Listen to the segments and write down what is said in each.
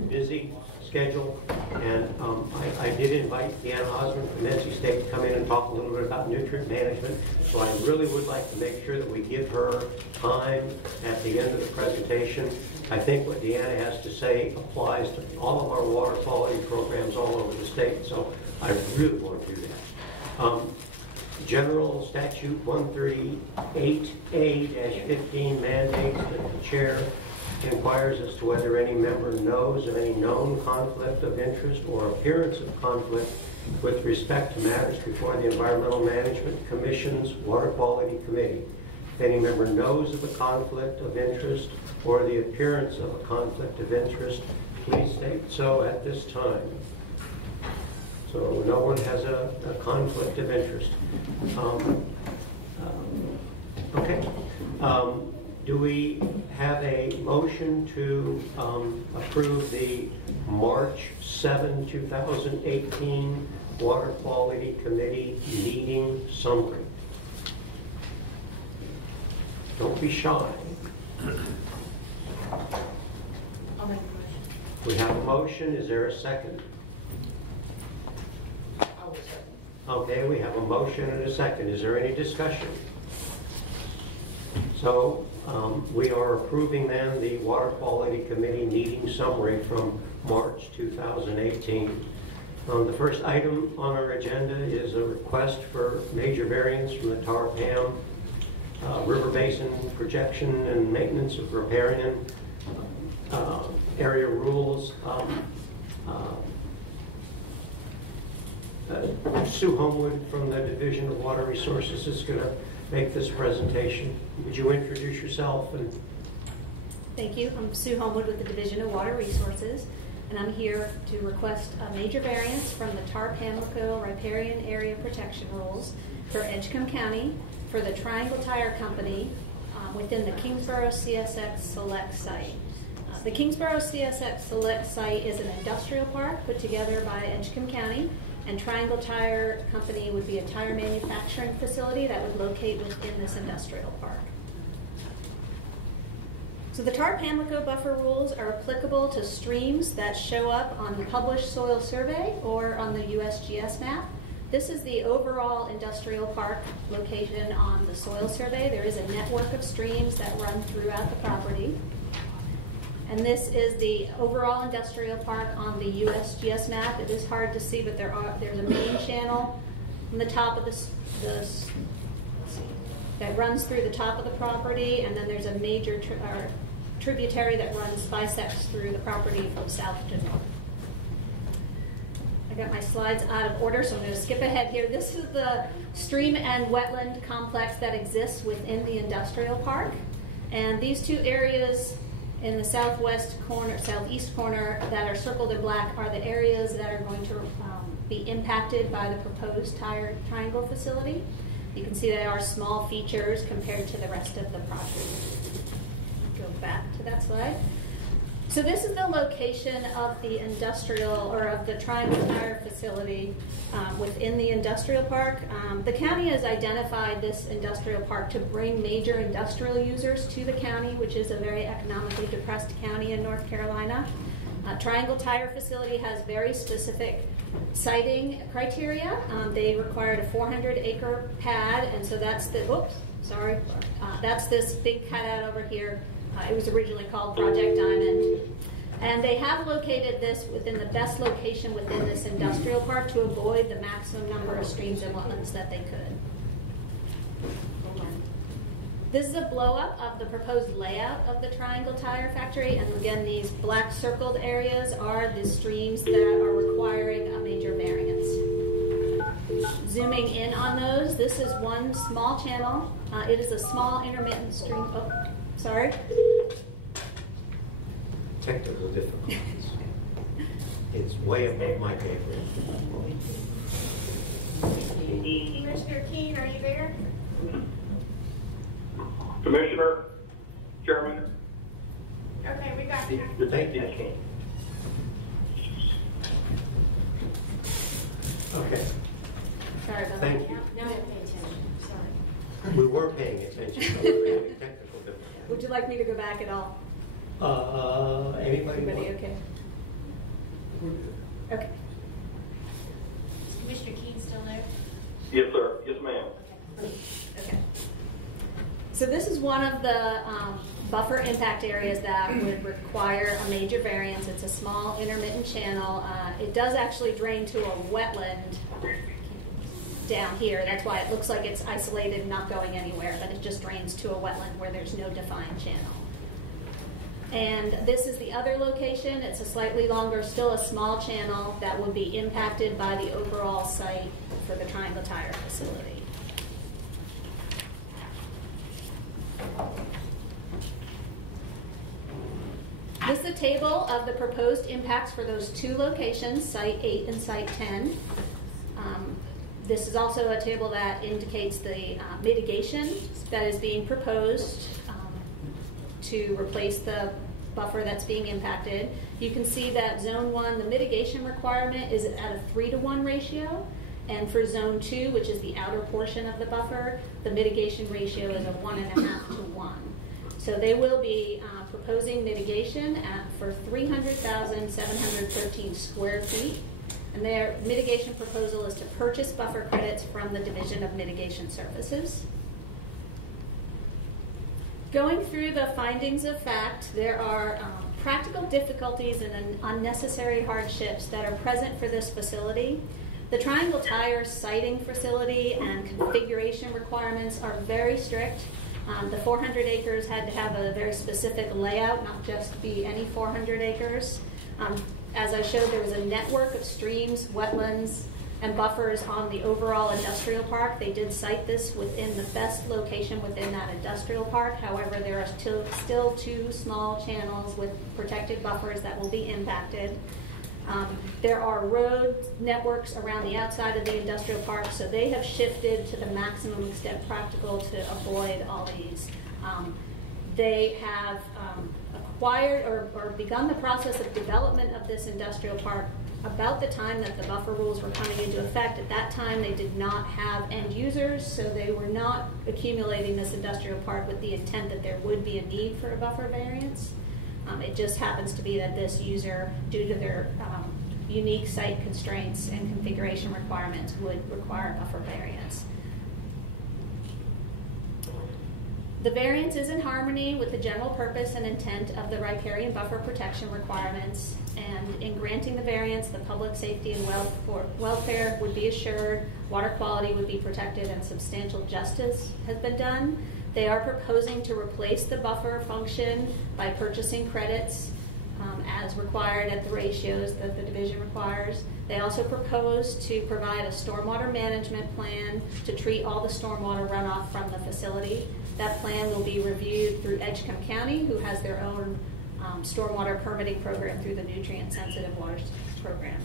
busy schedule, and I did invite Deanna Osmond from NC State to come in and talk a little bit about nutrient management, so I really would like to make sure that we give her time at the end of the presentation. I think what Deanna has to say applies to all of our water quality programs all over the state, so I really want to do that. General Statute 138A-15 mandates that the chair inquires as to whether any member knows of any known conflict of interest or appearance of conflict with respect to matters before the Environmental Management Commission's Water Quality Committee. If any member knows of a conflict of interest or the appearance of a conflict of interest, please state so at this time. So no one has a conflict of interest. Okay. Do we have a motion to approve the March 7, 2018 Water Quality Committee meeting summary? Don't be shy. I'll make a motion. We have a motion. Is there a second? I will second. Okay, we have a motion and a second. Is there any discussion? So we are approving then the Water Quality Committee meeting summary from March 2018. The first item on our agenda is a request for major variance from the Tarpam River Basin projection and maintenance of riparian area rules. Sue Homewood from the Division of Water Resources is going to make this presentation. Would you introduce yourself? Thank you. I'm Sue Homewood with the Division of Water Resources, and I'm here to request a major variance from the Tarpam riparian area protection rules for Edgecombe County for the Triangle Tire Company within the Kingsborough CSX Select site. The Kingsborough CSX Select site is an industrial park put together by Edgecombe County, and Triangle Tire Company would be a tire manufacturing facility that would locate within this industrial park. So the Tarp-Pamlico buffer rules are applicable to streams that show up on the published soil survey or on the USGS map. This is the overall industrial park location on the soil survey. There is a network of streams that run throughout the property. And this is the overall industrial park on the USGS map. It is hard to see, but there's a main channel on the top of that runs through the top of the property, and then there's a major tributary that bisects through the property from south to north. I got my slides out of order, so I'm going to skip ahead here. This is the stream and wetland complex that exists within the industrial park, and these two areas in the southeast corner that are circled in black are the areas that are going to be impacted by the proposed triangle facility. You can see they are small features compared to the rest of the property. Go back to that slide. So this is the location of the industrial, or of the Triangle Tire facility within the industrial park. The county has identified this industrial park to bring major industrial users to the county, which is a very economically depressed county in North Carolina. Triangle Tire facility has very specific siting criteria. They required a 400-acre pad, and so that's that's this big cutout over here. It was originally called Project Diamond. And they have located this within the best location within this industrial park to avoid the maximum number of streams and wetlands that they could. This is a blow-up of the proposed layout of the Triangle Tire Factory. And again, these black circled areas are the streams that are requiring a major variance. Zooming in on those, this is one small channel. It is a small intermittent stream. Oh, sorry. Technical difficulties. It's way above my pay grade. Commissioner Keene, are you there? Commissioner, Chairman. Okay, we got you. Thank you. Okay. Sorry about Thank that. you. Now I have to pay attention. Sorry. We were paying attention, but we're having technical difficulties. Would you like me to go back at all? Anybody? Everybody okay? Okay. Is Commissioner Keene still there? Yes, sir. Yes, ma'am. Okay. So this is one of the buffer impact areas that would require a major variance. It's a small intermittent channel. It does actually drain to a wetland down here. That's why it looks like it's isolated, not going anywhere, but it just drains to a wetland where there's no defined channel. And this is the other location. It's a slightly longer, still a small channel that would be impacted by the overall site for the Triangle Tire facility. This is a table of the proposed impacts for those two locations, Site 8 and Site 10. This is also a table that indicates the mitigation that is being proposed to replace the buffer that's being impacted. You can see that Zone 1, the mitigation requirement is at a 3-to-1 ratio. And for Zone 2, which is the outer portion of the buffer, the mitigation ratio is a 1.5-to-1. So they will be proposing mitigation for 300,713 square feet. And their mitigation proposal is to purchase buffer credits from the Division of Mitigation Services. Going through the findings of fact, there are practical difficulties and unnecessary hardships that are present for this facility. The Triangle Tire siting facility and configuration requirements are very strict. The 400 acres had to have a very specific layout, not just be any 400 acres. As I showed, there was a network of streams, wetlands, and buffers on the overall industrial park. They did cite this within the best location within that industrial park. However, there are still two small channels with protected buffers that will be impacted. There are road networks around the outside of the industrial park, so they have shifted to the maximum extent practical to avoid all these. They have acquired or begun the process of development of this industrial park about the time that the buffer rules were coming into effect. At that time, they did not have end users, so they were not accumulating this industrial park with the intent that there would be a need for a buffer variance. It just happens to be that this user, due to their unique site constraints and configuration requirements, would require a buffer variance. The variance is in harmony with the general purpose and intent of the riparian buffer protection requirements, and in granting the variance, the public safety and welfare would be assured, water quality would be protected, and substantial justice has been done. They are proposing to replace the buffer function by purchasing credits as required at the ratios that the division requires. They also propose to provide a stormwater management plan to treat all the stormwater runoff from the facility. That plan will be reviewed through Edgecombe County, who has their own stormwater permitting program through the Nutrient Sensitive Water Program.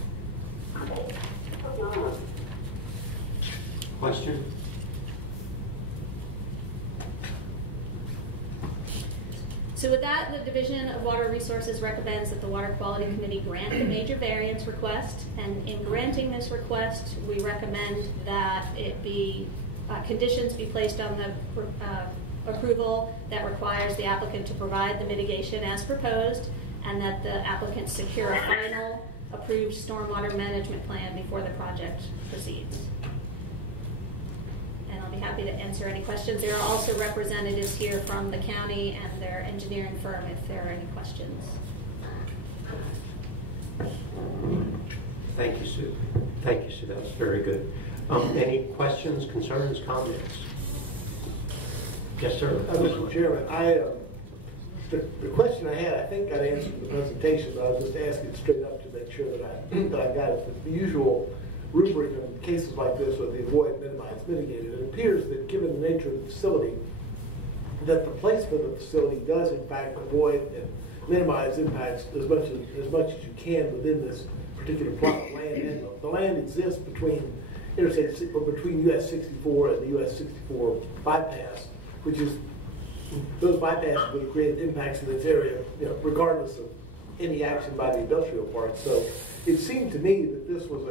Question? So with that, the Division of Water Resources recommends that the Water Quality Committee grant the major variance request, and in granting this request, we recommend that it be conditions be placed on the approval that requires the applicant to provide the mitigation as proposed, and that the applicant secure a final approved stormwater management plan before the project proceeds. And I'll be happy to answer any questions. There are also representatives here from the county and their engineering firm if there are any questions. Thank you, Sue. Thank you, Sue. That was very good. Any questions, concerns, comments? Yes, sir. Mr. Chairman, the question I had, I think got answered in the presentation, but I'll just ask it straight up to make sure that I got it. The usual rubric in cases like this with the avoid, minimize, mitigate. It appears that given the nature of the facility, that the placement of the facility does in fact avoid and minimize impacts as much as you can within this particular plot of land. And the land exists between between US 64 and the US 64 bypass, which is those bypasses would have created impacts in this area, regardless of any action by the industrial park. So it seemed to me that this was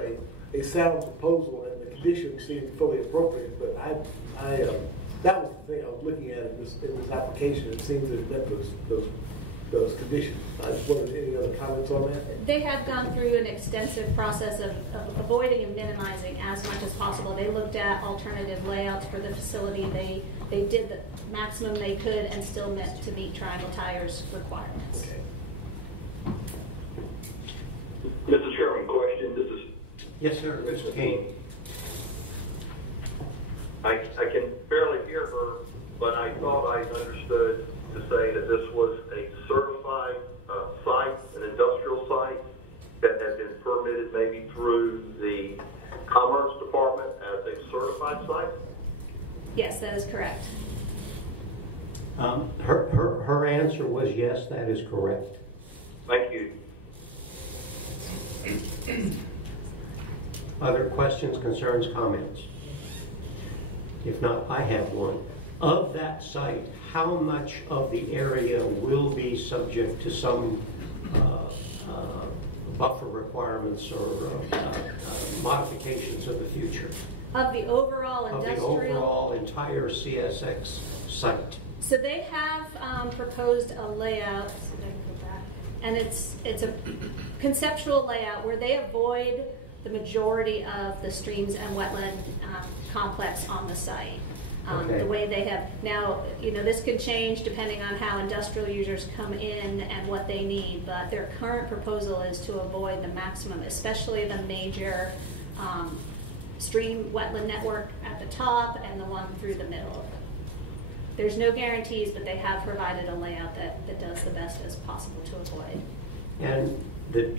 a sound proposal, and the conditions seemed fully appropriate. But that was the thing I was looking at in this application. It seemed that it met those those conditions. I just wondered, any other comments on that? They have gone through an extensive process of avoiding and minimizing as much as possible. They looked at alternative layouts for the facility. They did the maximum they could and still met to meet Triangle Tire's requirements. Okay. Mr. Chairman, question. This is Yes, sir, Mr. King. I can barely hear her, but I thought I understood to say that this was a certified site, an industrial site that had been permitted maybe through the Commerce Department as a certified site. Yes, that is correct. Her answer was yes, that is correct. Thank you. Other questions, concerns, comments? If not, I have one. Of that site, how much of the area will be subject to some buffer requirements or modifications of the future? Of the overall Of the industrial. overall entire CSX site? So they have proposed a layout, so I can go back, and it's a conceptual layout where they avoid the majority of the streams and wetland complex on the site. Okay. The way they have now, this could change depending on how industrial users come in and what they need, but their current proposal is to avoid the maximum, especially the major stream wetland network at the top and the one through the middle. There's no guarantees, but they have provided a layout that does the best as possible to avoid. And the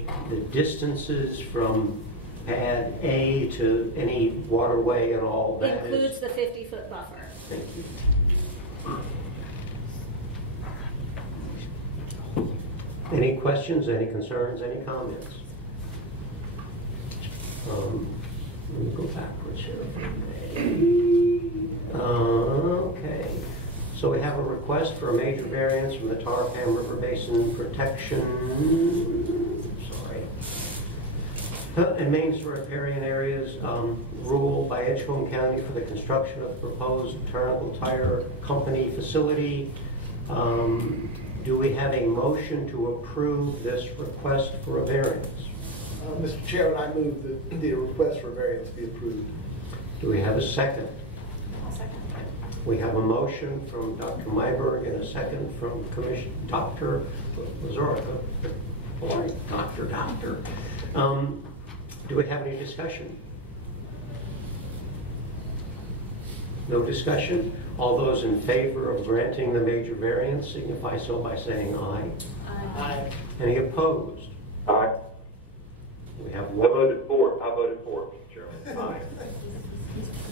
distances from pad A to any waterway and all that Includes the 50-foot buffer. Thank you. Any questions, any concerns, any comments? Let me go backwards here. Okay. So we have a request for a major variance from the Tarpam River Basin Protection, and mains for riparian areas rule by Edgecombe County for the construction of the proposed Tarpam Tire Company facility. Do we have a motion to approve this request for a variance? Mr. Chairman, I move that the request for variance be approved. Do we have a second? I'll second. We have a motion from Dr. Myberg and a second from Dr. Lazarica. Boy, Doctor. Do we have any discussion? No discussion? All those in favor of granting the major variance signify so by saying aye. Aye. Any opposed? Aye. We have I one. voted for it. Mr. Chairman. Aye.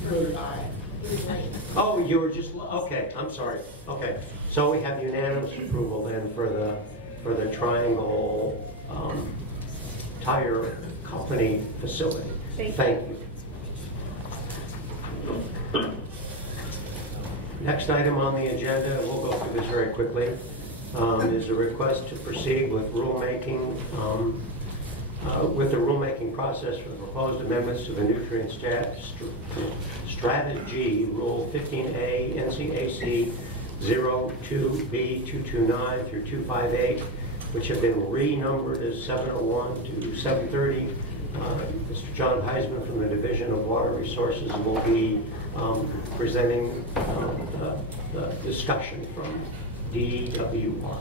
Voted aye. Oh, you were just, okay, I'm sorry. Okay, so we have unanimous approval then for the Triangle Tire Company facility. Thank you. Next item on the agenda, we'll go through this very quickly, is a request to proceed with rulemaking, with the rulemaking process for the proposed amendments to the nutrient strategy rule 15A NCAC 02B229 through 258, which have been renumbered as 701 to 730. Mr. John Heisman from the Division of Water Resources will be presenting the discussion from DWR.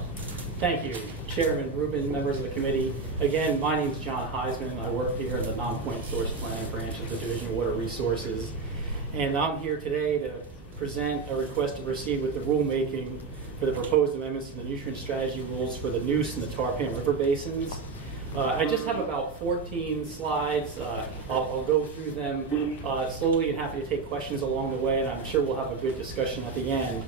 Thank you, Chairman Rubin, members of the committee. Again, my name is John Heisman. I work here in the non-point source planning branch of the Division of Water Resources. And I'm here today to present a request to proceed with the rulemaking for the proposed amendments to the nutrient strategy rules for the Neuse and the Tarpam River Basins. I just have about 14 slides. I'll go through them slowly and happy to take questions along the way, and I'm sure we'll have a good discussion at the end.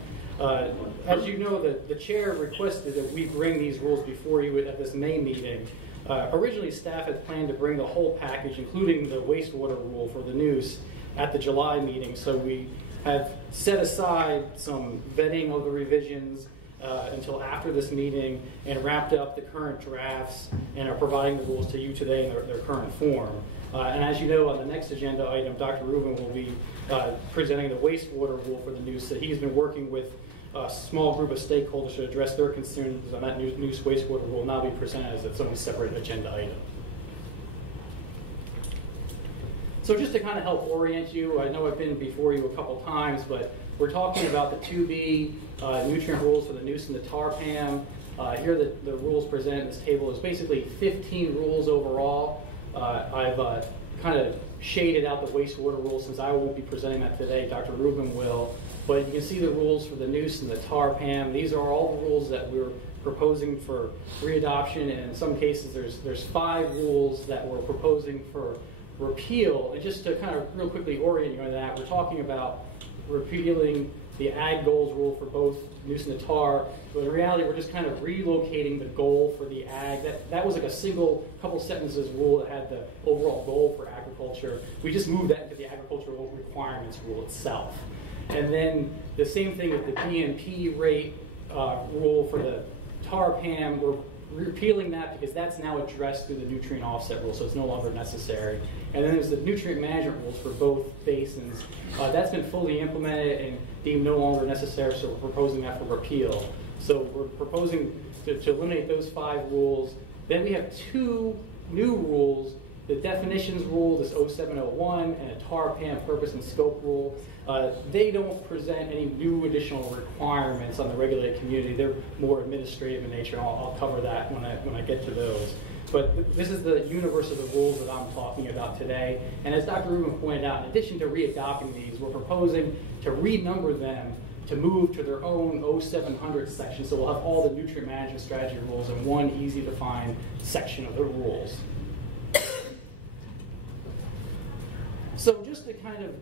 As you know, the chair requested that we bring these rules before you at this May meeting. Originally, staff had planned to bring the whole package, including the wastewater rule for the Neuse, at the July meeting. So we have set aside some vetting of the revisions until after this meeting and wrapped up the current drafts and are providing the rules to you today in their current form. And as you know, on the next agenda item, Dr. Rubin will be presenting the wastewater rule for the Neuse that he's been working with a small group of stakeholders to address their concerns on that Neuse wastewater will now be presented as its own separate agenda item. So just to kind of help orient you, I know I've been before you a couple times, but we're talking about the 2B nutrient rules for the Neuse and the Tarpam. Here the rules presented in this table is basically 15 rules overall. I've kind of shaded out the wastewater rules since I won't be presenting that today. Dr. Rubin will. But you can see the rules for the Neuse and the Tarpam. These are all the rules that we're proposing for readoption, and in some cases there's 5 rules that we're proposing for repeal. And just to kind of real quickly orient you on that, we're talking about repealing the ag goals rule for both Neuse and the Tar, but in reality we're just kind of relocating the goal for the ag. That was like a single couple sentences rule that had the overall goal for agriculture. We just moved that into the agricultural requirements rule itself. And then the same thing with the BMP rate rule for the Tarpam. We're repealing that because that's now addressed through the nutrient offset rule, so it's no longer necessary. And then there's the nutrient management rules for both basins. That's been fully implemented and deemed no longer necessary, so we're proposing that for repeal. So we're proposing to eliminate those 5 rules. Then we have 2 new rules, the definitions rule, this 0701, and a Tarpam purpose and scope rule. They don't present any new additional requirements on the regulated community. They're more administrative in nature. I'll cover that when I get to those. But this is the universe of the rules that I'm talking about today. And as Dr. Rubin pointed out, in addition to readopting these, we're proposing to renumber them to move to their own 0700 section. So we'll have all the nutrient management strategy rules in one easy to find section of the rules. So just to kind of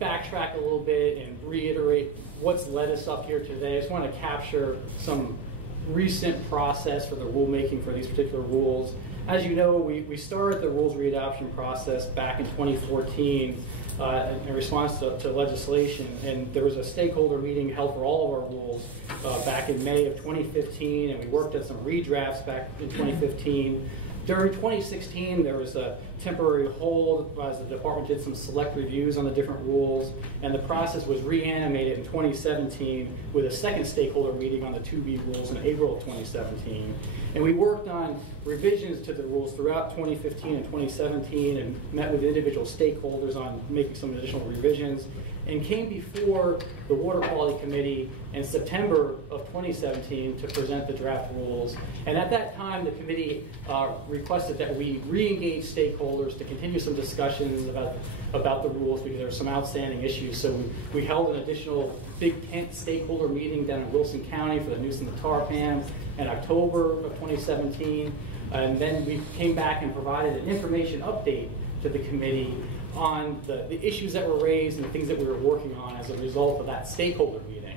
backtrack a little bit and reiterate what's led us up here today, I just want to capture some recent process for the rulemaking for these particular rules. As you know, we started the rules readoption process back in 2014 in response to legislation, and there was a stakeholder meeting held for all of our rules back in May of 2015, and we worked at some redrafts back in 2015. During 2016, there was a temporary hold as the department did some select reviews on the different rules, and the process was reanimated in 2017 with a second stakeholder meeting on the 2B rules in April of 2017. And we worked on revisions to the rules throughout 2015 and 2017 and met with individual stakeholders on making some additional revisions, and came before the Water Quality Committee in September of 2017 to present the draft rules. And at that time, the committee requested that we re-engage stakeholders to continue some discussions about the rules because there were some outstanding issues. So we held an additional big tent stakeholder meeting down in Wilson County for the Neuse and the Tarpam in October of 2017. And then we came back and provided an information update to the committee on the issues that were raised and the things that we were working on as a result of that stakeholder meeting.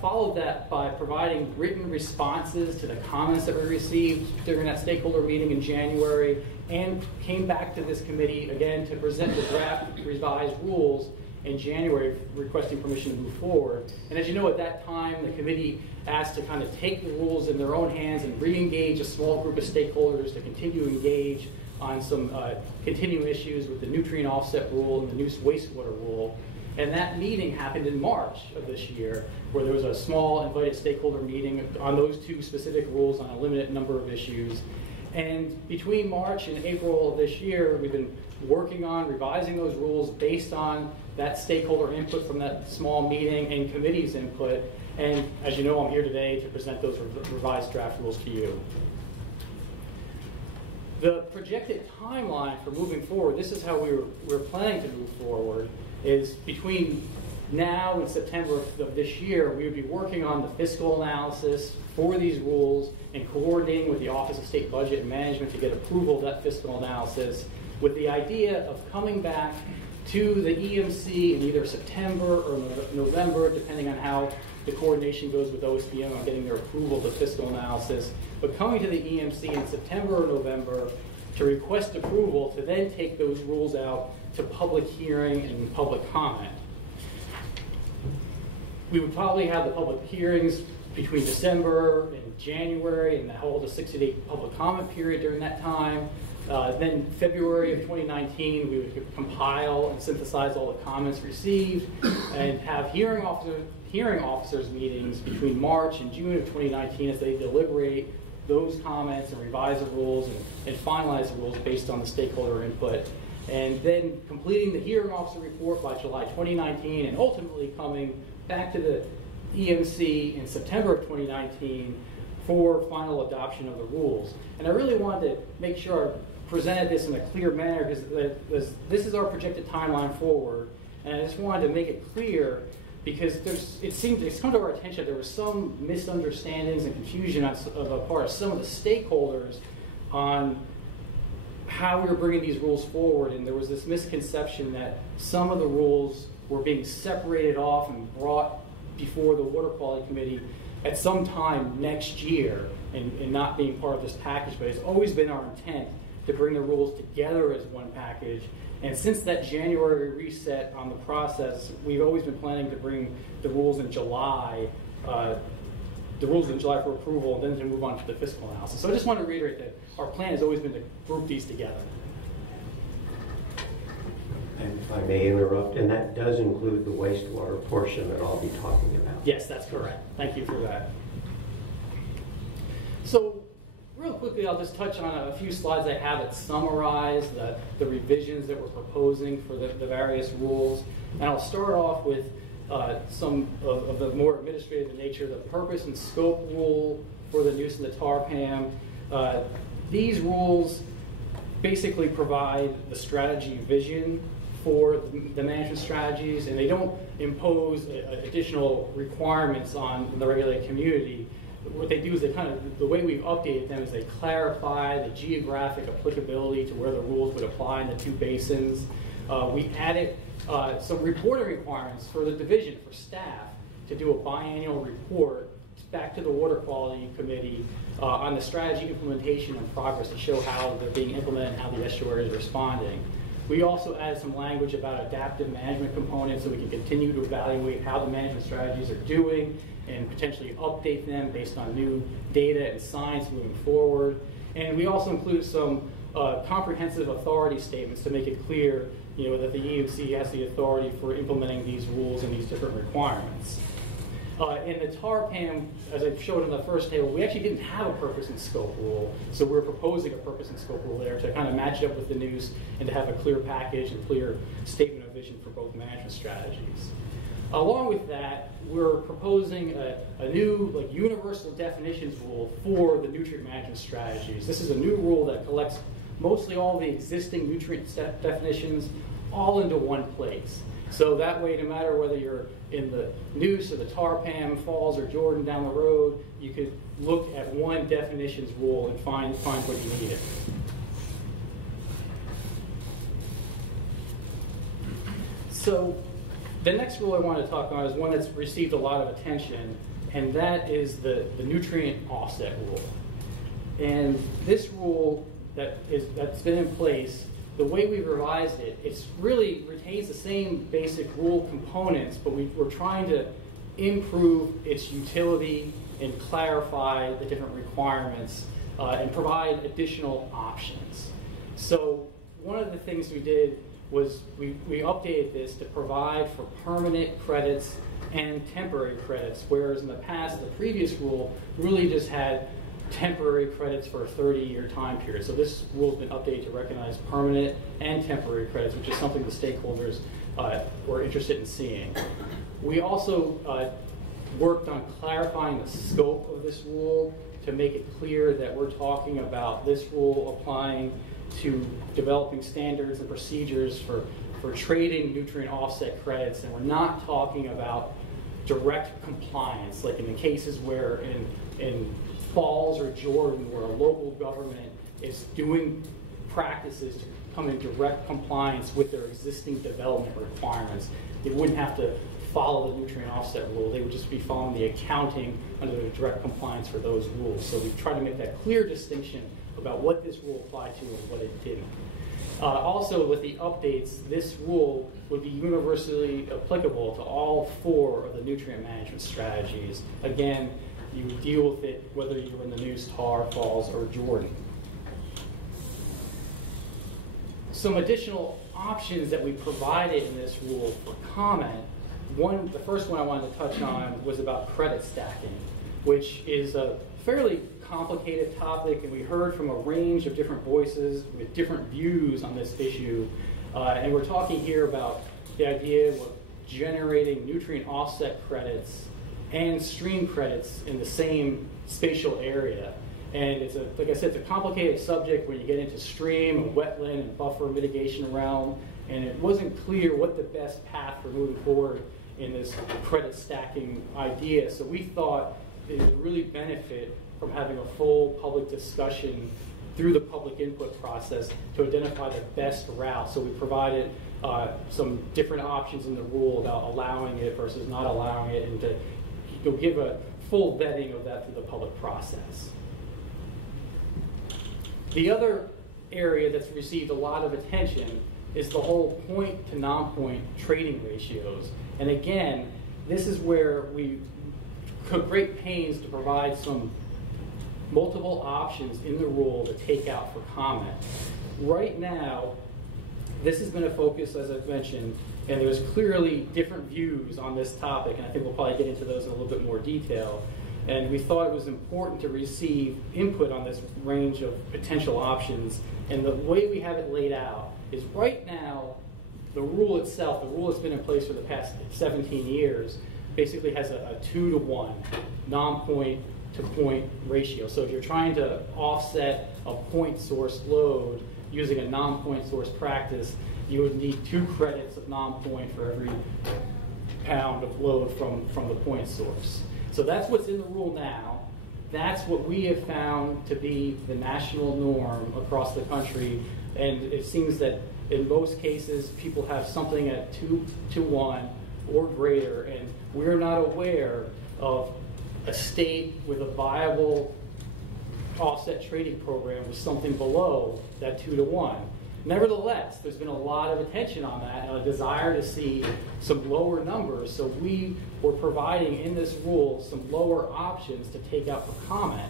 Followed that by providing written responses to the comments that we received during that stakeholder meeting in January, and came back to this committee again to present the draft revised rules in January, requesting permission to move forward. And as you know, at that time, the committee asked to kind of take the rules in their own hands and re-engage a small group of stakeholders to continue to engage on some continuing issues with the nutrient offset rule and the Neuse wastewater rule. And that meeting happened in March of this year, where there was a small invited stakeholder meeting on those 2 specific rules on a limited number of issues. And between March and April of this year, we've been working on revising those rules based on that stakeholder input from that small meeting and committee's input. And as you know, I'm here today to present those revised draft rules to you. The projected timeline for moving forward, this is how we're planning to move forward, is between now and September of this year, we would be working on the fiscal analysis for these rules and coordinating with the Office of State Budget and Management to get approval of that fiscal analysis, with the idea of coming back to the EMC in either September or November, depending on how the coordination goes with OSBM on getting their approval of the fiscal analysis, but coming to the EMC in September or November to request approval to then take those rules out to public hearing and public comment. We would probably have the public hearings between December and January and hold a 60-day public comment period during that time. Then February of 2019, we would compile and synthesize all the comments received and have hearing officers hearing officers meetings between March and June of 2019 as they deliberate those comments and revise the rules and finalize the rules based on the stakeholder input. And then completing the hearing officer report by July 2019 and ultimately coming back to the EMC in September of 2019 for final adoption of the rules. And I really wanted to make sure I presented this in a clear manner because this is our projected timeline forward. And I just wanted to make it clear because it's come to our attention there were some misunderstandings and confusion on the part of some of the stakeholders on how we were bringing these rules forward, and there was this misconception that some of the rules were being separated off and brought before the Water Quality Committee at some time next year and not being part of this package, but it's always been our intent to bring the rules together as one package. And since that January reset on the process, we've always been planning to bring the rules in July, for approval, and then to move on to the fiscal analysis. So I just want to reiterate that our plan has always been to group these together. And if I may interrupt, and that does include the wastewater portion that I'll be talking about. Yes, that's correct. Thank you for that. So real quickly, I'll just touch on a few slides I have that summarize the revisions that we're proposing for the various rules. And I'll start off with some of the more administrative in nature, the purpose and scope rule for the Neuse and the Tarpam. These rules basically provide the strategy vision for the management strategies, and they don't impose additional requirements on the regulated community. What they do is the way we've updated them is they clarify the geographic applicability to where the rules would apply in the two basins. We added some reporting requirements for the division, for staff, to do a biannual report back to the Water Quality Committee on the strategy implementation and progress to show how they're being implemented and how the estuary is responding. We also added some language about adaptive management components so we can continue to evaluate how the management strategies are doing and potentially update them based on new data and science moving forward. And we also included some comprehensive authority statements to make it clear that the EMC has the authority for implementing these rules and these different requirements. In the Tarpam, as I showed in the first table, we actually didn't have a purpose and scope rule, so we're proposing a purpose and scope rule there to kind of match it up with the Neuse and to have a clear package and clear statement of vision for both management strategies. Along with that, we're proposing a new universal definitions rule for the nutrient management strategies. This is a new rule that collects mostly all the existing nutrient definitions all into one place. So that way, no matter whether you're in the Neuse or the Tarpam, Falls, or Jordan down the road, you could look at one definitions rule and find what you needed. So the next rule I want to talk about is one that's received a lot of attention, and that is the nutrient offset rule. And this rule that's been in place, the way we've revised it, it really retains the same basic rule components, but we're trying to improve its utility and clarify the different requirements and provide additional options. So one of the things we did was we updated this to provide for permanent credits and temporary credits, whereas in the past, the previous rule really just had temporary credits for a 30-year time period. So this rule has been updated to recognize permanent and temporary credits, which is something the stakeholders were interested in seeing. We also worked on clarifying the scope of this rule to make it clear that we're talking about this rule applying to developing standards and procedures for trading nutrient offset credits, and we're not talking about direct compliance, like in the cases where in Falls or Jordan, where a local government is doing practices to come in direct compliance with their existing development requirements. They wouldn't have to follow the nutrient offset rule. They would just be following the accounting under the direct compliance for those rules. So we've tried to make that clear distinction about what this rule applied to and what it didn't. Also, with the updates, this rule would be universally applicable to all 4 of the nutrient management strategies. Again, you deal with it whether you're in the Neuse, Tar, Falls, or Jordan. Some additional options that we provided in this rule for comment The first one I wanted to touch on was about credit stacking, which is a fairly complicated topic, and we heard from a range of different voices with different views on this issue. And we're talking here about the idea of generating nutrient offset credits and stream credits in the same spatial area. And it's like I said, it's a complicated subject when you get into stream and wetland and buffer mitigation realm, and it wasn't clear what the best path for moving forward in this credit stacking idea. So we thought it would really benefit from having a full public discussion through the public input process to identify the best route. So we provided some different options in the rule about allowing it versus not allowing it, and to give a full vetting of that through the public process. The other area that's received a lot of attention is the whole point to non-point trading ratios. And again, this is where we took great pains to provide some multiple options in the rule to take out for comment. Right now, this has been a focus, as I've mentioned, and there's clearly different views on this topic, and I think we'll probably get into those in a little bit more detail. And we thought it was important to receive input on this range of potential options. And the way we have it laid out is right now, the rule itself, the rule that's been in place for the past 17 years, basically has a 2-to-1 non-point to point ratio. So if you're trying to offset a point source load using a non-point source practice, you would need 2 credits of non-point for every pound of load from the point source. So that's what's in the rule now. That's what we have found to be the national norm across the country. And it seems that in most cases, people have something at 2-to-1 or greater. And we're not aware of a state with a viable offset trading program with something below that 2-to-1. Nevertheless, there's been a lot of attention on that and a desire to see some lower numbers. So we were providing in this rule some lower options to take out for comment.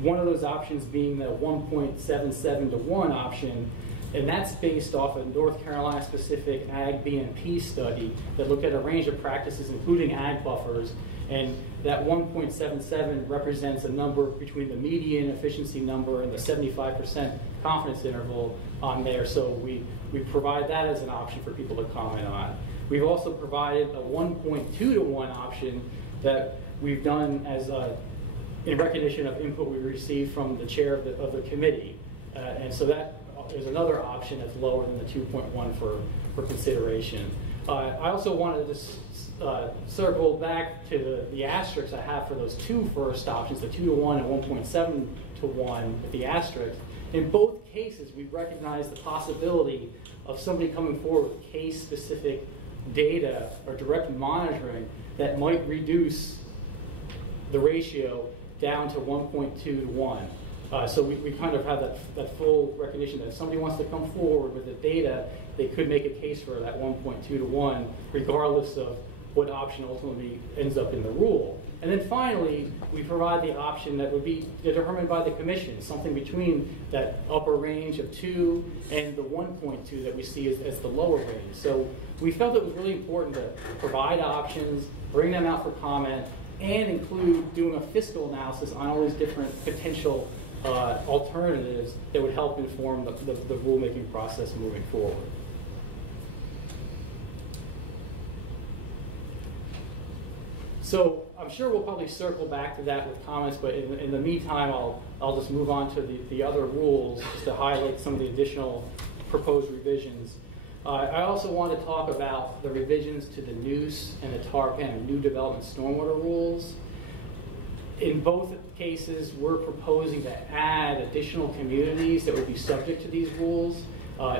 One of those options being the 1.77-to-1 option, and that's based off a North Carolina specific ag BNP study that looked at a range of practices, including ag buffers. And that 1.77 represents a number between the median efficiency number and the 75% confidence interval on there. So we provide that as an option for people to comment on. We've also provided a 1.2-to-1 option that we've done as in recognition of input we received from the chair of the committee. And so that is another option that's lower than the 2.1 for consideration. I also wanted to circle back to the asterisks I have for those 2 first options, the 2-to-1 and 1.7-to-1 with the asterisk. In both cases, we recognize the possibility of somebody coming forward with case-specific data or direct monitoring that might reduce the ratio down to 1.2-to-1. So we kind of have that full recognition that if somebody wants to come forward with the data, they could make a case for that 1.2-to-1, regardless of what option ultimately ends up in the rule. And then finally, we provide the option that would be determined by the commission, something between that upper range of 2 and the 1.2 that we see as the lower range. So we felt it was really important to provide options, bring them out for comment, and include doing a fiscal analysis on all these different potential alternatives that would help inform the rulemaking process moving forward. So I'm sure we'll probably circle back to that with comments, but in the meantime, I'll just move on to the other rules just to highlight some of the additional proposed revisions. I also want to talk about the revisions to the Neuse and the Tarpan new development stormwater rules. In both cases, we're proposing to add additional communities that would be subject to these rules.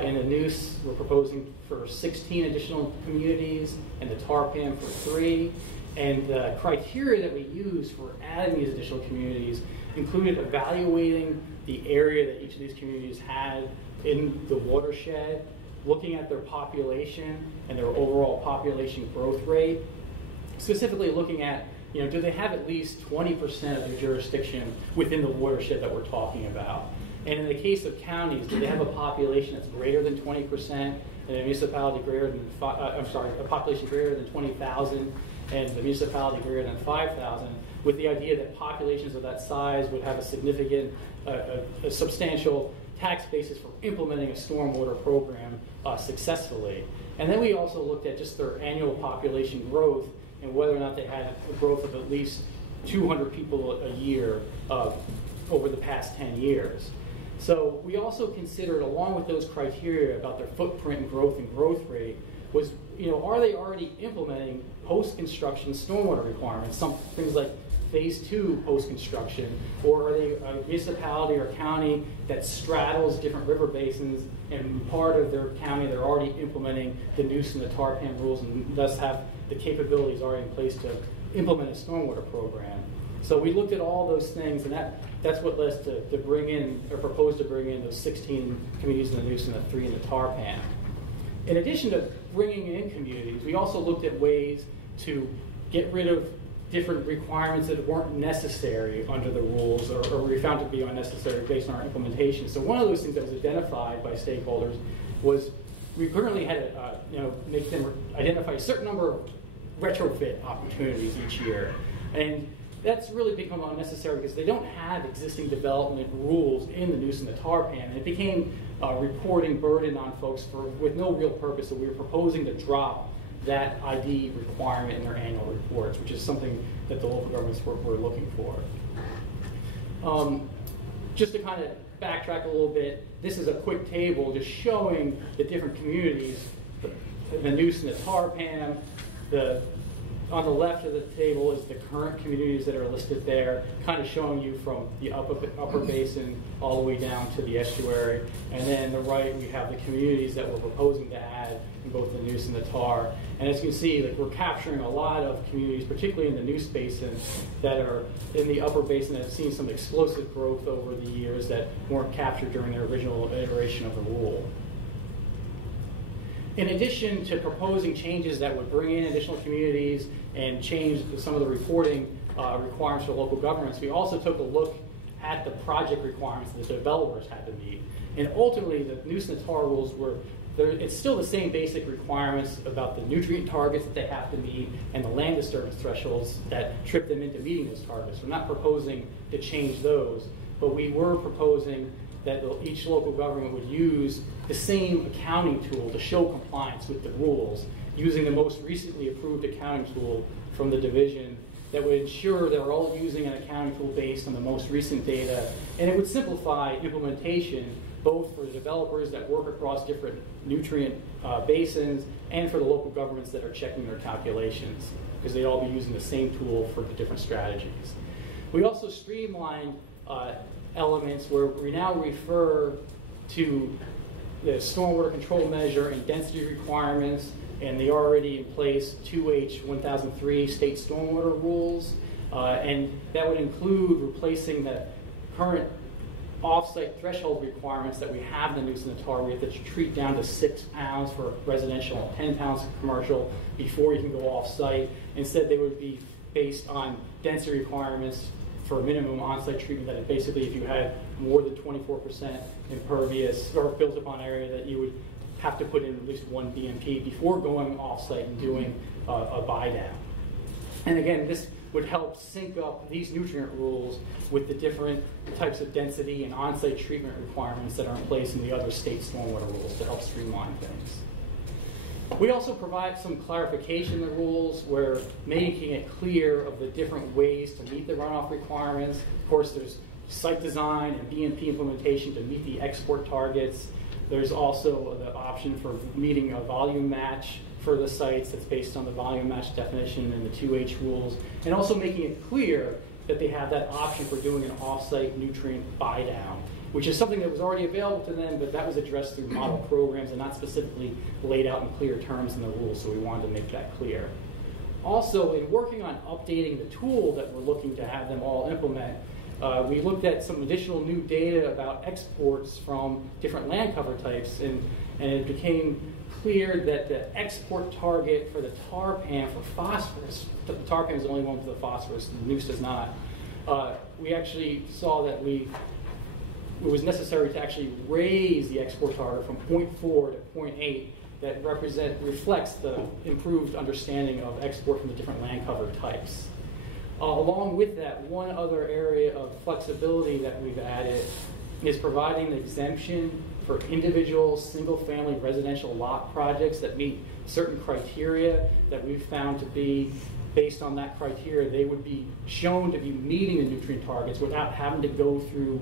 In the Neuse, we're proposing for 16 additional communities, and the Tarpan for 3. And the criteria that we use for adding these additional communities included evaluating the area that each of these communities had in the watershed, looking at their population and their overall population growth rate, specifically looking at, do they have at least 20% of their jurisdiction within the watershed that we're talking about? And in the case of counties, do they have a population that's greater than 20%, and a municipality greater than, a population greater than 20,000, and the municipality greater than 5,000, with the idea that populations of that size would have a significant, a substantial tax basis for implementing a stormwater program successfully. And then we also looked at just their annual population growth and whether or not they had a growth of at least 200 people a year over the past 10 years. So we also considered, along with those criteria about their footprint and growth rate, was, are they already implementing post-construction stormwater requirements, some things like phase 2 post-construction, or are they a municipality or county that straddles different river basins, and part of their county they're already implementing the Neuse and the Tarpan rules and thus have the capabilities already in place to implement a stormwater program. So we looked at all those things, and that's what led us to bring in, or propose to bring in, those 16 communities in the Neuse and the 3 in the Tarpan. In addition to bringing in communities, we also looked at ways to get rid of different requirements that weren't necessary under the rules, or we found to be unnecessary based on our implementation. So one of those things that was identified by stakeholders was we currently had to make them identify a certain number of retrofit opportunities each year. And that's really become unnecessary because they don't have existing development rules in the Neuse and the Tarpan. And it became a reporting burden on folks with no real purpose. So we were proposing to drop that ID requirement in their annual reports, which is something that the local governments were looking for. Just to kind of backtrack a little bit, this is a quick table just showing the different communities, the Neuse and the Tarpan. On the left of the table is the current communities that are listed there, kind of showing you from the upper basin all the way down to the estuary. And then on the right, we have the communities that we're proposing to add in both the Neuse and the Tar. And as you can see, we're capturing a lot of communities, particularly in the Neuse basin, that are in the upper basin that have seen some explosive growth over the years that weren't captured during the original iteration of the rule. In addition to proposing changes that would bring in additional communities and change some of the reporting requirements for local governments, we also took a look at the project requirements that the developers had to meet. And ultimately, the Neuse and the Tar rules it's still the same basic requirements about the nutrient targets that they have to meet and the land disturbance thresholds that trip them into meeting those targets. We're not proposing to change those, but we were proposing that each local government would use the same accounting tool to show compliance with the rules, using the most recently approved accounting tool from the division that would ensure they're all using an accounting tool based on the most recent data, and it would simplify implementation both for the developers that work across different nutrient basins and for the local governments that are checking their calculations, because they'd all be using the same tool for the different strategies. We also streamlined elements where we now refer to the stormwater control measure and density requirements and the already in place 2H 1003 state stormwater rules. And that would include replacing the current off-site threshold requirements that we have in the Neuse and the Tar. We have to treat down to 6 pounds for residential and 10 pounds for commercial before you can go off-site. Instead, they would be based on density requirements for minimum on-site treatment, that basically if you had more than 24% impervious or built upon area, that you would have to put in at least 1 BMP before going off-site and doing a buy-down. And again, this would help sync up these nutrient rules with the different types of density and on-site treatment requirements that are in place in the other state stormwater rules to help streamline things. We also provide some clarification in the rules, where making it clear of the different ways to meet the runoff requirements. Of course, there's site design and BMP implementation to meet the export targets. There's also the option for meeting a volume match for the sites that's based on the volume match definition and the 2H rules, and also making it clear that they have that option for doing an off-site nutrient buy-down, which is something that was already available to them, but that was addressed through model programs and not specifically laid out in clear terms in the rules, so we wanted to make that clear. Also, in working on updating the tool that we're looking to have them all implement, we looked at some additional new data about exports from different land cover types, and it became clear that the export target for the Tarpan for phosphorus, the Tarpan is the only one with the phosphorus, and Neuse does not. We actually saw that we it was necessary to actually raise the export target from 0.4 to 0.8 that reflects the improved understanding of export from the different land cover types. Along with that, one other area of flexibility that we've added is providing an exemption for individual single-family residential lot projects that meet certain criteria that we've found to be, based on that criteria, they would be shown to be meeting the nutrient targets without having to go through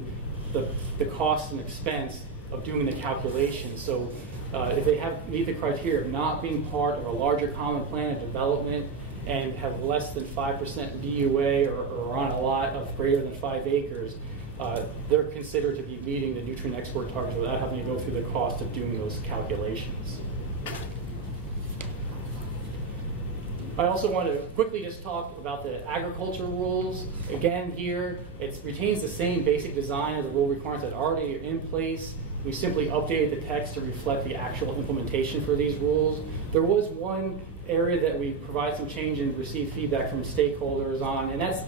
the cost and expense of doing the calculation. So if they meet the criteria of not being part of a larger common plan of development and have less than 5% DUA or on a lot of greater than 5 acres, they're considered to be meeting the nutrient export targets without having to go through the cost of doing those calculations. I also want to quickly just talk about the agriculture rules. Again, here, it retains the same basic design of the rule requirements that already are in place. We simply updated the text to reflect the actual implementation for these rules. There was one area that we provide some change and received feedback from stakeholders on, and that's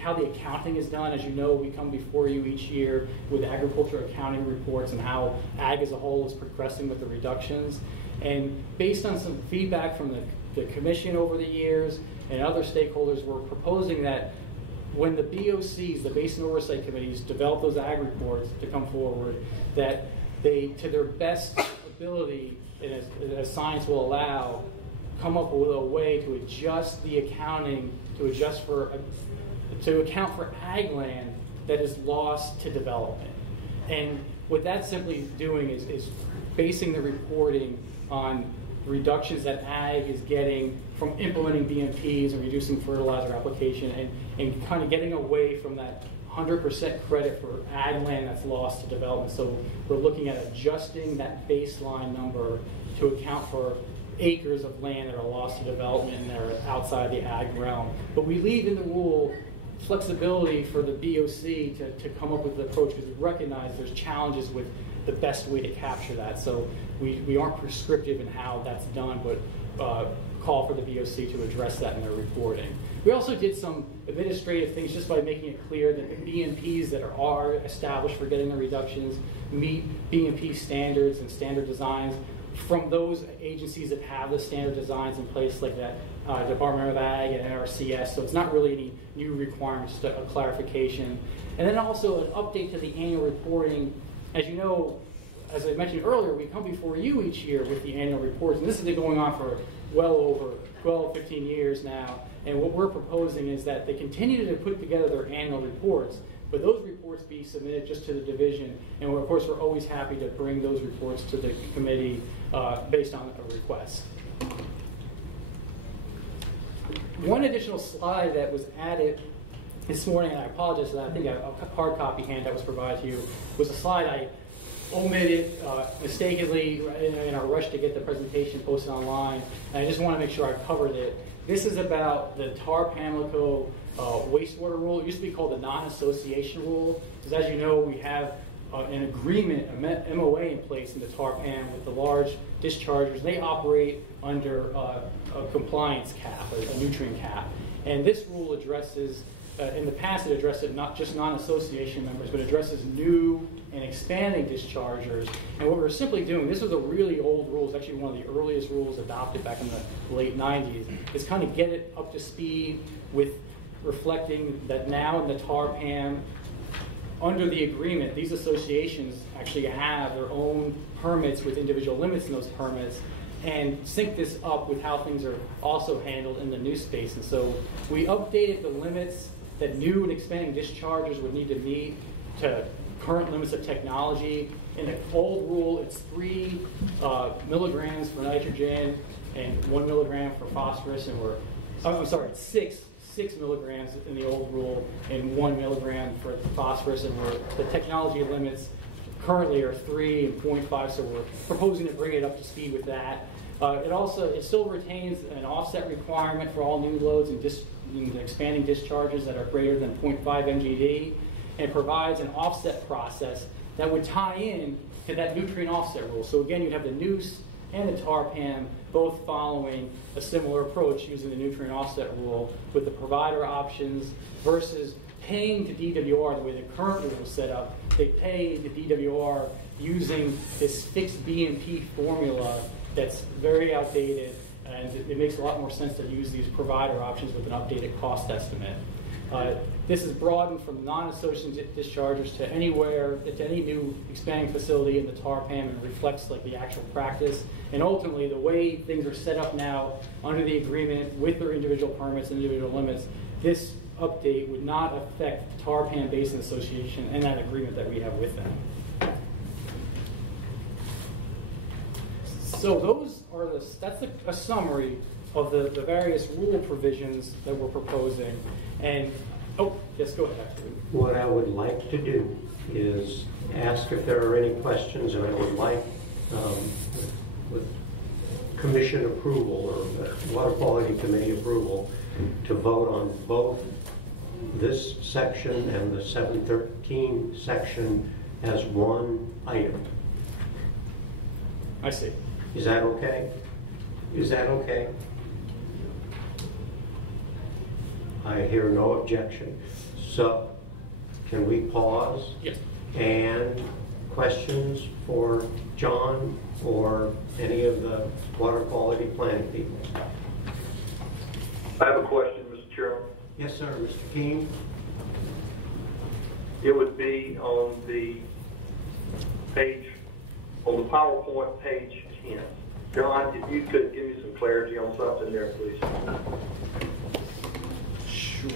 how the accounting is done. As you know, we come before you each year with agriculture accounting reports and how ag as a whole is progressing with the reductions. And based on some feedback from the commission over the years and other stakeholders, we're proposing that when the BOCs, the Basin Oversight Committees, develop those ag reports to come forward, that they, to their best ability, and as science will allow, come up with a way to adjust the accounting to account for ag land that is lost to development. And what that's simply doing is basing the reporting on reductions that ag is getting from implementing BMPs and reducing fertilizer application, and kind of getting away from that 100% credit for ag land that's lost to development. So we're looking at adjusting that baseline number to account for acres of land that are lost to development and that are outside the ag realm. But we leave in the rule flexibility for the BOC to come up with the approach, because we recognize there's challenges with the best way to capture that. So we aren't prescriptive in how that's done, but call for the BOC to address that in their reporting. We also did some administrative things just by making it clear that the BMPs that are established for getting the reductions meet BMP standards and standard designs from those agencies that have the standard designs in place, like that Department of Ag and NRCS. So it's not really any new requirements, just a clarification. And then also an update to the annual reporting. As you know, as I mentioned earlier, we come before you each year with the annual reports, and this has been going on for well over 12, 15 years now. And what we're proposing is that they continue to put together their annual reports, but those reports be submitted just to the division. And of course, we're always happy to bring those reports to the committee based on a request. One additional slide that was added this morning, and I apologize for that, I think a hard copy handout was provided to you, was a slide I omitted mistakenly in our rush to get the presentation posted online, and I just want to make sure I covered it. This is about the Tarp wastewater rule. It used to be called the non-association rule, because as you know, we have an agreement, a MOA in place in the Tarpan with the large dischargers. They operate under a compliance cap, a nutrient cap. And this rule addresses, in the past it addressed not just non-association members, but addresses new and expanding dischargers. And what we're simply doing, this was a really old rule, it's actually one of the earliest rules adopted back in the late 90s, is kind of get it up to speed with reflecting that now in the Tarpam, under the agreement, these associations actually have their own permits with individual limits in those permits, and sync this up with how things are also handled in the Neuse Basin. So we updated the limits that new and expanding dischargers would need to meet to current limits of technology. In the old rule, it's 3 milligrams for nitrogen and 1 milligram for phosphorus, and it's 6 milligrams in the old rule and 1 milligram for phosphorus, and the technology limits currently are 3 and 0.5, so we're proposing to bring it up to speed with that. It still retains an offset requirement for all new loads and expanding discharges that are greater than 0.5 MGD, and provides an offset process that would tie in to that nutrient offset rule. So again, you'd have the Neuse and the Tarpan both following a similar approach using the nutrient offset rule with the provider options versus paying to DWR the way the current rule is set up. They pay the DWR using this fixed BMP formula that's very outdated, and it makes a lot more sense to use these provider options with an updated cost estimate. This is broadened from non-associated dischargers to anywhere, to any new expanding facility in the Tarpam, and reflects like the actual practice. And ultimately, the way things are set up now under the agreement with their individual permits and individual limits, this update would not affect the Tarpan Basin Association and that agreement that we have with them. So those are that's a summary of the various rule provisions that we're proposing. And, oh, yes, go ahead, actually. What I would like to do is ask if there are any questions, and I would like, with commission approval or Water Quality Committee approval, to vote on both this section and the 713 section as one item. I see. Is that okay? Is that okay? I hear no objection. So, can we pause? Yes. And questions for John or any of the water quality planning people? I have a question, Mr. Chairman. Yes, sir, Mr. King. It would be on the page, on the PowerPoint, page 10. John, if you could give me some clarity on something there, please. Sure.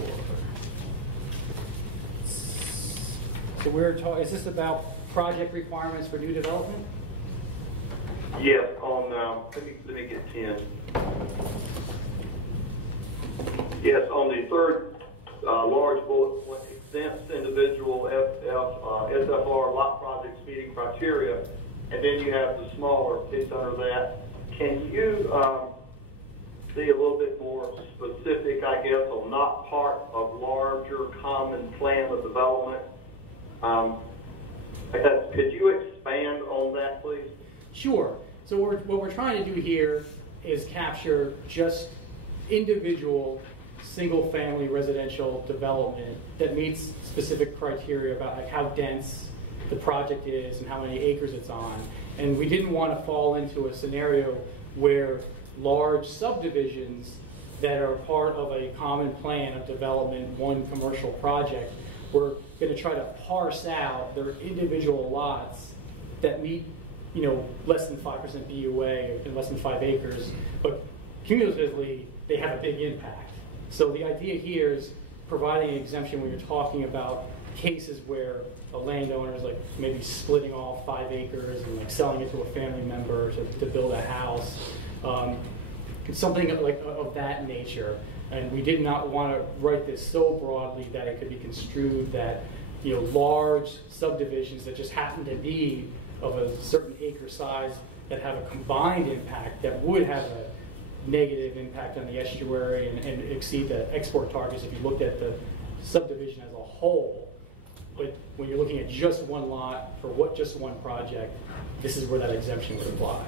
So we're talking, is this about project requirements for new development? Yes, on, let me get 10. Yes, on the third large bullet point, exempts individual SFR lot projects meeting criteria, and then you have the smaller piece under that. Can you be a little bit more specific, I guess, on not part of larger common plan of development? Could you expand on that, please? Sure. So what we're trying to do here is capture just individual single-family residential development that meets specific criteria about like how dense the project is and how many acres it's on. And we didn't want to fall into a scenario where large subdivisions that are part of a common plan of development, one commercial project, we're going to try to parse out their individual lots that meet, less than 5% BUA and less than 5 acres, but cumulatively they have a big impact. So the idea here is providing an exemption when you're talking about cases where a landowner is like maybe splitting off 5 acres and like selling it to a family member to build a house, something like of that nature. And we did not want to write this so broadly that it could be construed that large subdivisions that just happen to be of a certain acre size that have a combined impact that would have a negative impact on the estuary and exceed the export targets if you looked at the subdivision as a whole. But when you're looking at just one lot for just one project, this is where that exemption would apply.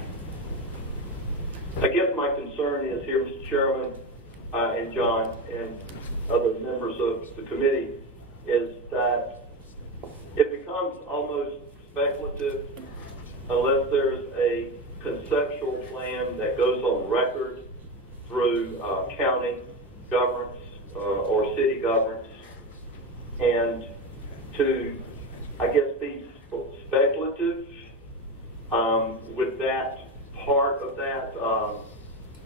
I guess my concern is here, Mr. Chairman, and John, and other members of the committee, is that it becomes almost speculative unless there's a conceptual plan that goes on record through county governance or city governance, and to, I guess, be speculative with that part of that,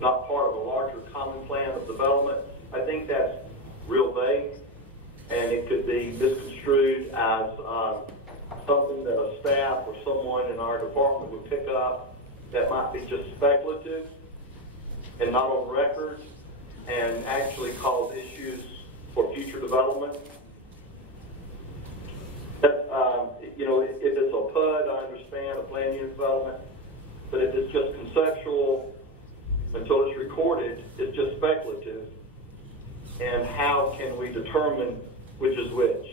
not part of a larger common plan of development. I think that's real vague, and it could be misconstrued as something that a staff or someone in our department would pick up that might be just speculative and not on record and actually cause issues for future development. If it's a PUD, I understand, a plan unit development, but if it's just conceptual until it's recorded, it's just speculative. And how can we determine which is which?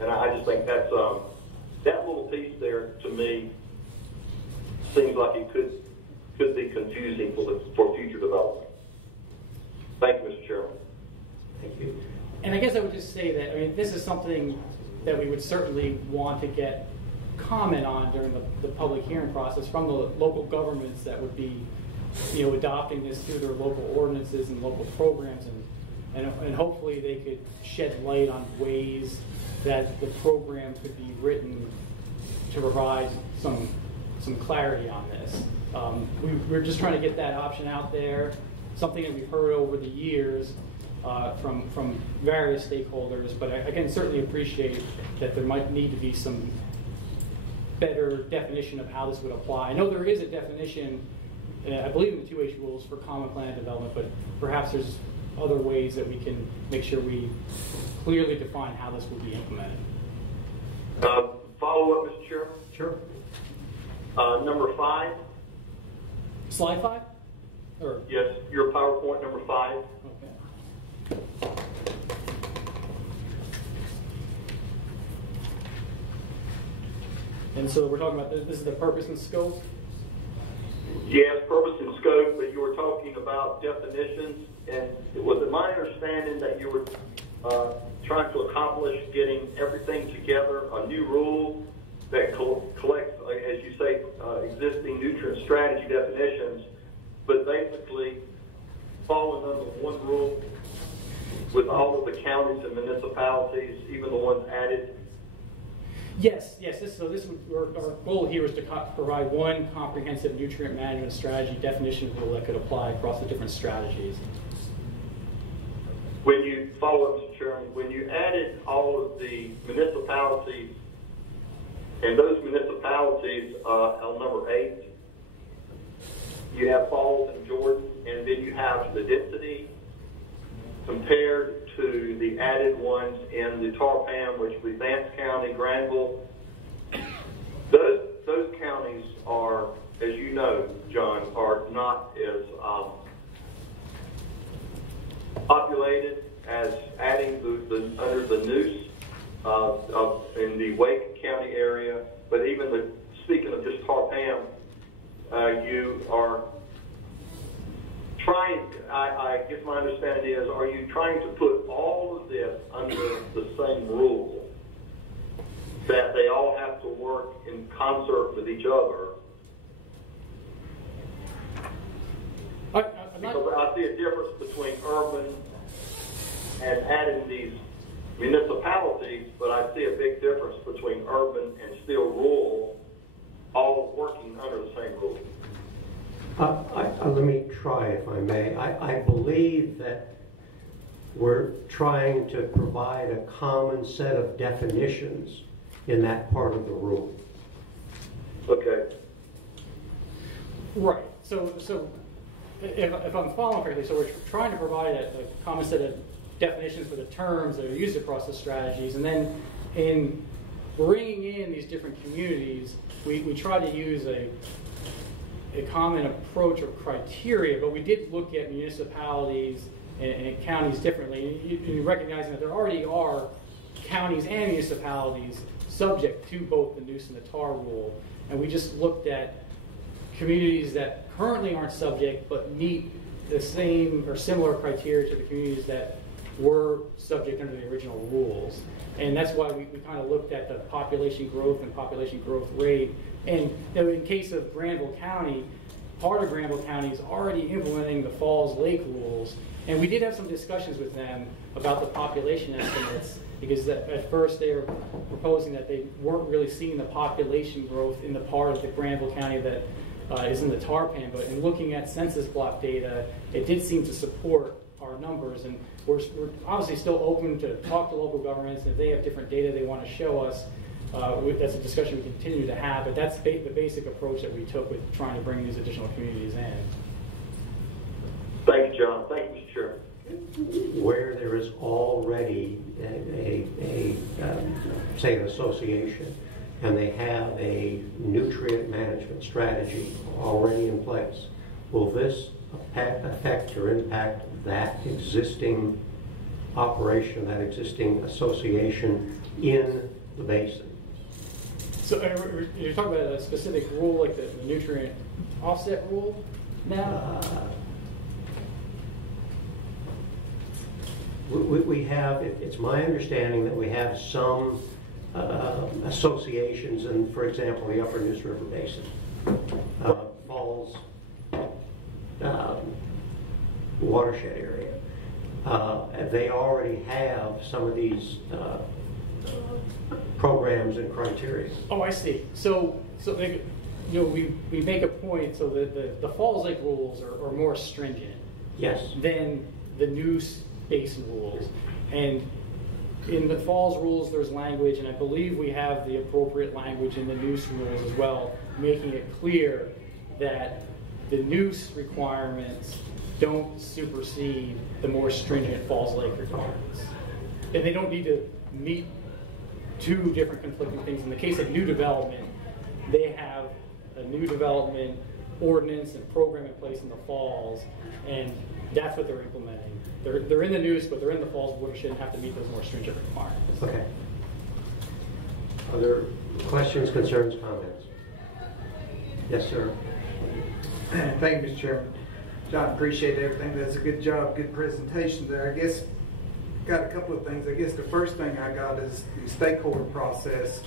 And I just think that's that little piece there to me seems like it could be confusing for future development. Thank you, Mr. Chairman. Thank you. And I guess I would just say that, I mean, this is something that we would certainly want to get comment on during the public hearing process from the local governments that would be, adopting this through their local ordinances and local programs, and hopefully they could shed light on ways that the program could be written to provide some clarity on this. We're just trying to get that option out there, something that we've heard over the years from various stakeholders, but I can certainly appreciate that there might need to be some better definition of how this would apply. I know there is a definition, I believe in the 2H rules for common plan development, but perhaps there's other ways that we can make sure we clearly define how this will be implemented. Follow up, Mr. Chairman? Sure. Number 5. Slide 5? Or? Yes, your PowerPoint number 5. Okay. And so we're talking about, this is the purpose and scope? Yes, purpose and scope, but you were talking about definitions, and was it my understanding that you were trying to accomplish getting everything together, a new rule that collects, as you say, existing nutrient strategy definitions, but basically falling under one rule with all of the counties and municipalities, even the ones added? Yes. Our goal here is to provide one comprehensive nutrient management strategy definition rule that could apply across the different strategies. When you follow up, Mr. Chairman, when you added all of the municipalities, and those municipalities on number 8, you have Falls and Jordan, and then you have the density compared to the added ones in the Tarpam, which would be Vance County, Granville. Those counties are, as you know, John, are not as populated as adding under the Neuse in the Wake County area. But even speaking of just Tarpam, you are trying, I guess my understanding is, are you trying to put all of this under the same rule, that they all have to work in concert with each other? Because I see a difference between urban and adding these municipalities, but I see a big difference between urban and still rural, all working under the same rule. Let me try, if I may. I believe that we're trying to provide a common set of definitions in that part of the rule. Okay. Right. So if I'm following correctly, so we're trying to provide a common set of definitions for the terms that are used across the strategies, and then in bringing in these different communities, we try to use a common approach or criteria, but we did look at municipalities and counties differently, and recognizing that there already are counties and municipalities subject to both the Neuse and the TAR rule, and we just looked at communities that currently aren't subject but meet the same or similar criteria to the communities that were subject under the original rules. And that's why we kind of looked at the population growth and population growth rate. And in case of Granville County, part of Granville County is already implementing the Falls Lake rules. And we did have some discussions with them about the population estimates, because at first they were proposing that they weren't really seeing the population growth in the part of the Granville County that is in the Tarpan. But in looking at census block data, it did seem to support our numbers. And we're obviously still open to talk to local governments, and if they have different data they want to show us, that's a discussion we continue to have, but that's the basic approach that we took with trying to bring these additional communities in. Thank you, John. Thank you, Mr. Chairman. Where there is already say an association, and they have a nutrient management strategy already in place, will this affect or impact that existing operation, that existing association in the basin? So you're talking about a specific rule, like the nutrient offset rule now? We have, it's my understanding that we have some associations in, for example, the Upper Neuse River Basin, Falls, watershed area. They already have some of these programs and criteria. Oh, I see. So they, you know, we make a point so that the Falls Lake rules are more stringent. Yes. Than the Neuse Basin rules. And in the Falls rules, there's language, and I believe we have the appropriate language in the Neuse rules as well, making it clear that the Neuse requirements don't supersede the more stringent Falls Lake requirements. And they don't need to meet two different conflicting things. In the case of new development, they have a new development ordinance and program in place in the Falls, and that's what they're implementing. They're in the Neuse, but they're in the Falls watershed and have to meet those more stringent requirements. Okay. Other questions, concerns, comments? Yes, sir. Thank you, Mr. Chairman. John, appreciate everything. That's a good job, good presentation there. I guess got a couple of things. I guess the first thing I got is the stakeholder process.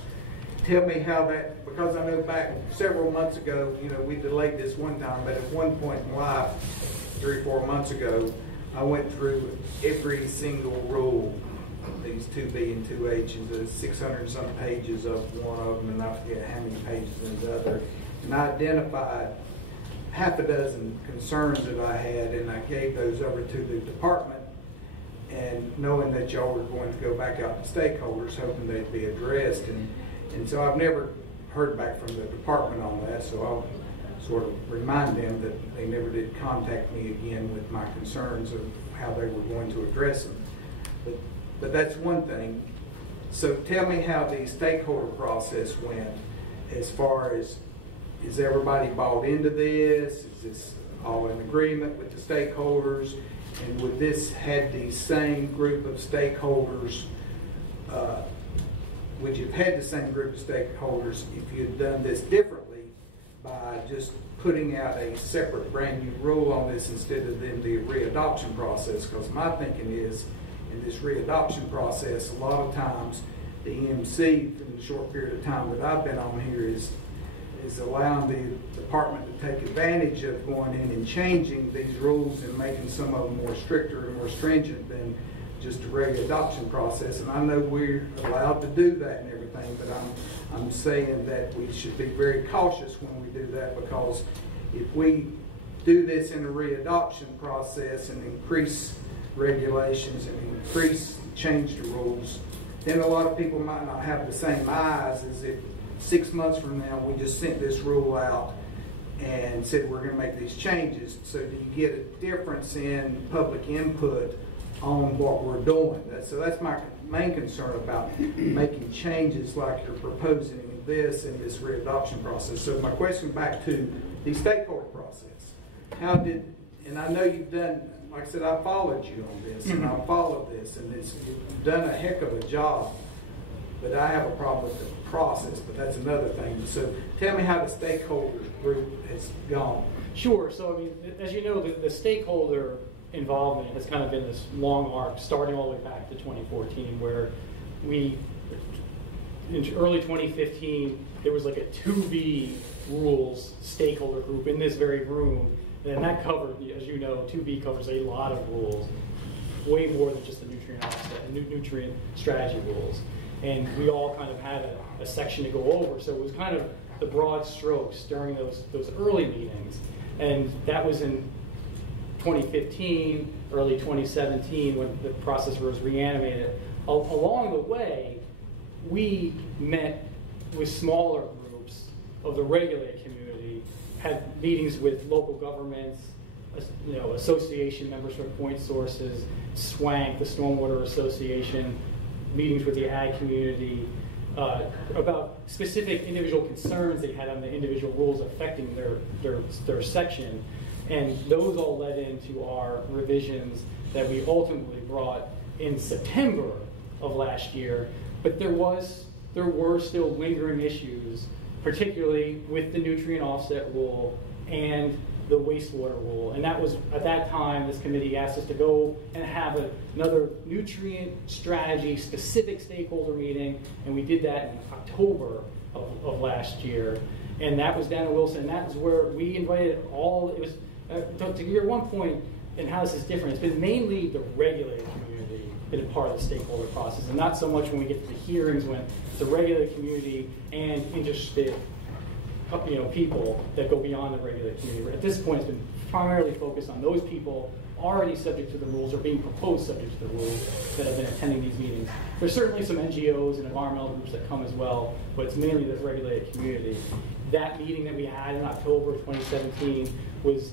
Tell me how that, because I know back several months ago, you know, we delayed this one time, but at one point in life, 3 or 4 months ago, I went through every single rule, these 2B and 2H's, there's 600 and some pages of one of them, and I forget how many pages in the other, and I identified half a dozen concerns that I had, and I gave those over to the department, and knowing that y'all were going to go back out to stakeholders, hoping they'd be addressed, and so I've never heard back from the department on that, so I'll sort of remind them that they never did contact me again with my concerns of how they were going to address them. But that's one thing. So tell me how the stakeholder process went as far as, is everybody bought into this? Is this all in agreement with the stakeholders? And would this had the same group of stakeholders, would you have had the same group of stakeholders if you had done this differently by just putting out a separate brand new rule on this instead of then the readoption process? Because my thinking is, in this readoption process, a lot of times the EMC, in the short period of time that I've been on here, is allowing the department to take advantage of going in and changing these rules and making some of them more stricter and more stringent than just a regular adoption process. And I know we're allowed to do that and everything, but I'm saying that we should be very cautious when we do that, because if we do this in a readoption process and increase regulations and change the rules, then a lot of people might not have the same eyes as if 6 months from now we just sent this rule out and said we're going to make these changes. So do you get a difference in public input on what we're doing? So that's my main concern about making changes like you're proposing in this readoption process. So my question back to the stakeholder process. How did, and I know you've done, like I said, I followed you on this and I followed this, and you've done a heck of a job, but I have a problem with the process, but that's another thing. So tell me how the stakeholder group has gone. Sure. So, I mean, as you know, the stakeholder involvement has kind of been this long arc, starting all the way back to 2014, where we, in early 2015, there was like a 2B rules stakeholder group in this very room, and that covered, as you know, 2B covers a lot of rules, way more than just the nutrient offset, nutrient strategy rules. And we all kind of had a section to go over, so it was kind of the broad strokes during those early meetings. And that was in 2015, early 2017, when the process was reanimated. Along the way, we met with smaller groups of the regulated community, had meetings with local governments, association members from point sources, SWANC, the Stormwater Association, meetings with the ag community, about specific individual concerns they had on the individual rules affecting their section. And those all led into our revisions that we ultimately brought in September of last year. But there were still lingering issues, particularly with the nutrient offset rule and the wastewater rule. And that was, at that time, this committee asked us to go and have another nutrient strategy specific stakeholder meeting, and we did that in October of last year. And that was down in Wilson, and that was where we invited all, it was, to your one point, and how this is different, it's been mainly the regulated community that is part of the stakeholder process, and not so much when we get to the hearings when it's the regulated community and interested people that go beyond the regulated community. But at this point, it's been primarily focused on those people already subject to the rules or being proposed subject to the rules that have been attending these meetings. There's certainly some NGOs and environmental groups that come as well, but it's mainly the regulated community. That meeting that we had in October of 2017 was,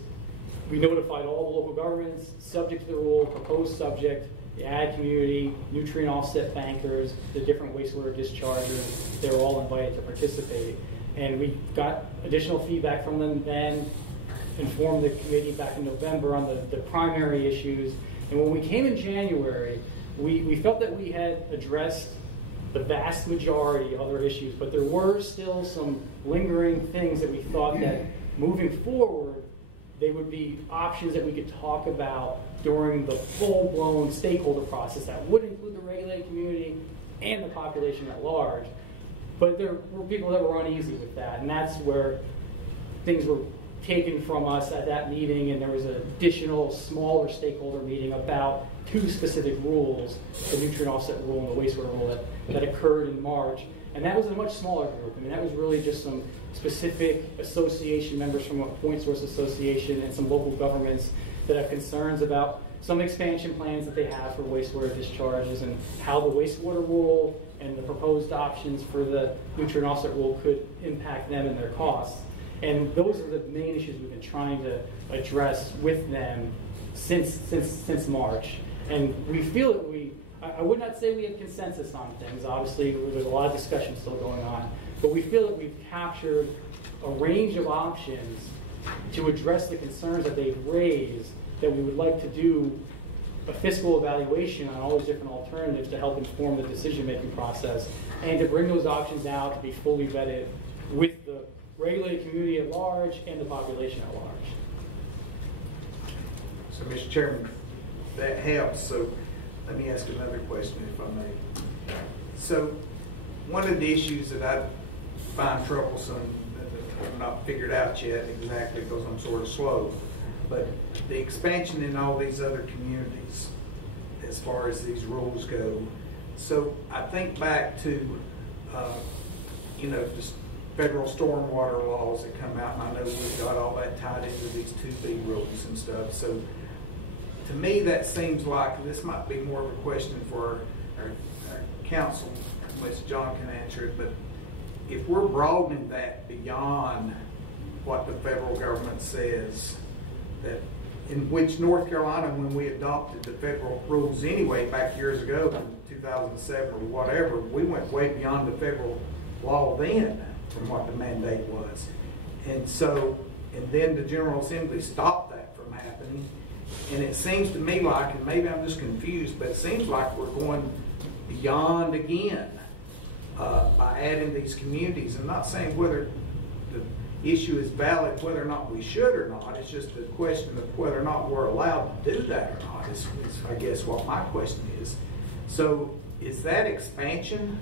we notified all the local governments, subject to the rule, proposed subject, the ag community, nutrient offset bankers, the different wastewater dischargers. They were all invited to participate. And we got additional feedback from them then, informed the committee back in November on the primary issues. And when we came in January, we felt that we had addressed the vast majority of other issues, but there were still some lingering things that we thought that moving forward, they would be options that we could talk about during the full-blown stakeholder process that would include the regulated community and the population at large. But there were people that were uneasy with that, and that's where things were taken from us at that meeting, and there was an additional smaller stakeholder meeting about two specific rules, the nutrient offset rule and the wastewater rule that occurred in March. And that was a much smaller group. I mean, that was really just some specific association members from a point source association and some local governments that have concerns about some expansion plans that they have for wastewater discharges and how the wastewater rule and the proposed options for the nutrient offset rule could impact them and their costs. And those are the main issues we've been trying to address with them since March. And we feel that I would not say we have consensus on things. Obviously, there's a lot of discussion still going on. But we feel that we've captured a range of options to address the concerns that they've raised, that we would like to do a fiscal evaluation on all those different alternatives to help inform the decision-making process, and to bring those options out to be fully vetted with the regulated community at large and the population at large. So, Mr. Chairman, that helps. So let me ask another question, if I may. So one of the issues that I find troublesome, that I've not figured out yet exactly because I'm sort of slow, but the expansion in all these other communities as far as these rules go. So I think back to, just federal stormwater laws that come out, and I know we've got all that tied into these 2B rules and stuff. So to me, that seems like, this might be more of a question for our council, unless John can answer it, but if we're broadening that beyond what the federal government says, that in which North Carolina, when we adopted the federal rules anyway back years ago in 2007 or whatever, we went way beyond the federal law then from what the mandate was. And so, and then the General Assembly stopped that from happening. And it seems to me like, and maybe I'm just confused, but it seems like we're going beyond again by adding these communities. I'm not saying whether the issue is valid, whether or not we should or not. It's just a question of whether or not we're allowed to do that or not, is I guess what my question is. So is that expansion,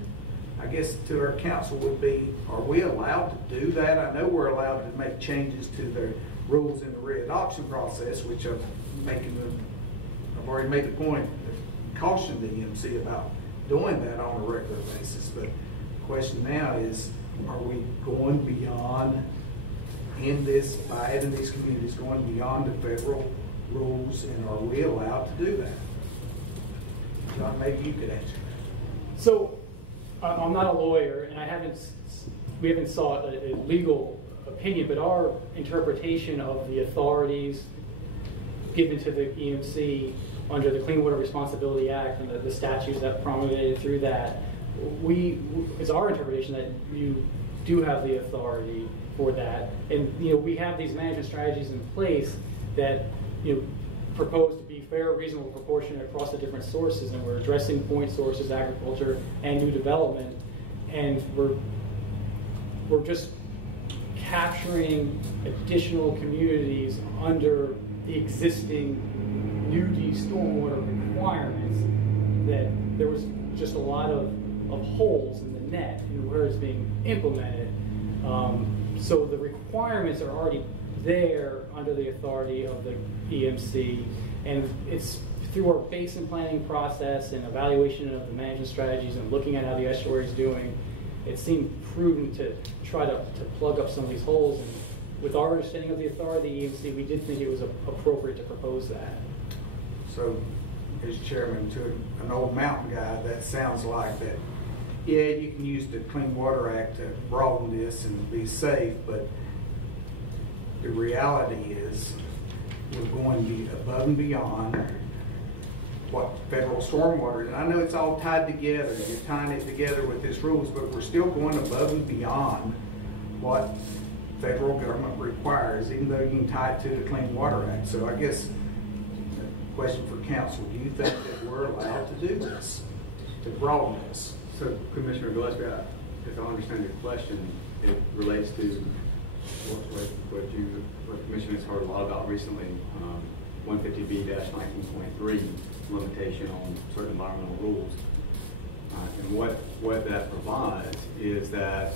I guess to our council would be, are we allowed to do that? I know we're allowed to make changes to the rules in the readoption process, which I've already made the point of caution the EMC about doing that on a regular basis. But the question now is, are we going beyond by adding these communities, going beyond the federal rules, and are we allowed to do that? John, maybe you could answer that. So I'm not a lawyer, and we haven't sought a legal opinion, but our interpretation of the authorities given to the EMC under the Clean Water Responsibility Act and the statutes that promulgated through that, it's our interpretation that you do have the authority for that. And we have these management strategies in place that propose to be fair, reasonable, proportionate across the different sources, and we're addressing point sources, agriculture, and new development, and we're just capturing additional communities under the existing UD stormwater requirements, that there was just a lot of holes in the net in where it's being implemented. So the requirements are already there under the authority of the EMC, and it's through our basin planning process and evaluation of the management strategies and looking at how the estuary is doing, it seemed prudent to try to plug up some of these holes. And with our understanding of the authority of the EMC, we did think it was appropriate to propose that. So, as chairman, to an old mountain guy, that sounds like that, yeah, you can use the Clean Water Act to broaden this and be safe, but the reality is we're going to be above and beyond what federal stormwater, and I know it's all tied together, you're tying it together with these rules, but we're still going above and beyond what federal government requires, even though you can tie it to the Clean Water Act. So I guess question for council, do you think that we're allowed to do this, to broaden this? So Commissioner Gillespie, if I understand your question, it relates to what the Commission has heard a lot about recently, 150B-19.3, limitation on certain environmental rules. And what that provides is that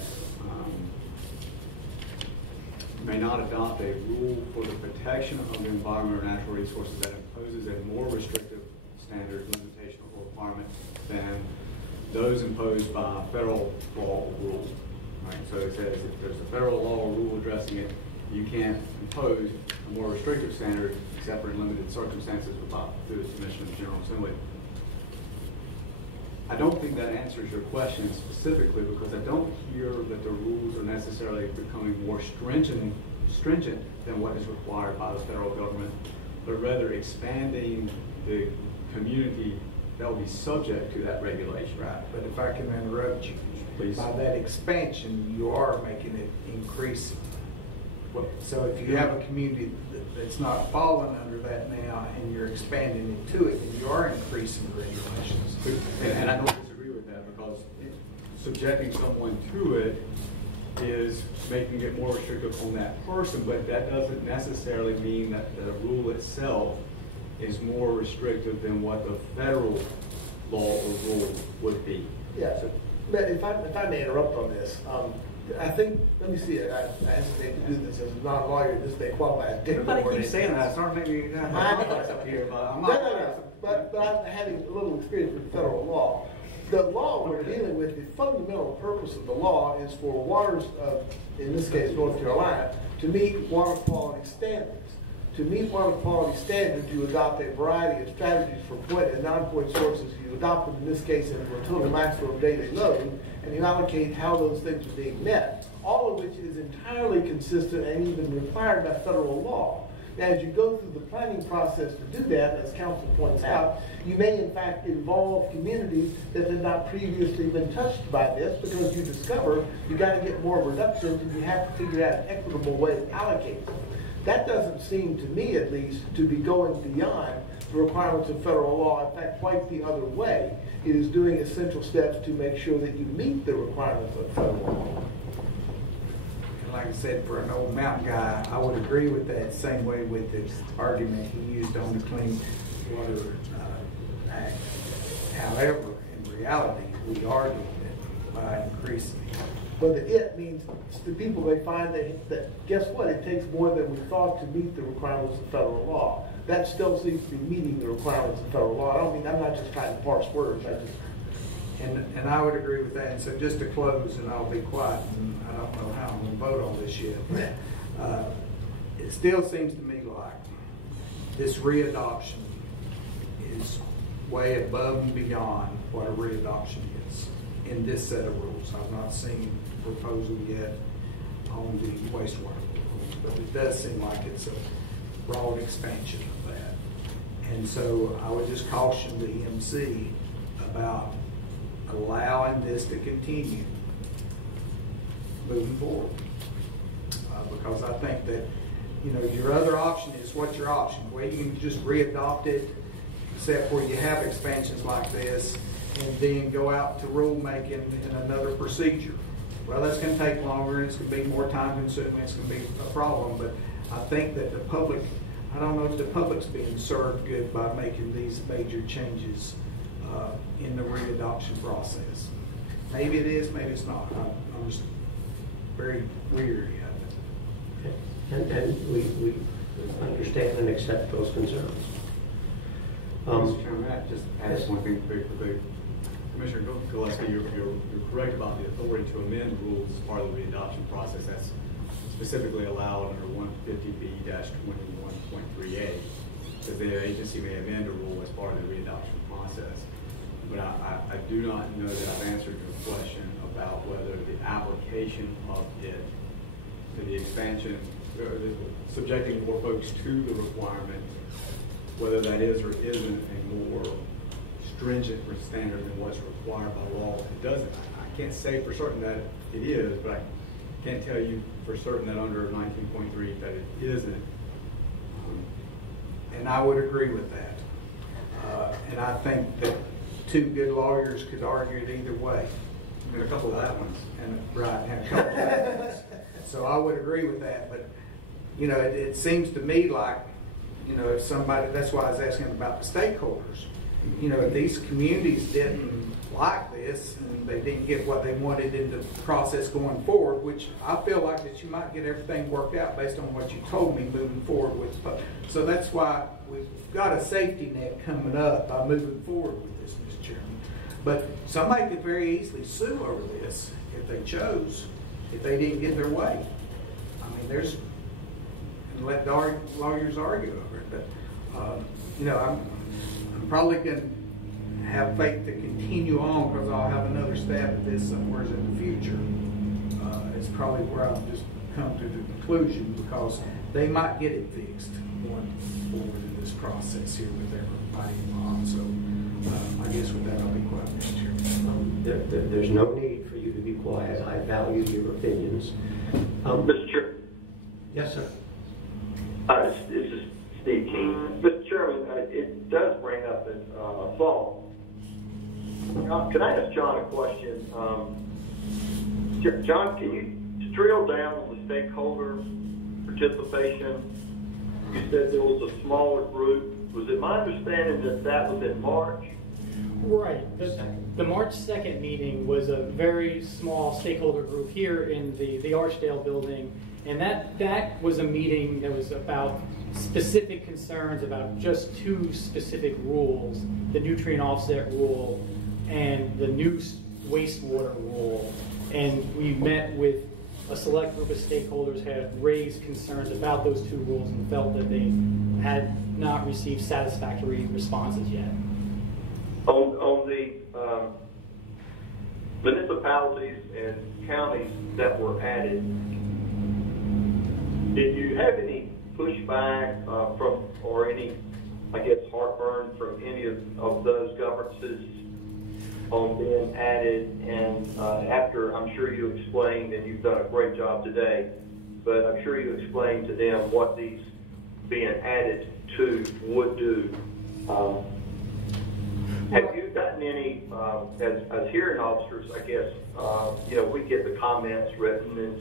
you may not adopt a rule for the protection of the environment or natural resources that imposes a more restrictive standard, limitation, or requirement than those imposed by federal law or rule. Right? So it says if there's a federal law or rule addressing it, you can't impose a more restrictive standard except for in limited circumstances without through the submission of the General Assembly. I don't think that answers your question specifically, because I don't hear that the rules are necessarily becoming more stringent than what is required by the federal government, but rather expanding the community that will be subject to that regulation. Right, but if I can interrupt you, please. By that expansion, you are making it increasing. So if you have a community that's not falling under that now and you're expanding into it, then you are increasing the regulations. And I don't disagree with that, because subjecting someone to it is making it more restrictive on that person, but that doesn't necessarily mean that the rule itself is more restrictive than what the federal law or rule would be. Yeah, so, but if I may interrupt on this, I think, let me see, I hesitate to do this as a non-lawyer, this may qualify as different. Everybody keeps saying that, so maybe up here, but I'm not. No. But I'm having a little experience with federal law. The law we're dealing with, the fundamental purpose of the law is for waters of, in this case, North Carolina, to meet water quality standards. To meet water quality standards, you adopt a variety of strategies for point and non-point sources. You adopt them, in this case, into a total maximum daily load, and you allocate how those things are being met, all of which is entirely consistent and even required by federal law. Now, as you go through the planning process to do that, as council points out, you may in fact involve communities that had not previously been touched by this, because you discover you got to get more reductions and you have to figure out an equitable way to allocate them. That doesn't seem to me, at least, to be going beyond the requirements of federal law. In fact, quite the other way. It is doing essential steps to make sure that you meet the requirements of federal law. And like I said, for an old mountain guy, I would agree with that, same way with the argument he used on the Clean Water Act. However, in reality, we are doing it by increasing. But the it means the people may find that guess what? It takes more than we thought to meet the requirements of federal law. That still seems to be meeting the requirements of federal law. I'm not just trying to parse words. And I would agree with that. And so just to close, and I'll be quiet, and I don't know how I'm going to vote on this yet. It still seems to me like this readoption is way above and beyond what a readoption is in this set of rules. I've not seen a proposal yet on the wastewater rules, but it does seem like it's a broad expansion of that. And so I would just caution the EMC about allowing this to continue moving forward. Because I think that, your other option is what's your option? Well, you can just readopt it, except where you have expansions like this, and then go out to rulemaking in another procedure. well, that's going to take longer, and it's going to be more time consuming, it's going to be a problem. But I think that the public, I don't know if the public's being served good by making these major changes in the readoption process. Maybe it is, maybe it's not. I'm just very weary of it. Okay. And we understand and accept those concerns. Mr. Chairman, may I just add one thing very quickly? Commissioner Gillespie, you're correct about the authority to amend rules as part of the readoption process. That's specifically allowed under 150B-21.3A, because the agency may amend a rule as part of the readoption process. But I do not know that I've answered your question about whether the application of it to the expansion, or subjecting more folks to the requirement, whether that is or isn't a more stringent standard than what's required by law. It doesn't. I can't say for certain that it is, but I can't tell you for certain that under 19.3 that it isn't. And I would agree with that. And I think that two good lawyers could argue it either way. And a couple of that ones. And a couple of that ones. So I would agree with that. But, you know, it seems to me like, you know, if somebody, that's why I was asking about the stakeholders. You know, if these communities didn't like this and they didn't get what they wanted in the process going forward, which I feel like that you might get everything worked out based on what you told me moving forward with. So that's why we've got a safety net coming up by moving forward with this, Mr. Chairman. But somebody could very easily sue over this if they chose, if they didn't get their way. I mean, and let the lawyers argue over it. But, you know, I'm probably going to have faith to continue on because I'll have another stab at this somewhere in the future. It's probably where I've just come to the conclusion because they might get it fixed going forward in this process here with everybody involved. So I guess with that, I'll be quiet, Mr. Chairman. There's no need for you to be quiet. I value your opinions. Mr. Chair. Yes, sir. This is Steve King. Mr. Chairman, it does bring up a thought. Can I ask John a question? John, can you drill down on the stakeholder participation? You said there was a smaller group. Was it my understanding that that was in March? Right. The March 2nd meeting was a very small stakeholder group here in the Archdale building. And that was a meeting that was about specific concerns about just two specific rules, the nutrient offset rule and the Neuse wastewater rule. And we met with a select group of stakeholders who had raised concerns about those two rules and felt that they had not received satisfactory responses yet. On the municipalities and counties that were added, did you have any pushback from, or any, I guess, heartburn from any of those governances on being added? And after, I'm sure you explained, and you've done a great job today, but I'm sure you explained to them what these being added to would do. Have you gotten any, as hearing officers, I guess, you know, we get the comments written and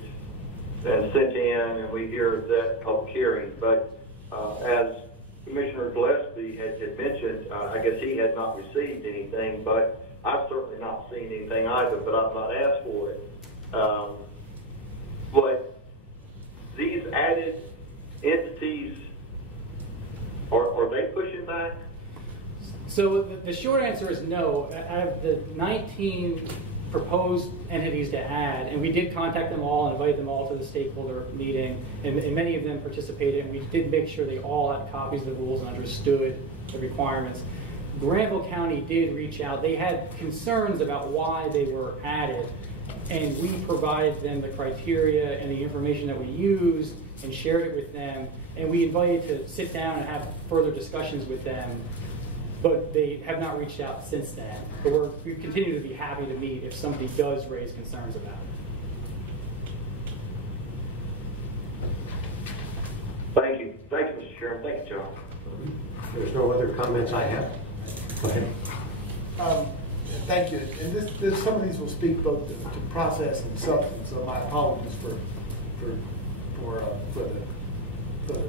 sent in, and we hear that public hearing. But as Commissioner Gillespie had mentioned, I guess he had not received anything, but I've certainly not seen anything either, but I've not asked for it. But these added entities, are they pushing back? So the short answer is no. Out of the 19 proposed entities to add, and we did contact them all and invite them all to the stakeholder meeting, and many of them participated, and we did make sure they all had copies of the rules and understood the requirements. Granville County did reach out. They had concerns about why they were added, and we provided them the criteria and the information that we used and shared it with them, and we invited to sit down and have further discussions with them. But they have not reached out since then. But we continue to be happy to meet if somebody does raise concerns about it. Thank you. Thank you, Mr. Chairman. Thank you, John. There's no other comments I have. Go ahead. Thank you. And some of these will speak both to process and substance. So my apologies for the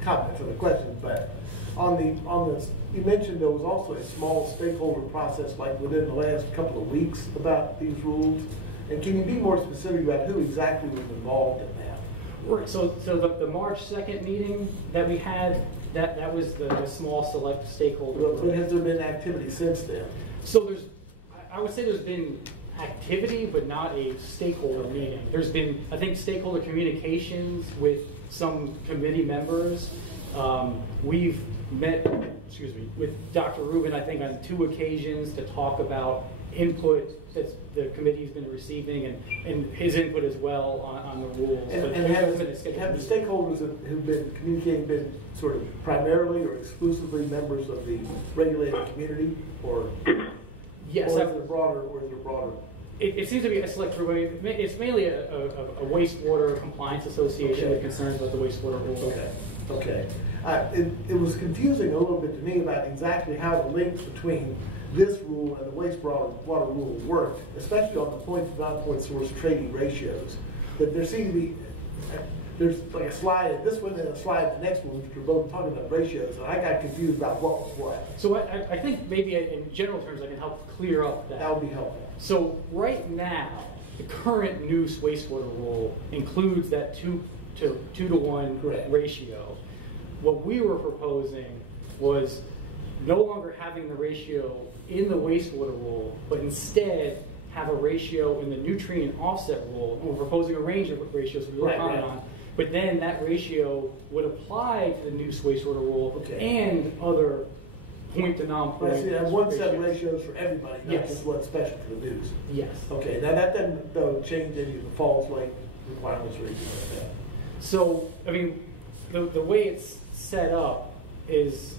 comment, for the question. But on the you mentioned there was also a small stakeholder process, like within the last couple of weeks, about these rules. And can you be more specific about who exactly was involved in that? Right. So the March 2nd meeting that we had, that was the small select stakeholder. But has there been activity since then? So I would say there's been activity, but not a stakeholder meeting. There's been, I think, stakeholder communications with some committee members. We've met, with Dr. Rubin, I think, on 2 occasions to talk about input that the committee's been receiving and his input as well on the rules. And have the stakeholders who've been communicating been sort of primarily or exclusively members of the regulated community, or yes, or is there broader? It seems to be a select group. I mean, it's mainly a wastewater compliance association that concerns about the wastewater rules. Okay. It was confusing a little bit to me about exactly how the links between this rule and the wastewater rule worked, especially on the point to non-point source trading ratios. That there seemed to be, there's like a slide in this one and a slide in the next one, which are both talking about ratios, and I got confused about what was what. So I think maybe in general terms I can help clear up that. That would be helpful. So right now, the current Neuse wastewater rule includes that 2 to 1 ratio. What we were proposing was no longer having the ratio in the wastewater rule, but instead have a ratio in the nutrient offset rule. And we're proposing a range of ratios we will comment on. But then that ratio would apply to the Neuse wastewater rule and other point to non-point. I see. Have one set of ratios for everybody, not yes. just one special for the Neuse. Yes. Okay. Now that doesn't change any of the falls lake requirements or anything like that. So I mean, the way it's set up is,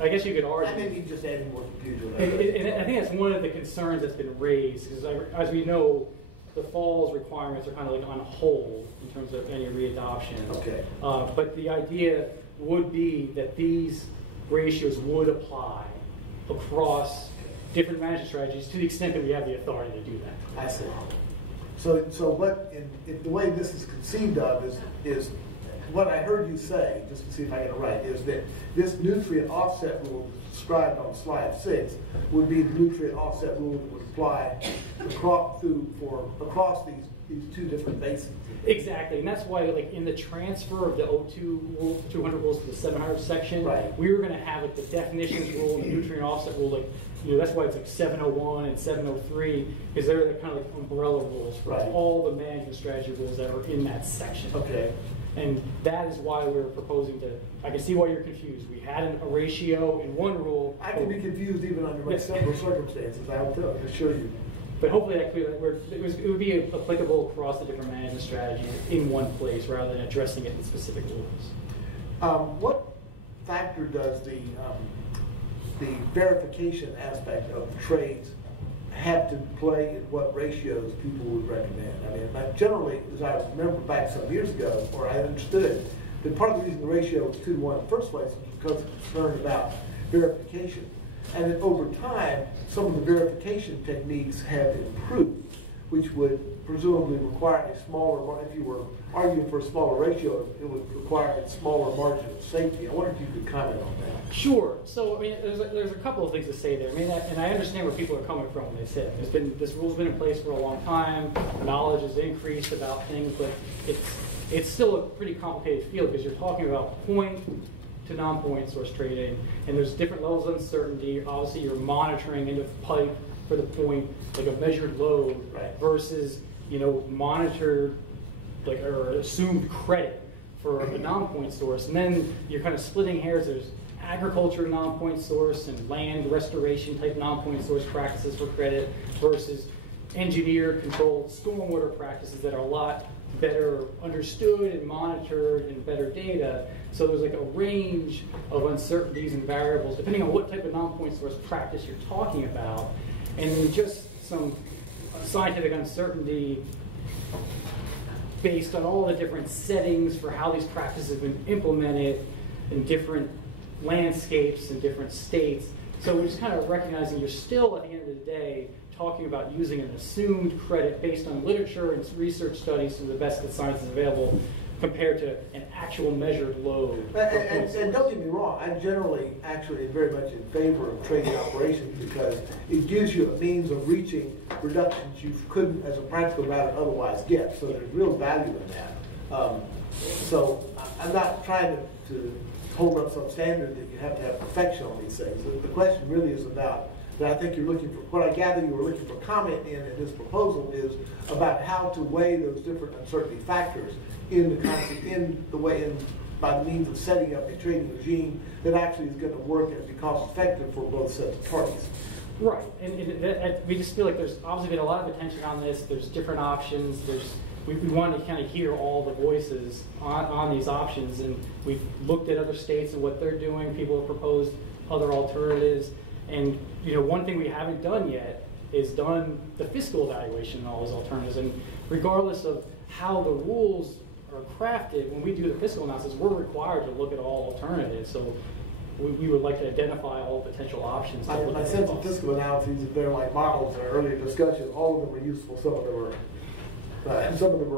I guess you could argue. That may be just adding more confusion. And I think that's one of the concerns that's been raised, because as we know, the falls requirements are kind of like on hold in terms of any readoption. Okay. But the idea would be that these ratios would apply across different management strategies to the extent that we have the authority to do that. I see. So what the way this is conceived of is what I heard you say, just to see if I get it right, is that this nutrient offset rule described on slide 6 would be the nutrient offset rule that would apply across these 2 different basins. Exactly, and that's why, like, in the transfer of the 200 rules to the 700 section, we were going to have the definitions rule, the nutrient offset rule, like, that's why it's like 701 and 703, because they're the kind of like umbrella rules for all the management strategy rules that are in that section. Okay. And that is why we're proposing to, I can see why you're confused. We had a ratio in one rule. I can be confused even under my simple circumstances, I will assure you. But hopefully that clear that it would be applicable across the different management strategies in one place rather than addressing it in specific rules. What factor does the verification aspect of the trades have to play in what ratios people would recommend? I mean, generally, as I remember back some years ago, or I understood, that part of the reason the ratio was 2 to 1 in the first place was because of concern about verification. And that over time, some of the verification techniques have improved, which would presumably require a smaller, if you were arguing for a smaller ratio, it would require a smaller margin of safety. I wonder if you could comment on that. Sure. So, I mean, there's a couple of things to say there. I mean, and I understand where people are coming from when they say it. This rule's been in place for a long time. Knowledge has increased about things, but it's still a pretty complicated field because you're talking about point to non-point source trading, and there's different levels of uncertainty. Obviously, you're monitoring into pipe for the point, like a measured load, versus monitored, like, or assumed credit for a non-point source, and then you're kind of splitting hairs. There's agriculture non-point source and land restoration type non-point source practices for credit versus engineer controlled stormwater practices that are a lot better understood and monitored and better data. So there's like a range of uncertainties and variables depending on what type of non-point source practice you're talking about, and then just some scientific uncertainty based on all the different settings for how these practices have been implemented in different landscapes and different states. So we're just kind of recognizing you're still, at the end of the day, talking about using an assumed credit based on literature and research studies to the best that science is available compared to an actual measured load. And don't get me wrong, I generally actually am very much in favor of trading operations because it gives you a means of reaching reductions you couldn't, as a practical matter, otherwise get. So there's real value in that. So I'm not trying to hold up some standard that you have to have perfection on these things. The question really is about, that I think you're looking for, what I gather you were looking for comment in this proposal is about how to weigh those different uncertainty factors in the concept, in the way, by means of setting up a trading regime that actually is going to work and be cost effective for both sets of parties. Right, and we just feel like there's obviously been a lot of attention on this. There's different options. We want to kind of hear all the voices on these options, and we've looked at other states and what they're doing. People have proposed other alternatives, and one thing we haven't done yet is done the fiscal evaluation on all those alternatives. And regardless of how the rules are crafted, when we do the fiscal analysis, we're required to look at all alternatives. So we would like to identify all potential options. My sense of fiscal analyses is they're like models in our earlier discussion. All of them are useful. Some of them are right, and some of them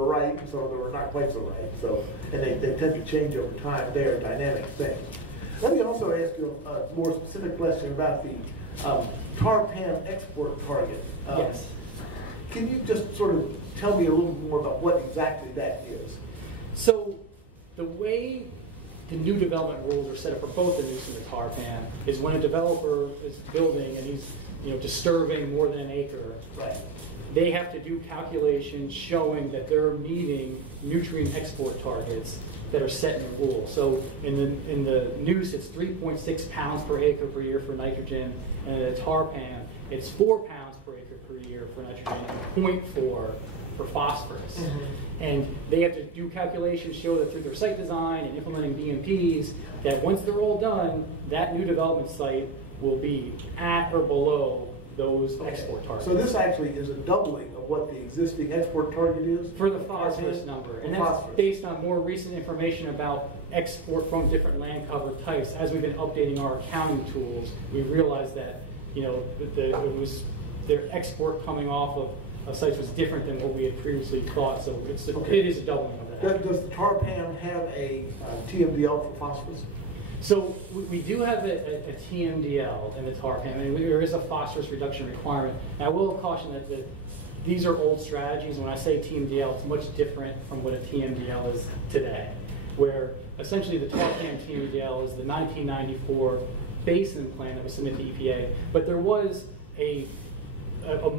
are not quite so right. So, and they tend to change over time. They are dynamic things. Let me also ask you a more specific question about the Tarpan export target. Yes. Can you just sort of tell me a little more about what exactly that is? So the way the new development rules are set up for both the Neuse and the Tarpan is when a developer is building and he's disturbing more than an acre, right, they have to do calculations showing that they're meeting nutrient export targets that are set in the rule. So in the Neuse, it's 3.6 pounds per acre per year for nitrogen, and in the Tarpan, it's 4 pounds per acre per year for nitrogen, and 0.4 for phosphorus. Mm-hmm. And they have to do calculations, show that through their site design and implementing BMPs, that once they're all done, that new development site will be at or below those export targets. So this actually is a doubling of what the existing export target is? For the phosphorus number. And that's based on more recent information about export from different land cover types. As we've been updating our accounting tools, we realized that their export coming off of sites was different than what we had previously thought. So it is a doubling of that. Does the Tarpam have a Tmdl for phosphorus? So we do have a Tmdl in the Tarpam, and there is a phosphorus reduction requirement. Now, I will caution that these are old strategies. When I say Tmdl, it's much different from what a Tmdl is today, where essentially the Tarpam Tmdl is the 1994 Basin plan that was submitted to EPA, but there was a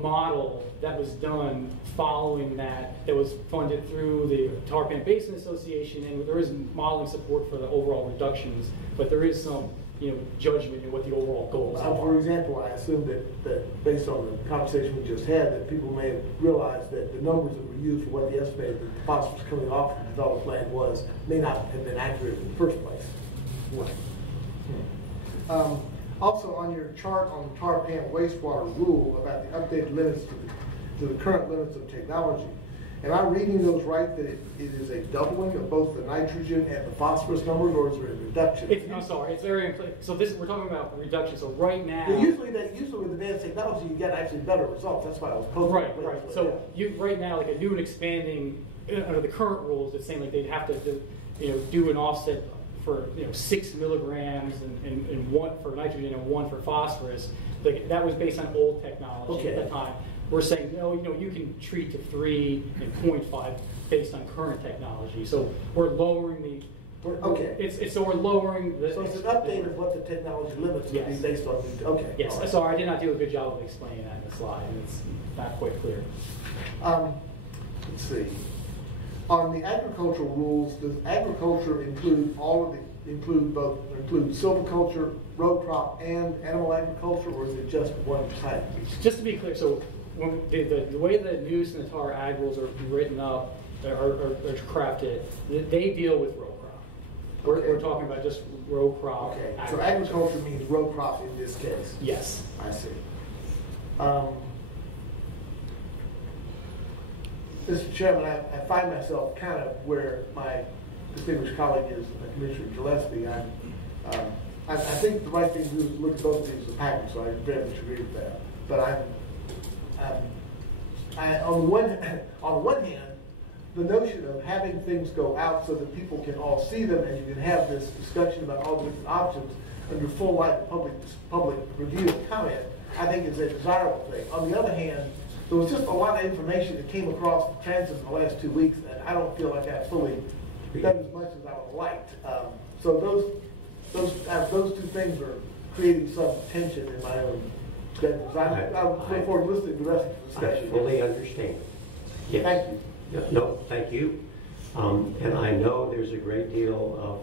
model that was done following that was funded through the Tarpan Basin Association, and there is modeling support for the overall reductions, but there is some judgment in what the overall goals are. For example, I assume that based on the conversation we just had, that people may have realized that the numbers that were used for what the estimated phosphorus coming off the developed land was may not have been accurate in the first place. Right. Also, on your chart on the Tarpan wastewater rule about the updated limits to the current limits of technology, am I reading those right that it is a doubling of both the nitrogen and the phosphorus numbers, or is there a reduction? I'm sorry, it's very unclear. So we're talking about reduction. So right now, usually with advanced technology, you get actually better results. That's why I was posing. Right. So right now, like a new and expanding under the current rules, it's saying like they'd have to do an offset for 6 milligrams and 1 for nitrogen and 1 for phosphorus. Like that was based on old technology at the time. We're saying no, you can treat to 3 and 0.5 based on current technology. So we're lowering the. We're lowering the. So it's an update of what the technology limits would be based on. Okay. Yes. Right. Sorry, I did not do a good job of explaining that in the slide, and it's not quite clear. Let's see. On the agricultural rules, does agriculture include include silviculture, row crop, and animal agriculture, or is it just one type? Just to be clear, so when the way the Neuse and the Tar ag rules are written up, are crafted, they deal with row crop. We're talking about just row crop. Okay, so agriculture means row crop in this case? Yes. I see. Mr. Chairman, I find myself kind of where my distinguished colleague is, Commissioner Gillespie. I think the right thing to do is look at both of these as a package, so I very much agree with that. But On the one hand, the notion of having things go out so that people can all see them and you can have this discussion about all the different options under full light of public review and comment, I think is a desirable thing. On the other hand, there was just a lot of information that came across the transit in the last 2 weeks, and I don't feel like I fully done as much as I would like. So those two things are creating some tension in my own business. I look forward to listening to the rest of the discussion. I fully understand. Yes. Thank you. No, thank you. And I know there's a great deal of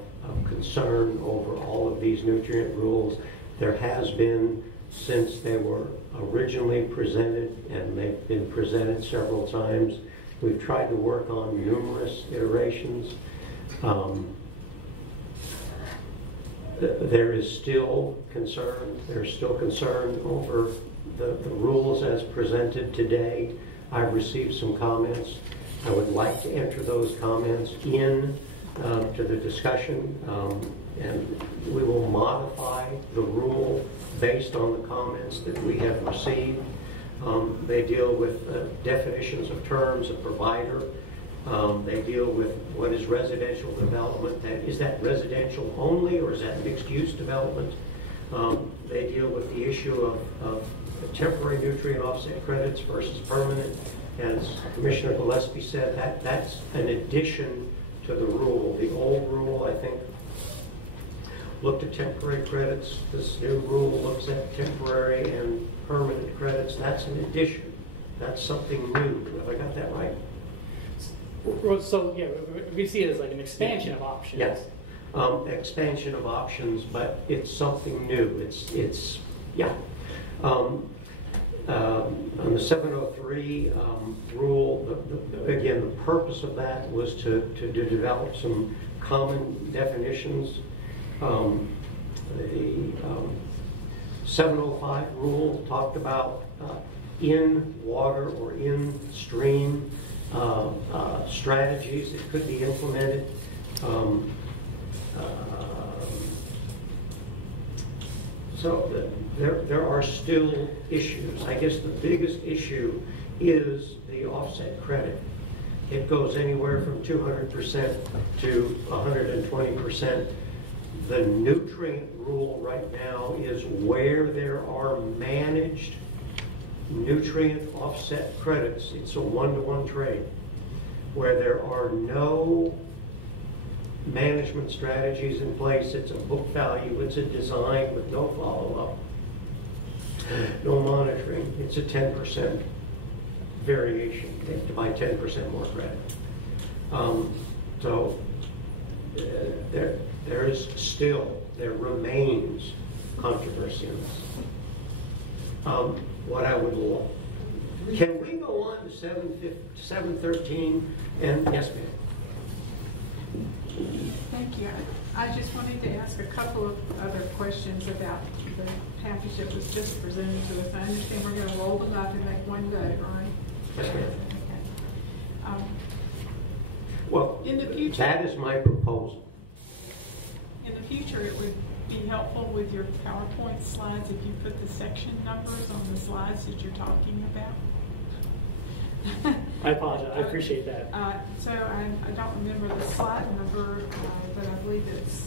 concern over all of these nutrient rules. There has been since they were originally presented, and they've been presented several times. We've tried to work on numerous iterations. There is still concern. There's still concern over the rules as presented today. I've received some comments. I would like to enter those comments in to the discussion, and we will modify the rule based on the comments that we have received. They deal with definitions of terms, a provider. They deal with what is residential development. Is that residential only, or is that mixed-use development? They deal with the issue of temporary nutrient offset credits versus permanent. As Commissioner Gillespie said, that's an addition to the rule. The old rule, I think, looked at temporary credits. This new rule looks at temporary and permanent credits. That's an addition. That's something new. Have I got that right? So, yeah, we see it as like an expansion of options. Yes. Expansion of options, but it's something new. It's yeah. On the 703 rule, again, the purpose of that was to develop some common definitions. The 705 rule talked about in water or in stream strategies that could be implemented. So there are still issues. I guess the biggest issue is the offset credit. It goes anywhere from 200% to 120%. The nutrient rule right now is where there are managed nutrient offset credits. It's a one-to-one trade. Where there are no management strategies in place, it's a book value, it's a design with no follow-up, no monitoring. It's a 10% variation to buy 10% more credit. So there remains controversy in this. What I would love, can we go on to 713? And yes, ma'am. Thank you. I just wanted to ask a couple of other questions about the package that was just presented to us. I understand we're going to roll them up and make one vote, right? Yes, ma'am. Okay. Well, in the future, that is my proposal. In the future, it would be helpful with your PowerPoint slides if you put the section numbers on the slides that you're talking about. I apologize. I appreciate that. So I don't remember the slide number, but I believe it's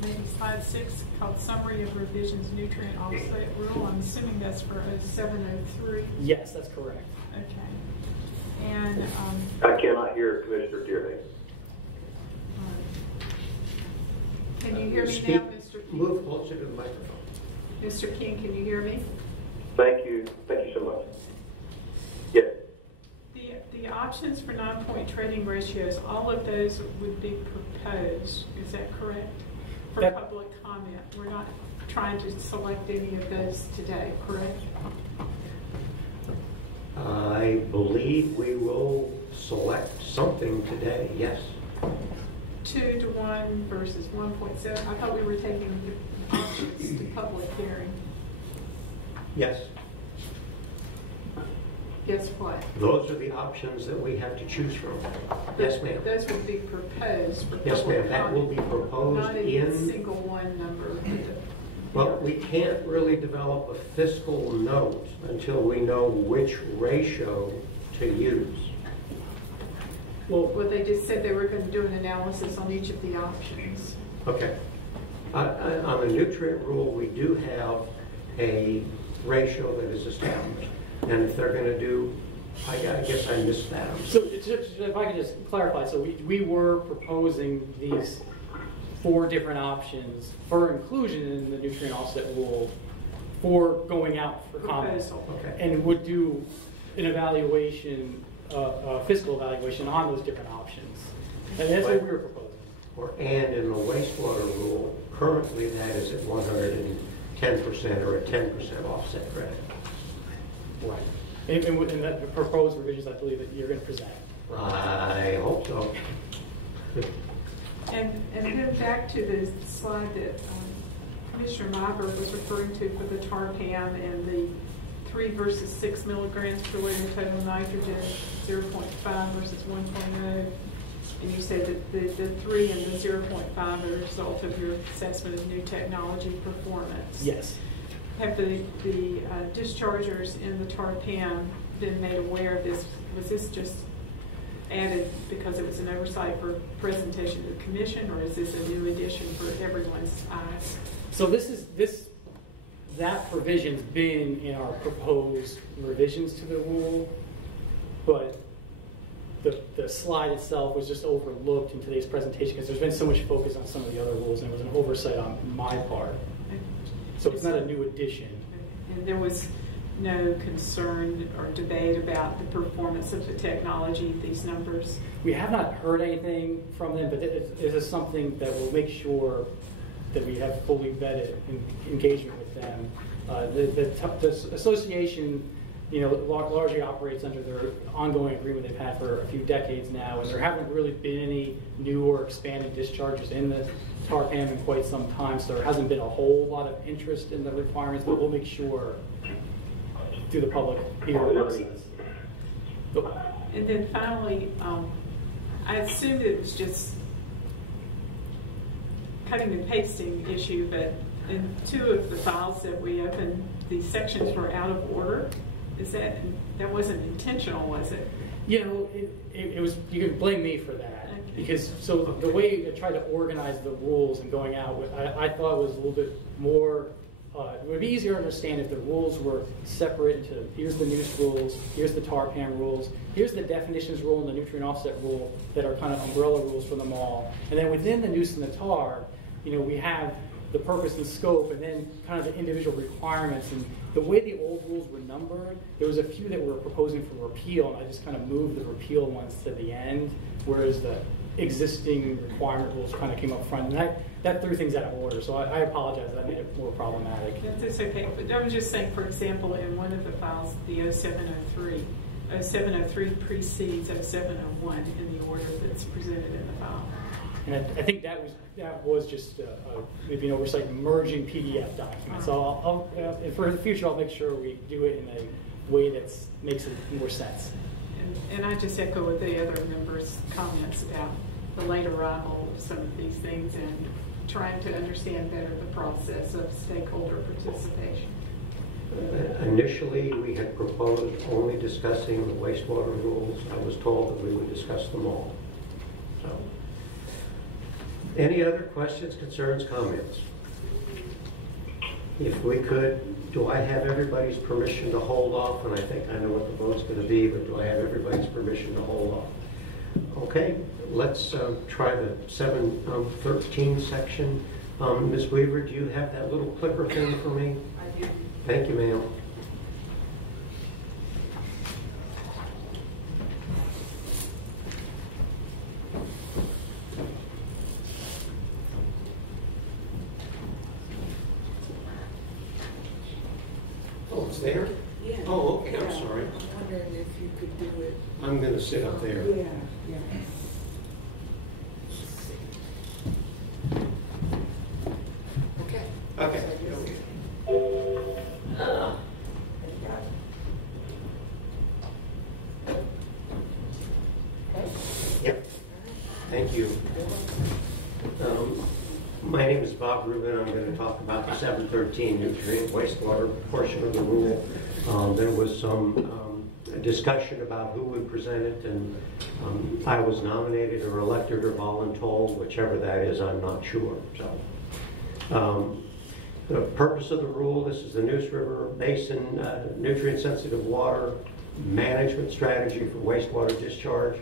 maybe slide 6, called Summary of Revisions Nutrient Offset Rule. I'm assuming that's for 703. Yes, that's correct. Okay. And I cannot hear Commissioner Tierney. can you hear me Speak, now, Mr. King? Move closer to the microphone. Mr. King, can you hear me? Thank you so much. Yes. The options for 9-point trading ratios, all of those would be proposed. Is that correct? For public comment. We're not trying to select any of those today, correct? I believe we will select something today, yes. 2 to 1 versus 1.7. I thought we were taking the options to public hearing. Yes. Guess what? Those are the options that we have to choose from. Yes, ma'am. Those would be proposed for Yes, public ma'am. That will be proposed not in a single one number. Well, we can't really develop a fiscal note until we know which ratio to use. Well, they just said they were going to do an analysis on each of the options. Okay. On the nutrient rule, we do have a ratio that is established. And if they're going to do, I guess I missed that. So if I could just clarify, so we were proposing these 4 different options for inclusion in the nutrient offset rule for going out for comment. Okay. And would do an evaluation, fiscal evaluation on those different options. And that's what we were proposing. And in the wastewater rule, currently that is at 110% or a 10% offset credit. Right. And that the proposed revisions, I believe, that you're going to present. I hope so. And then back to the slide that Commissioner Myberg was referring to for the Tarpam and the 3 versus 6 milligrams per liter total nitrogen, 0.5 versus 1.0. And you said that the 3 and the 0.5 are the result of your assessment of new technology performance. Yes. Have the dischargers in the Tarpam been made aware of this? Was this just added because it was an oversight for presentation to the commission, or is this a new addition for everyone's eyes? So that provision's been in our proposed revisions to the rule, but the slide itself was just overlooked in today's presentation because there's been so much focus on some of the other rules, and it was an oversight on my part. So it's not a new addition. And there was no concern or debate about the performance of the technology, these numbers? We have not heard anything from them, but it is something that will make sure that we have fully vetted engagement with them. The association, largely operates under their ongoing agreement they've had for a few decades now, and there haven't really been any new or expanded discharges in the Tarpam in quite some time, so there hasn't been a whole lot of interest in the requirements, but we'll make sure through the public hearing process. And then finally, I assumed it was just cutting and pasting issue, but in 2 of the files that we opened, the sections were out of order. That wasn't intentional, was it? It was. You can blame me for that, okay. Because the way I tried to organize the rules and going out, I thought it was a little bit more. It would be easier to understand if the rules were separate into here's the Neuse rules, here's the Tarpan rules, here's the definitions rule and the nutrient offset rule that are kind of umbrella rules for them all, and then within the Neuse and the Tar, we have the purpose and scope, and then kind of the individual requirements. And the way the old rules were numbered, there was a few that were proposing for repeal, and I just kind of moved the repeal ones to the end, whereas the existing requirement rules kind of came up front. And that threw things out of order, so I apologize. That made it more problematic. That's okay, but I was just saying, for example, in one of the files, the 0703, 0703 precedes 0701 in the order that's presented in the file. And I think that was just maybe an oversight merging PDF documents. So for the future, I'll make sure we do it in a way that makes it more sense. And I just echo with the other members' comments about the late arrival of some of these things and trying to understand better the process of stakeholder participation. Initially, we had proposed only discussing the wastewater rules. I was told that we would discuss them all. So, any other questions, concerns, comments? If we could, do I have everybody's permission to hold off? And I think I know what the vote's going to be, but do I have everybody's permission to hold off? Okay, let's try the 713 section. Ms. Weaver, do you have that little clicker thing for me? I do. Thank you, ma'am. Oh, it's there? Yeah. Oh, okay, I'm Yeah. sorry. I'm wondering if you could do it. I'm going to sit up there. Yeah, yeah. Okay. Okay. Yep. Thank you. My name is Bob Rubin. I'm going to talk about the 713 nutrient wastewater portion of the rule. There was some discussion about who would present it, and I was nominated or elected or voluntold, whichever that is, I'm not sure. So, the purpose of the rule, this is the Neuse River Basin nutrient-sensitive water management strategy for wastewater discharge.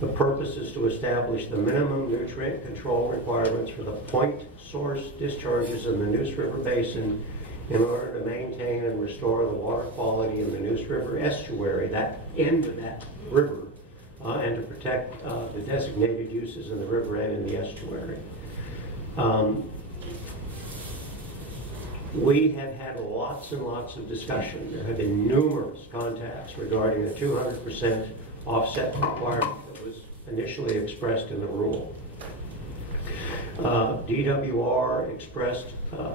The purpose is to establish the minimum nutrient control requirements for the point source discharges in the Neuse River Basin in order to maintain and restore the water quality in the Neuse River estuary, that end of that river, and to protect the designated uses in the river and in the estuary. We have had lots and lots of discussion. There have been numerous contacts regarding the 200% offset requirement that was initially expressed in the rule. DWR expressed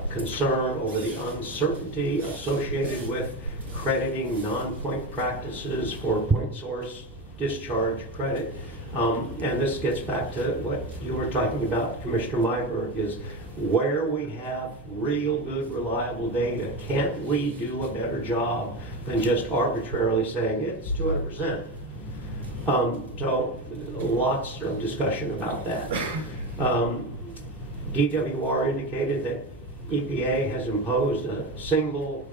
concern over the uncertainty associated with crediting non-point practices for point source discharge credit. And this gets back to what you were talking about, Commissioner Myberg, is where we have real good, reliable data, can't we do a better job than just arbitrarily saying it's 200%? So lots of discussion about that. DWR indicated that EPA has imposed a single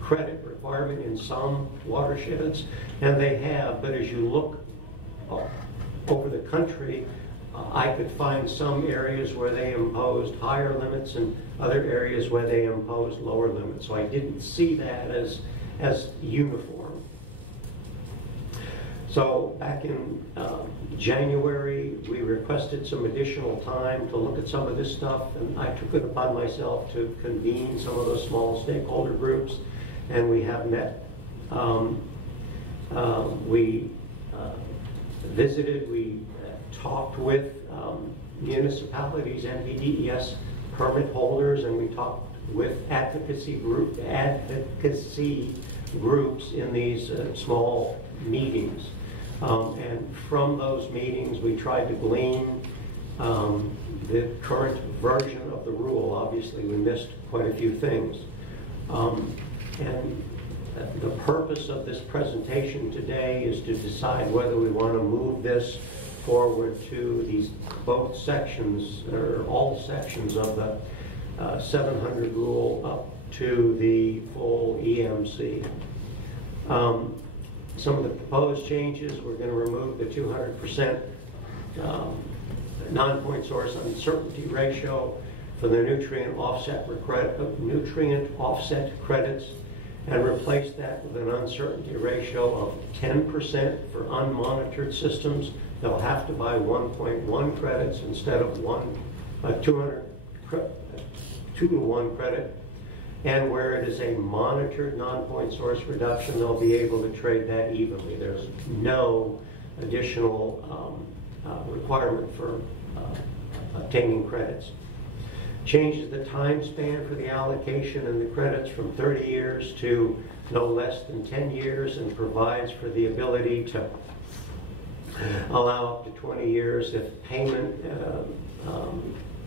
credit requirement in some watersheds, and they have, but as you look over the country, I could find some areas where they imposed higher limits and other areas where they imposed lower limits. So I didn't see that as uniform. So back in January, we requested some additional time to look at some of this stuff, and I took it upon myself to convene some of those small stakeholder groups, and we have met. We visited, we talked with municipalities, NPDES permit holders, and we talked with advocacy groups in these small meetings. And from those meetings, we tried to glean the current version of the rule. Obviously, we missed quite a few things. And the purpose of this presentation today is to decide whether we want to move this forward to these both sections, or all sections of the 700 rule up to the full EMC. Some of the proposed changes, we're going to remove the 200% non-point source uncertainty ratio for the nutrient offset credits, and replace that with an uncertainty ratio of 10% for unmonitored systems. They'll have to buy 1.1 credits instead of 2 to 1 credit. And where it is a monitored non-point source reduction, they'll be able to trade that evenly. There's no additional requirement for obtaining credits. Changes the time span for the allocation and the credits from 30 years to no less than 10 years, and provides for the ability to allow up to 20 years if payment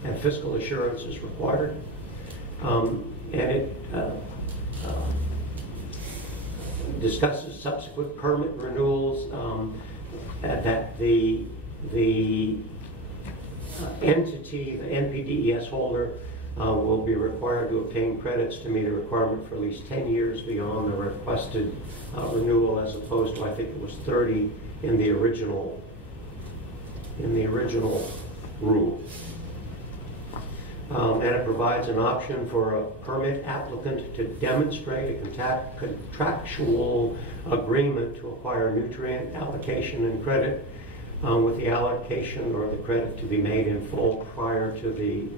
and fiscal assurance is required. And it discusses subsequent permit renewals, that the entity, the NPDES holder, will be required to obtain credits to meet a requirement for at least 10 years beyond the requested renewal, as opposed to, I think it was 30 in the original rule. And it provides an option for a permit applicant to demonstrate a contractual agreement to acquire nutrient allocation and credit, with the allocation or the credit to be made in full prior to the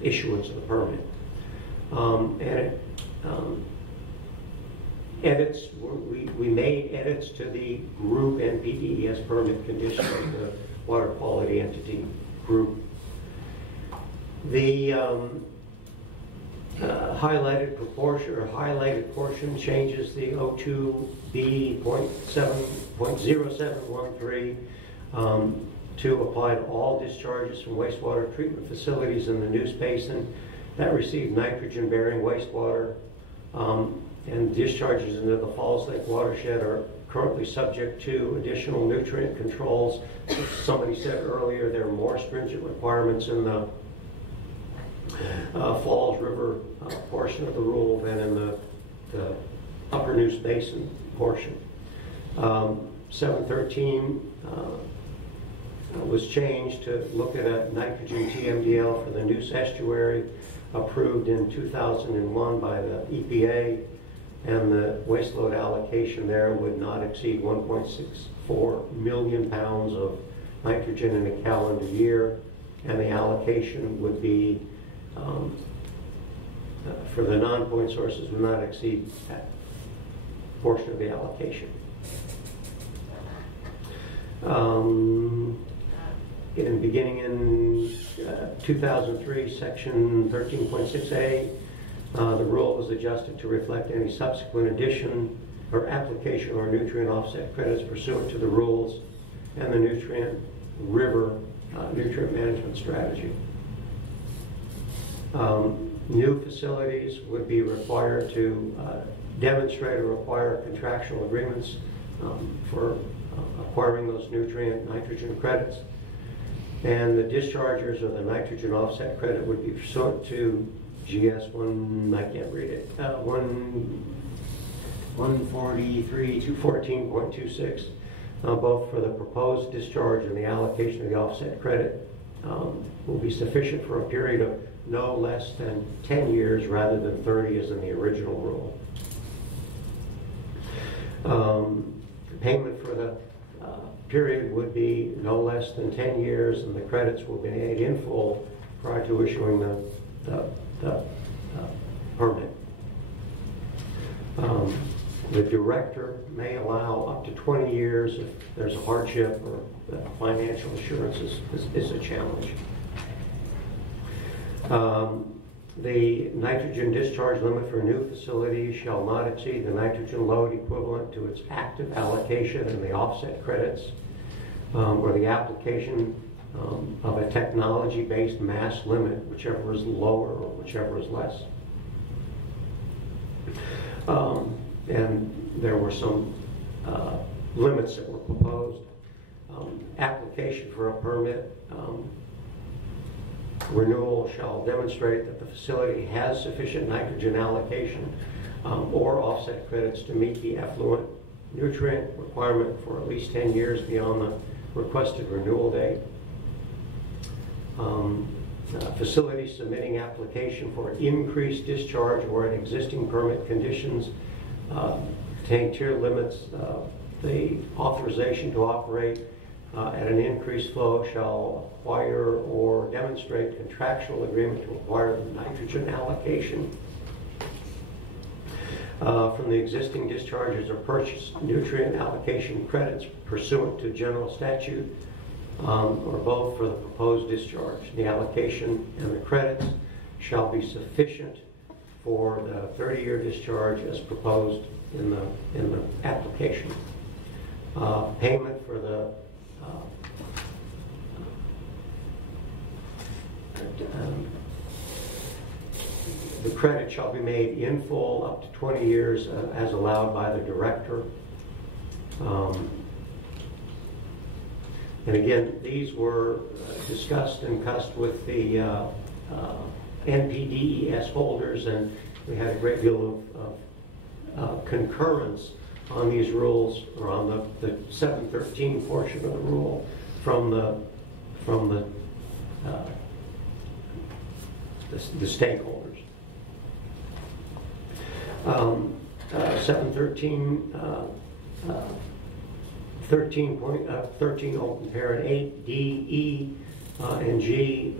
issuance of the permit. And it edits, we made edits to the group NPDES permit condition of the water quality entity group. The highlighted portion changes the O2B.0713 to apply to all discharges from wastewater treatment facilities in the Neuse Basin that receive nitrogen-bearing wastewater, and discharges into the Falls Lake watershed are currently subject to additional nutrient controls. As somebody said earlier, there are more stringent requirements in the Falls River portion of the rule than in the Upper Neuse Basin portion. 713 was changed to look at a nitrogen Tmdl for the Neuse estuary, approved in 2001 by the EPA, and the waste load allocation there would not exceed 1.64 million pounds of nitrogen in a calendar year, and the allocation would be for the non-point sources would not exceed that portion of the allocation. Beginning in 2003, section 13.6a, the rule was adjusted to reflect any subsequent addition or application or nutrient offset credits pursuant to the rules and the nutrient management strategy. New facilities would be required to demonstrate or require contractual agreements for acquiring those nutrient nitrogen credits. And the dischargers of the nitrogen offset credit would be pursuant to GS1, I can't read it, 143.214.26, both for the proposed discharge and the allocation of the offset credit will be sufficient for a period of no less than 10 years rather than 30 as in the original rule. Payment for the period would be no less than 10 years, and the credits will be paid in full prior to issuing the permit. The director may allow up to 20 years if there's a hardship or financial assurance is a challenge. The nitrogen discharge limit for new facilities shall not exceed the nitrogen load equivalent to its active allocation and the offset credits, or the application of a technology-based mass limit, whichever is lower or whichever is less. And there were some limits that were proposed. Application for a permit renewal shall demonstrate that the facility has sufficient nitrogen allocation or offset credits to meet the effluent nutrient requirement for at least 10 years beyond the requested renewal date. Facility submitting application for increased discharge or an existing permit conditions contain tier limits. The authorization to operate at an increased flow shall acquire or demonstrate contractual agreement to acquire the nitrogen allocation from the existing discharges or purchase nutrient allocation credits pursuant to general statute or both for the proposed discharge. The allocation and the credits shall be sufficient for the 30-year discharge as proposed in the application. Payment for the credit shall be made in full up to 20 years as allowed by the director. And again, these were discussed and cussed with the NPDES holders, and we had a great deal of concurrence on these rules, or on the 713 portion of the rule from the stakeholders. 713 13 open parent 8 D, E, and G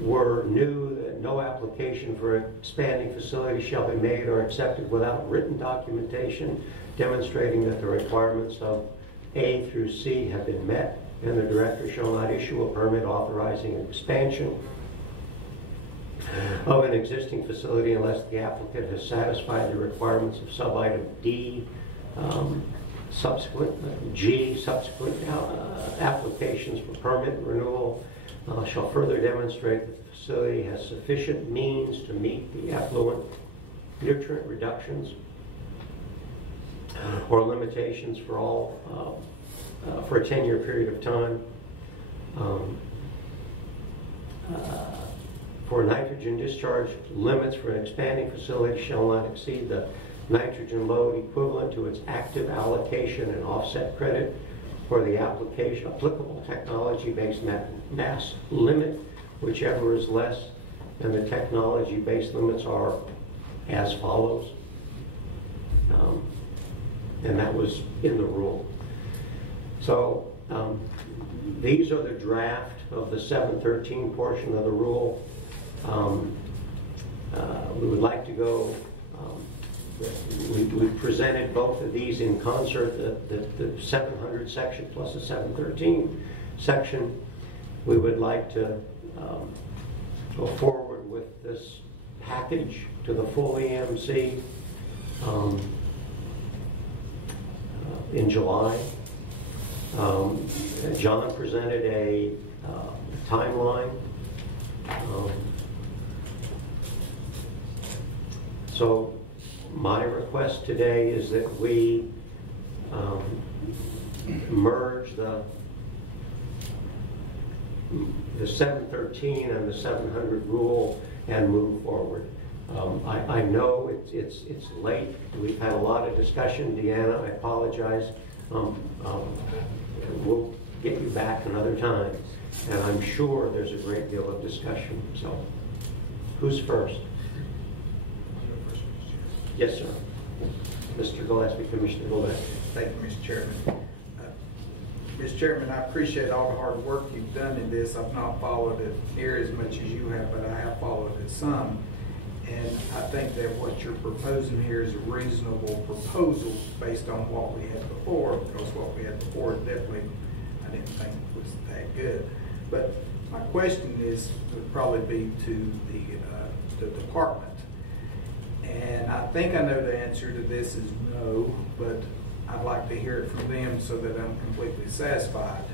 were new. That no application for expanding facility shall be made or accepted without written documentation demonstrating that the requirements of A through C have been met, and the director shall not issue a permit authorizing an expansion of an existing facility unless the applicant has satisfied the requirements of sub-item D, Subsequent applications for permit renewal shall further demonstrate that the facility has sufficient means to meet the effluent nutrient reductions or limitations for all for a 10-year period of time. For nitrogen discharge, limits for an expanding facility shall not exceed the nitrogen load equivalent to its active allocation and offset credit for the applicable technology-based mass limit, whichever is less than the technology-based limits are as follows. And that was in the rule. So these are the draft of the 713 portion of the rule. We would like to go, we presented both of these in concert, the 700 section plus the 713 section. We would like to go forward with this package to the full EMC in July. John presented a timeline. So my request today is that we merge the 713 and the 700 rule and move forward. I know it's late. We've had a lot of discussion. Deanna, I apologize. We'll get you back another time. And I'm sure there's a great deal of discussion. So, who's first? Yes, sir. Mr. Gillespie, Commissioner Gillespie. Thank you, Mr. Chairman. Mr. Chairman, I appreciate all the hard work you've done in this. I've not followed it near as much as you have, but I have followed it some. And I think that what you're proposing here is a reasonable proposal based on what we had before, because what we had before definitely I didn't think was that good. But my question would probably be to the department. And I think I know the answer to this is no, but I'd like to hear it from them so that I'm completely satisfied.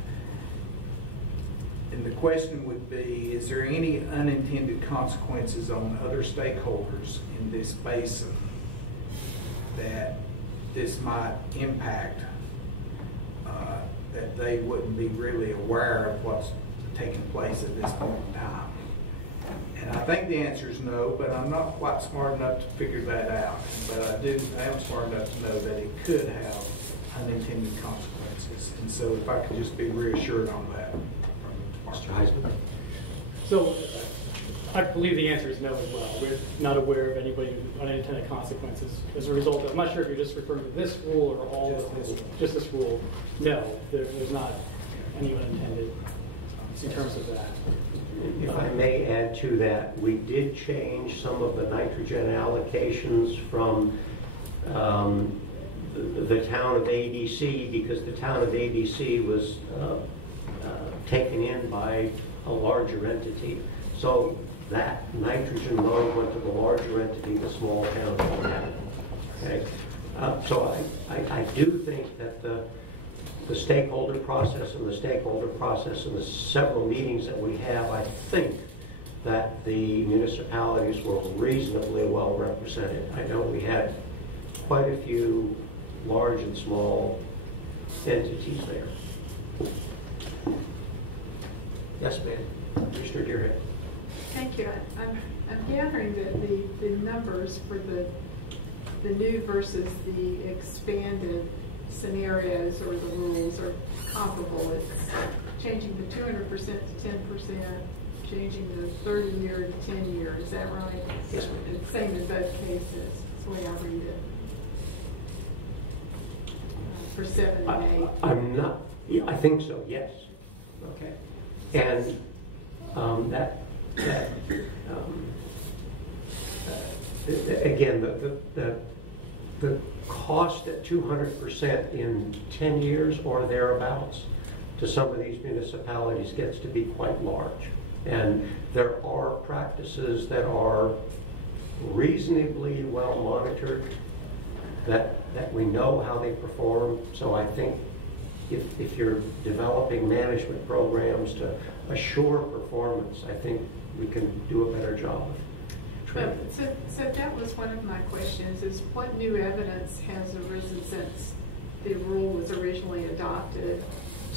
And the question would be, is there any unintended consequences on other stakeholders in this basin that this might impact, that they wouldn't be really aware of what's taking place at this point in time? And I think the answer is no, but I'm not quite smart enough to figure that out. But I am smart enough to know that it could have unintended consequences. And so if I could just be reassured on that. Mr. Heisman. So I believe the answer is no as well. We're not aware of anybody with unintended consequences as a result of, I'm not sure if you're just referring to this rule or all of this, just this rule. No, there's not any unintended in terms of that. If I may add to that, we did change some of the nitrogen allocations from the town of ABC, because the town of ABC was taken in by a larger entity. So that nitrogen load went to the larger entity, the small town. Okay. So I do think that the stakeholder process and the several meetings that we have, I think that the municipalities were reasonably well represented. I know we had quite a few large and small entities there. Yes, ma'am. Commissioner Deerhead. Thank you. I'm gathering that the numbers for the new versus the expanded scenarios or the rules are comparable. It's changing the 200% to 10%, changing the 30-year to 10-year. Is that right? Yes, ma'am. It's the same in both cases. That's the way I read it. For 7 and 8. I'm not. I think so. Yes. Okay. And again, the cost at 200% in 10 years or thereabouts to some of these municipalities gets to be quite large. And there are practices that are reasonably well monitored that that we know how they perform. So I think if you're developing management programs to assure performance, I think we can do a better job. But, so that was one of my questions, is what new evidence has arisen since the rule was originally adopted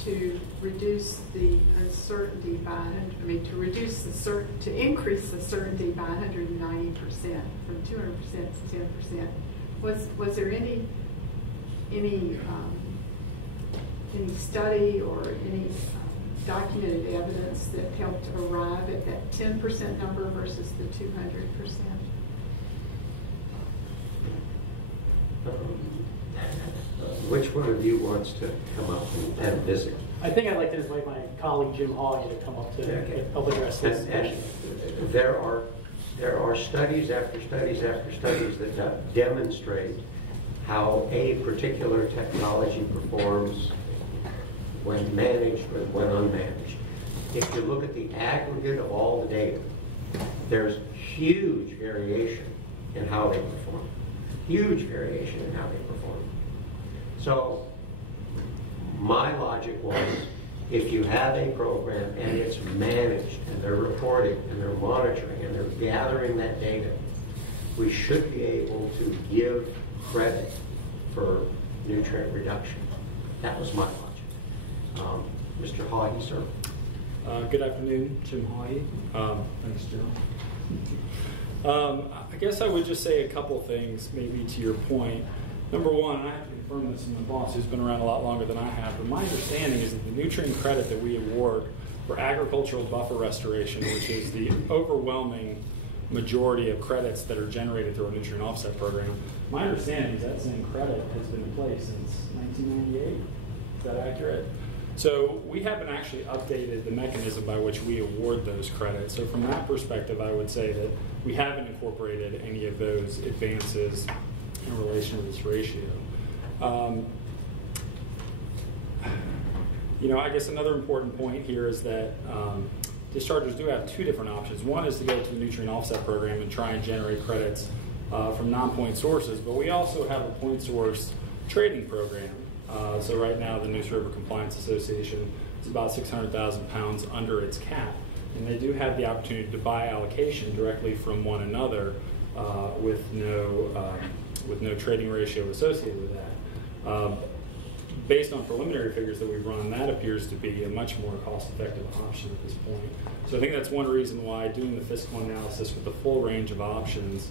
to reduce the uncertainty by, to increase the certainty by 190%, from 200% to 10%. Was there any study or any documented evidence that helped arrive at that 10% number versus the 200%? Which one of you wants to come up and visit? I think I'd like to invite my colleague Jim Hawley to come up to help address this question. And there are studies after studies after studies that demonstrate how a particular technology performs when managed and when unmanaged. If you look at the aggregate of all the data, there's huge variation in how they perform. Huge variation in how they perform. So my logic was, if you have a program and it's managed and they're reporting and they're monitoring and they're gathering that data, we should be able to give credit for nutrient reduction. That was my logic. Mr. Hawley, sir. Good afternoon, Jim Hawley. Thanks, John. I guess I would just say a couple things, maybe to your point. Number one, and I have to confirm this from my boss, who's been around a lot longer than I have, but my understanding is that the nutrient credit that we award for agricultural buffer restoration, which is the overwhelming majority of credits that are generated through our nutrient offset program, my understanding is that same credit has been in place since 1998. Is that accurate? So we haven't actually updated the mechanism by which we award those credits. So from that perspective, I would say that we haven't incorporated any of those advances in relation to this ratio. I guess another important point here is that dischargers do have two different options. One is to go to the nutrient offset program and try and generate credits from non-point sources, but we also have a point source trading program. So right now, the Neuse River Compliance Association is about 600,000 pounds under its cap, and they do have the opportunity to buy allocation directly from one another with no trading ratio associated with that. Based on preliminary figures that we've run, that appears to be a much more cost-effective option at this point. So I think that's one reason why doing the fiscal analysis with the full range of options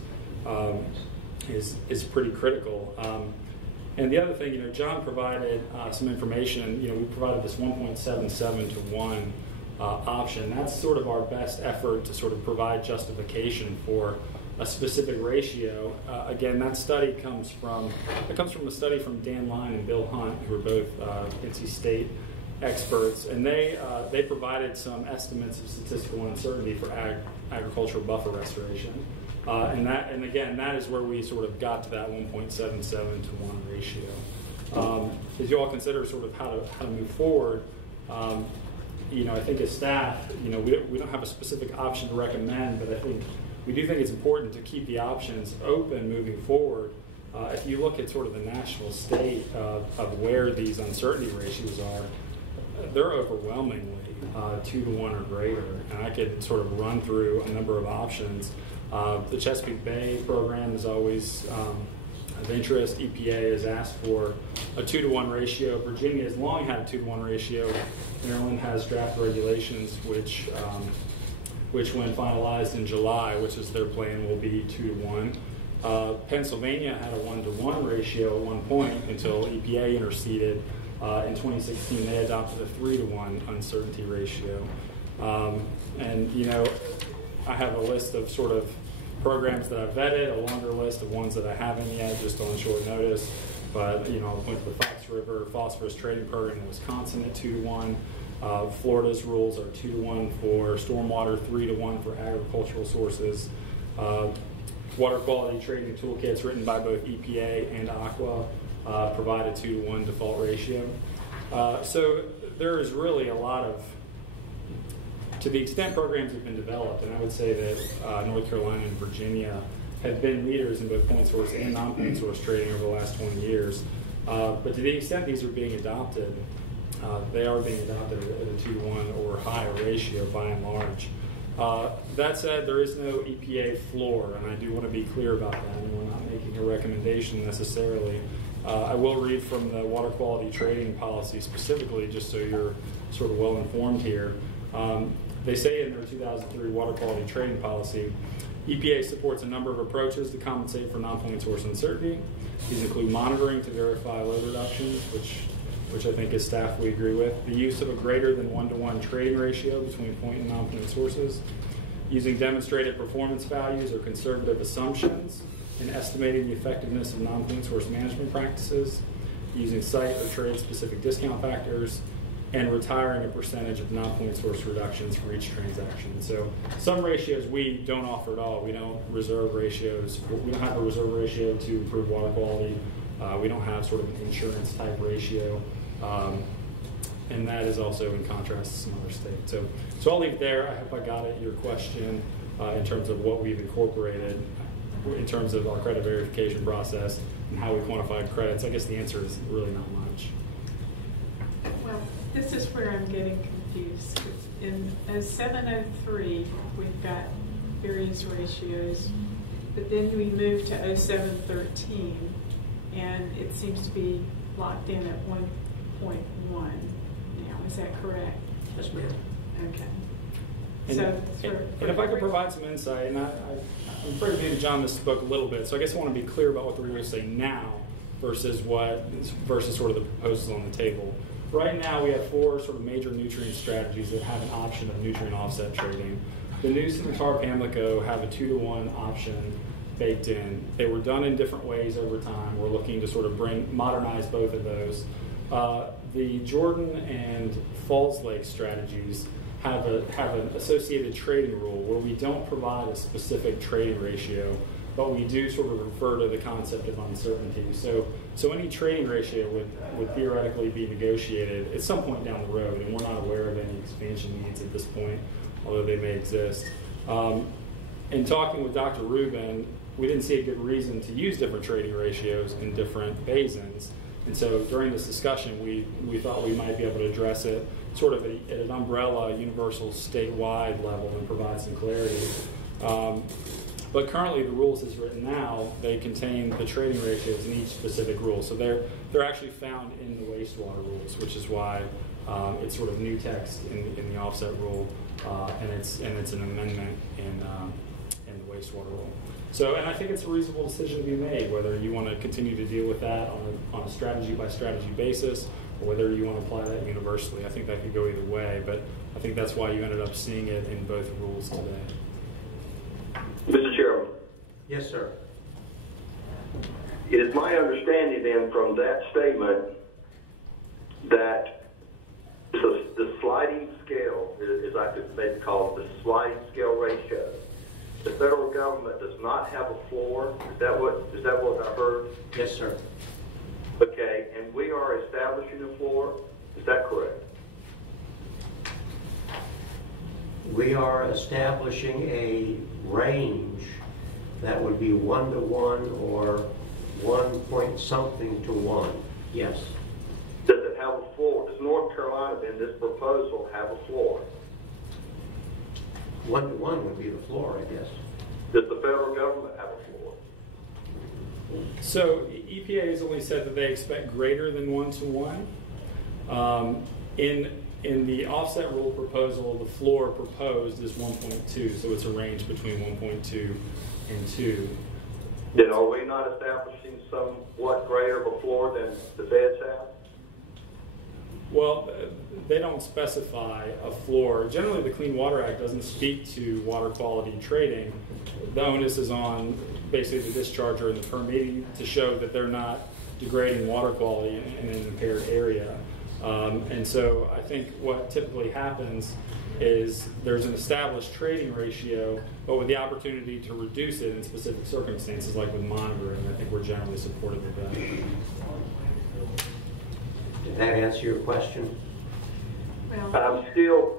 is pretty critical. And the other thing, John provided some information. We provided this 1.77 to 1 option. That's sort of our best effort to sort of provide justification for a specific ratio. Again, that study comes from a study from Dan Line and Bill Hunt, who are both NC State experts, and they provided some estimates of statistical uncertainty for agricultural buffer restoration. And again, that is where we sort of got to that 1.77 to 1 ratio. As you all consider sort of how to move forward, I think as staff, we don't have a specific option to recommend, but I think we do think it's important to keep the options open moving forward. If you look at sort of the national state of where these uncertainty ratios are, they're overwhelmingly 2 to 1 or greater. And I could sort of run through a number of options. The Chesapeake Bay program is always of interest. EPA has asked for a 2 to 1 ratio. Virginia has long had a 2 to 1 ratio. Maryland has draft regulations, which when finalized in July, which is their plan, will be 2 to 1. Pennsylvania had a 1 to 1 ratio at one point until EPA interceded. In 2016, they adopted a 3 to 1 uncertainty ratio. I have a list of sort of programs that I've vetted, a longer list of ones that I haven't yet, just on short notice. But, I'll point to the Fox River Phosphorus trading program in Wisconsin at 2 to 1. Florida's rules are 2 to 1 for stormwater, 3 to 1 for agricultural sources. Water quality trading toolkits written by both EPA and Aqua provide a 2 to 1 default ratio. So there is really a lot of, to the extent programs have been developed, and I would say that North Carolina and Virginia have been leaders in both point source and non-point source trading over the last 20 years. But to the extent these are being adopted, they are being adopted at a 2-to-1 or higher ratio by and large. That said, there is no EPA floor, and I do want to be clear about that, and we're not making a recommendation necessarily. I will read from the water quality trading policy specifically, just so you're sort of well informed here. They say in their 2003 water quality trading policy, EPA supports a number of approaches to compensate for non-point source uncertainty. These include monitoring to verify load reductions, which I think as staff we agree with, the use of a greater than 1-to-1 trading ratio between point and non-point sources, using demonstrated performance values or conservative assumptions in estimating the effectiveness of non-point source management practices, using site or trade specific discount factors, and retiring a percentage of non-point source reductions for each transaction. So some ratios we don't offer at all. We don't reserve ratios. We don't have a reserve ratio to improve water quality. We don't have sort of an insurance type ratio. And that is also in contrast to some other states. So I'll leave it there. I hope I got at your question in terms of what we've incorporated in terms of our credit verification process and how we quantify credits. I guess the answer is really not much. Well, this is where I'm getting confused. In 0703, we've got various ratios, but then we move to 0713, and it seems to be locked in at 1.1 now. Is that correct? Yes, ma'am. Okay. And if I could provide some insight, and I'm afraid maybe John misspoke a little bit, so I guess I want to be clear about what the rules say now versus sort of the proposals on the table. Right now, we have 4 sort of major nutrient strategies that have an option of nutrient offset trading. The Neuse and the Tarp Amlico have a 2-to-1 option baked in. They were done in different ways over time. We're looking to sort of modernize both of those. The Jordan and Falls Lake strategies have an associated trading rule where we don't provide a specific trading ratio, but we do sort of refer to the concept of uncertainty. So any trading ratio would theoretically be negotiated at some point down the road, and we're not aware of any expansion needs at this point, although they may exist. In talking with Dr. Rubin, we didn't see a good reason to use different trading ratios in different basins. And so during this discussion, we thought we might be able to address it sort of at an umbrella, universal, statewide level and provide some clarity. But currently, the rules as written now, they contain the trading ratios in each specific rule. So they're actually found in the wastewater rules, which is why it's sort of new text in the offset rule, and it's an amendment in the wastewater rule. So, and I think it's a reasonable decision to be made, whether you want to continue to deal with that on a strategy-by-strategy basis, or whether you want to apply that universally. I think that could go either way, but I think that's why you ended up seeing it in both rules today. Mr. Chairman. Yes, sir. It is my understanding then from that statement that the sliding scale, as I could maybe call it, the sliding scale ratio, the federal government does not have a floor. Is that what I heard? Yes, sir. Okay, and we are establishing a floor. Is that correct? We are establishing a range that would be 1-to-1 or 1 point something to 1. Yes. Does it have a floor? Does North Carolina in this proposal have a floor? 1-to-1 would be the floor, I guess. Does the federal government have a floor? So EPA has only said that they expect greater than 1-to-1. In the offset rule proposal, the floor proposed is 1.2, so it's a range between 1.2 and 2. Then are we not establishing somewhat greater of a floor than the feds have? Well, they don't specify a floor. Generally, the Clean Water Act doesn't speak to water quality trading. The onus is on basically the discharger and the permittee to show that they're not degrading water quality in an impaired area. And so I think what typically happens is there's an established trading ratio, but with the opportunity to reduce it in specific circumstances, like with monitoring. I think we're generally supportive of that. Did that answer your question? Well, I'm still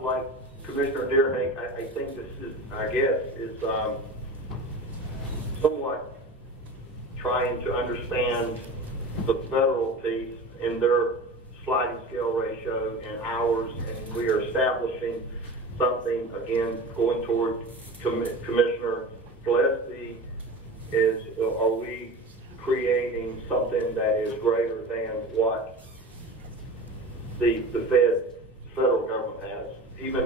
like Commissioner Deering. I think this is, I guess, is somewhat trying to understand the federal piece and their sliding scale ratio and ours, and we are establishing something, again, going toward Commissioner Gillespie, are we creating something that is greater than what the federal government has, even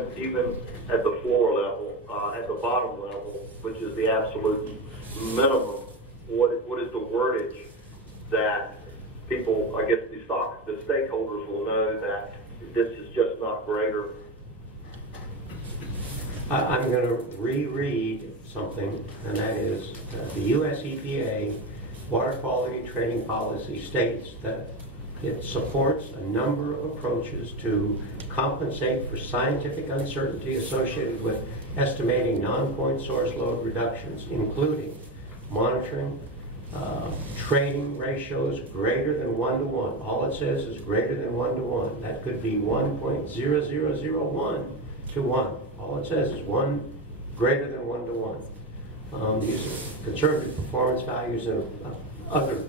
at the floor level, at the bottom level, which is the absolute minimum. What is the wordage that people, I guess the stakeholders will know that this is just not greater? I'm going to reread something, and that is the U.S. EPA Water Quality Trading Policy states that it supports a number of approaches to compensate for scientific uncertainty associated with estimating non-point source load reductions, including monitoring, trading ratios greater than 1 to 1. All it says is greater than 1 to 1. That could be 1.0001 to 1. All it says is greater than 1 to 1. These are conservative performance values and other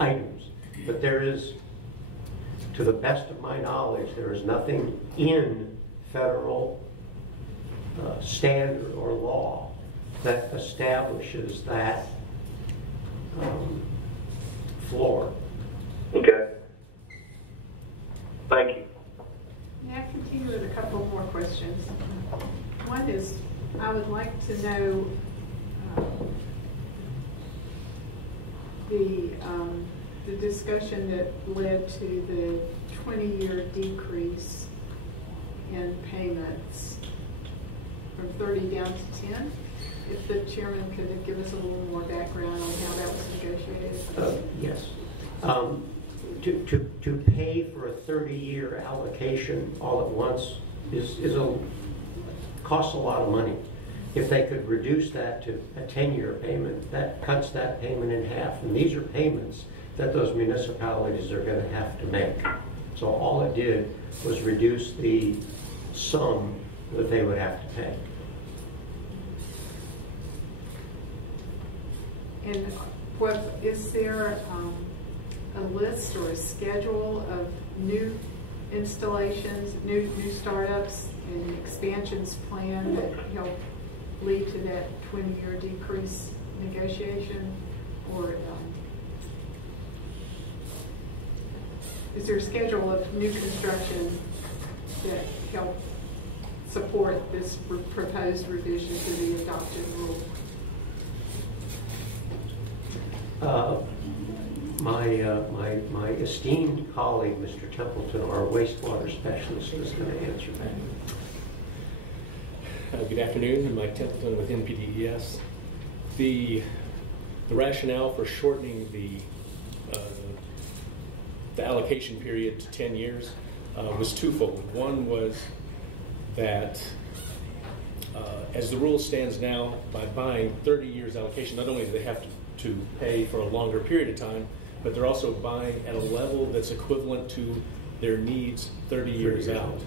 items. But there is, to the best of my knowledge, there is nothing in federal standard or law that establishes that floor. Okay. Thank you. May I continue with a couple more questions? One is, I would like to know the discussion that led to the 20-year decrease in payments from 30 down to 10. If the chairman could give us a little more background on how that was negotiated. Yes. To pay for a 30-year allocation all at once costs a lot of money. If they could reduce that to a 10-year payment, that cuts that payment in half. And these are payments that those municipalities are going to have to make. So all it did was reduce the sum that they would have to pay. And is there a list or a schedule of new installations, new startups, and expansions planned that help lead to that 20-year decrease negotiation? Or is there a schedule of new construction that help support this proposed revision to the adopted rule? My esteemed colleague, Mr. Templeton, our wastewater specialist, is going to answer that. Good afternoon. I'm Mike Templeton with NPDES. The rationale for shortening the allocation period to 10 years was twofold. One was that as the rule stands now, by buying 30 years allocation, not only do they have to pay for a longer period of time, but they're also buying at a level that's equivalent to their needs 30 years out.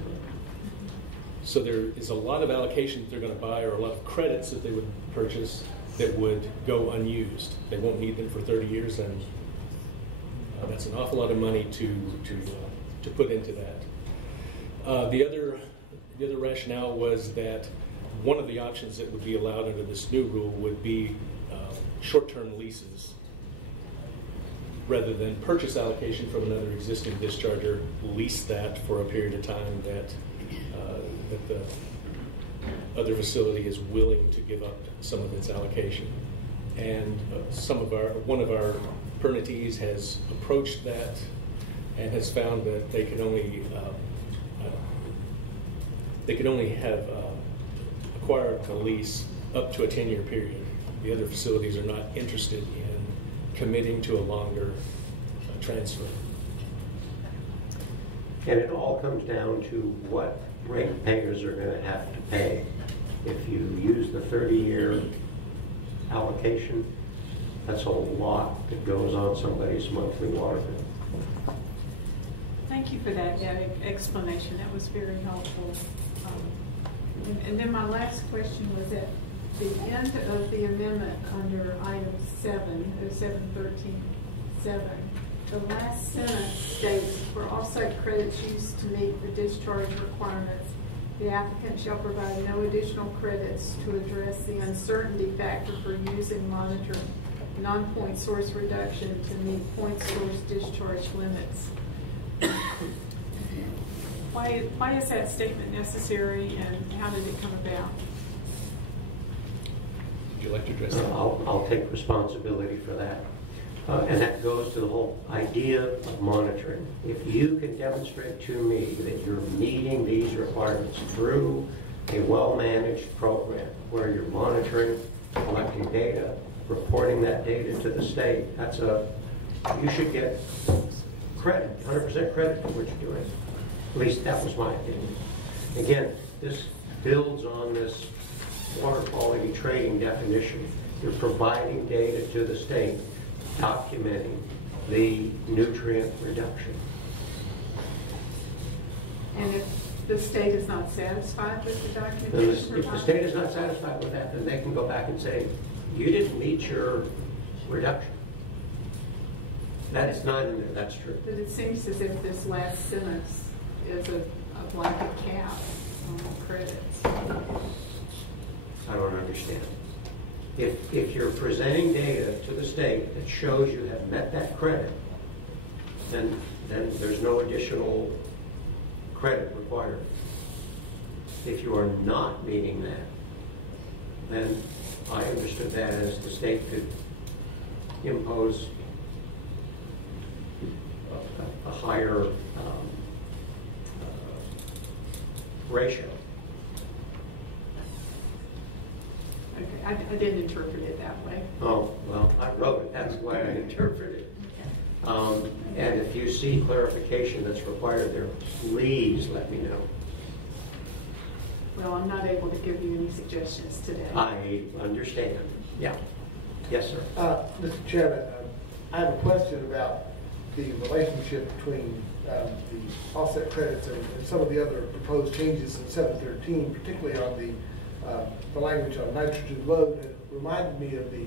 So there is a lot of allocation that they're going to buy, or a lot of credits that they would purchase that would go unused. They won't need them for 30 years, and that's an awful lot of money to put into that. The other rationale was that one of the options that would be allowed under this new rule would be short-term leases, rather than purchase allocation from another existing discharger, lease that for a period of time that the other facility is willing to give up some of its allocation. And one of our permittees has approached that and has found that they can only have acquired a lease up to a 10-year period. The other facilities are not interested in committing to a longer transfer. And it all comes down to what ratepayers are going to have to pay. If you use the 30-year allocation, that's a lot that goes on somebody's monthly water bill. Thank you for that explanation. That was very helpful. And then my last question was that the end of the amendment under item 7, the last sentence states, for offsite credits used to meet the discharge requirements, the applicant shall provide no additional credits to address the uncertainty factor for using monitoring non-point source reduction to meet point source discharge limits. Why is that statement necessary, and how did it come about? Would you like to address that? I'll take responsibility for that. And that goes to the whole idea of monitoring. If you can demonstrate to me that you're meeting these requirements through a well-managed program where you're monitoring, collecting data, reporting that data to the state, you should get credit, 100% credit for what you're doing. At least that was my opinion. Again, this builds on this water quality trading definition. You're providing data to the state, documenting the nutrient reduction. And if the state is not satisfied with the documentation, If the state is not satisfied with that, then they can go back and say, you didn't meet your reduction. That is not in there, that's true. but it seems as if this last sentence is a blanket cap on credits. I don't understand. If you're presenting data to the state that shows you have met that credit, then there's no additional credit required. If you are not meeting that, then I understood that as the state could impose a higher ratio. Okay, I didn't interpret it that way. Oh, well, I wrote it, that's why I interpreted it. And if you see clarification that's required there, please let me know. Well, I'm not able to give you any suggestions today. I understand. Yeah. Yes, sir. Mr. Chairman, I have a question about the relationship between the offset credits and some of the other proposed changes in 713, particularly on the language on nitrogen load. And it reminded me of the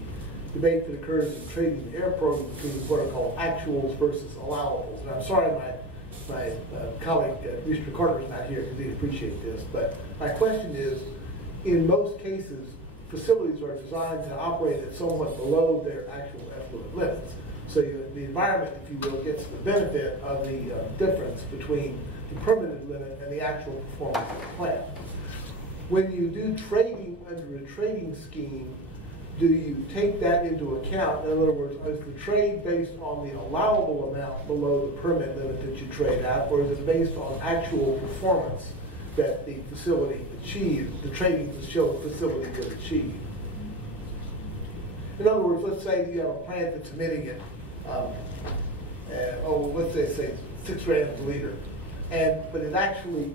debate that occurs in trading the air program between what are called actuals versus allowables. And I'm sorry my colleague, Mr. Carter, is not here because he'd appreciate this. But my question is, in most cases, facilities are designed to operate at somewhat below their actual effluent limits. So the environment, if you will, gets the benefit of the difference between the permitted limit and the actual performance of the plant. When you do trading under a trading scheme, do you take that into account? In other words, is the trade based on the allowable amount below the permit limit that you trade at, or is it based on actual performance that the facility achieved, the trading facility would achieve? In other words, let's say you have a plant that's emitting it, let's say 6 grams a liter, but it actually,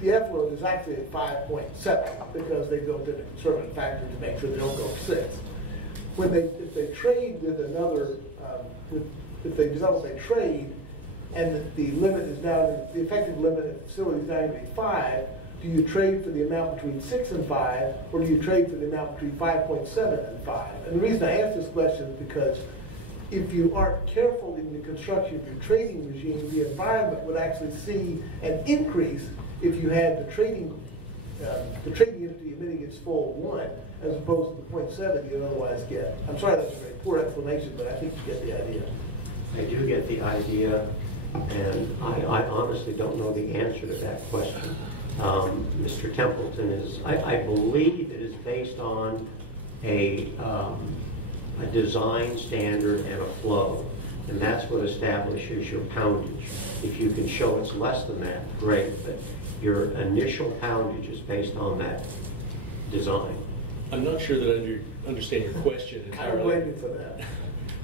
the effluent is actually at 5.7 because they built in a conservative factor to make sure they don't go 6. If they trade with another, if they develop a trade and the limit is now, the effective limit at the facility is now going to be 5, do you trade for the amount between 6 and 5, or do you trade for the amount between 5.7 and 5? And the reason I ask this question is because if you aren't careful in the construction of your trading regime, the environment would actually see an increase if you had the trading entity emitting its full 1, as opposed to the 0.7 you'd otherwise get. I'm sorry that's a very poor explanation, but I think you get the idea. I do get the idea, and I honestly don't know the answer to that question. Mr. Templeton I believe it is based on a design standard and a flow, and that's what establishes your poundage. If you can show it's less than that, great, but your initial poundage is based on that design. I'm not sure that I understand your question entirely. I blame you for that.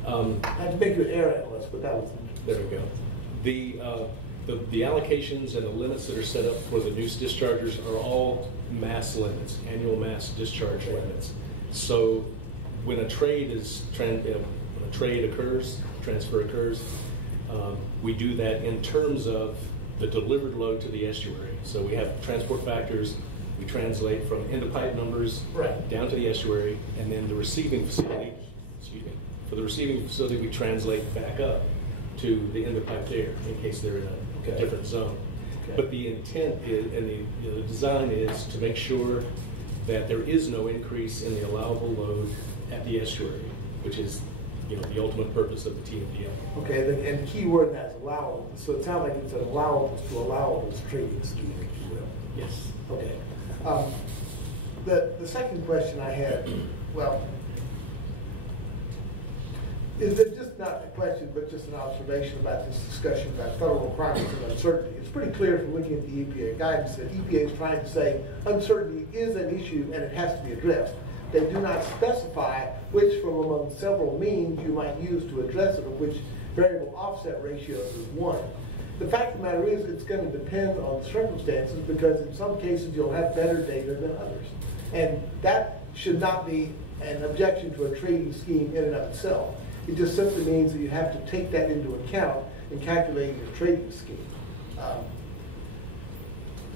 I had to make you an air analyst, but that was... There we go. The allocations and the limits that are set up for the Neuse dischargers are all mass limits, annual mass discharge limits. So when a trade occurs, transfer occurs, we do that in terms of the delivered load to the estuary. So we have transport factors we translate from end of pipe numbers down to the estuary, and then the receiving facility, for the receiving facility, we translate back up to the end of pipe there in case they're in a different zone. But the intent is, and the design is to make sure that there is no increase in the allowable load at the estuary, which is the ultimate purpose of the Tmdl. Okay, and the key word in that is allowable. So it sounds like it's an allowable to allowables trading scheme, if you will. Yes. Okay. The second question I had, well, is it just not a question, but just an observation about this discussion about federal requirements and uncertainty. It's pretty clear from looking at the EPA guidance that EPA is trying to say uncertainty is an issue and it has to be addressed. They do not specify which from among several means you might use to address it, of which variable offset ratios is one. The fact of the matter is it's going to depend on the circumstances, because in some cases you'll have better data than others. And that should not be an objection to a trading scheme in and of itself. It just simply means that you have to take that into account in calculating your trading scheme.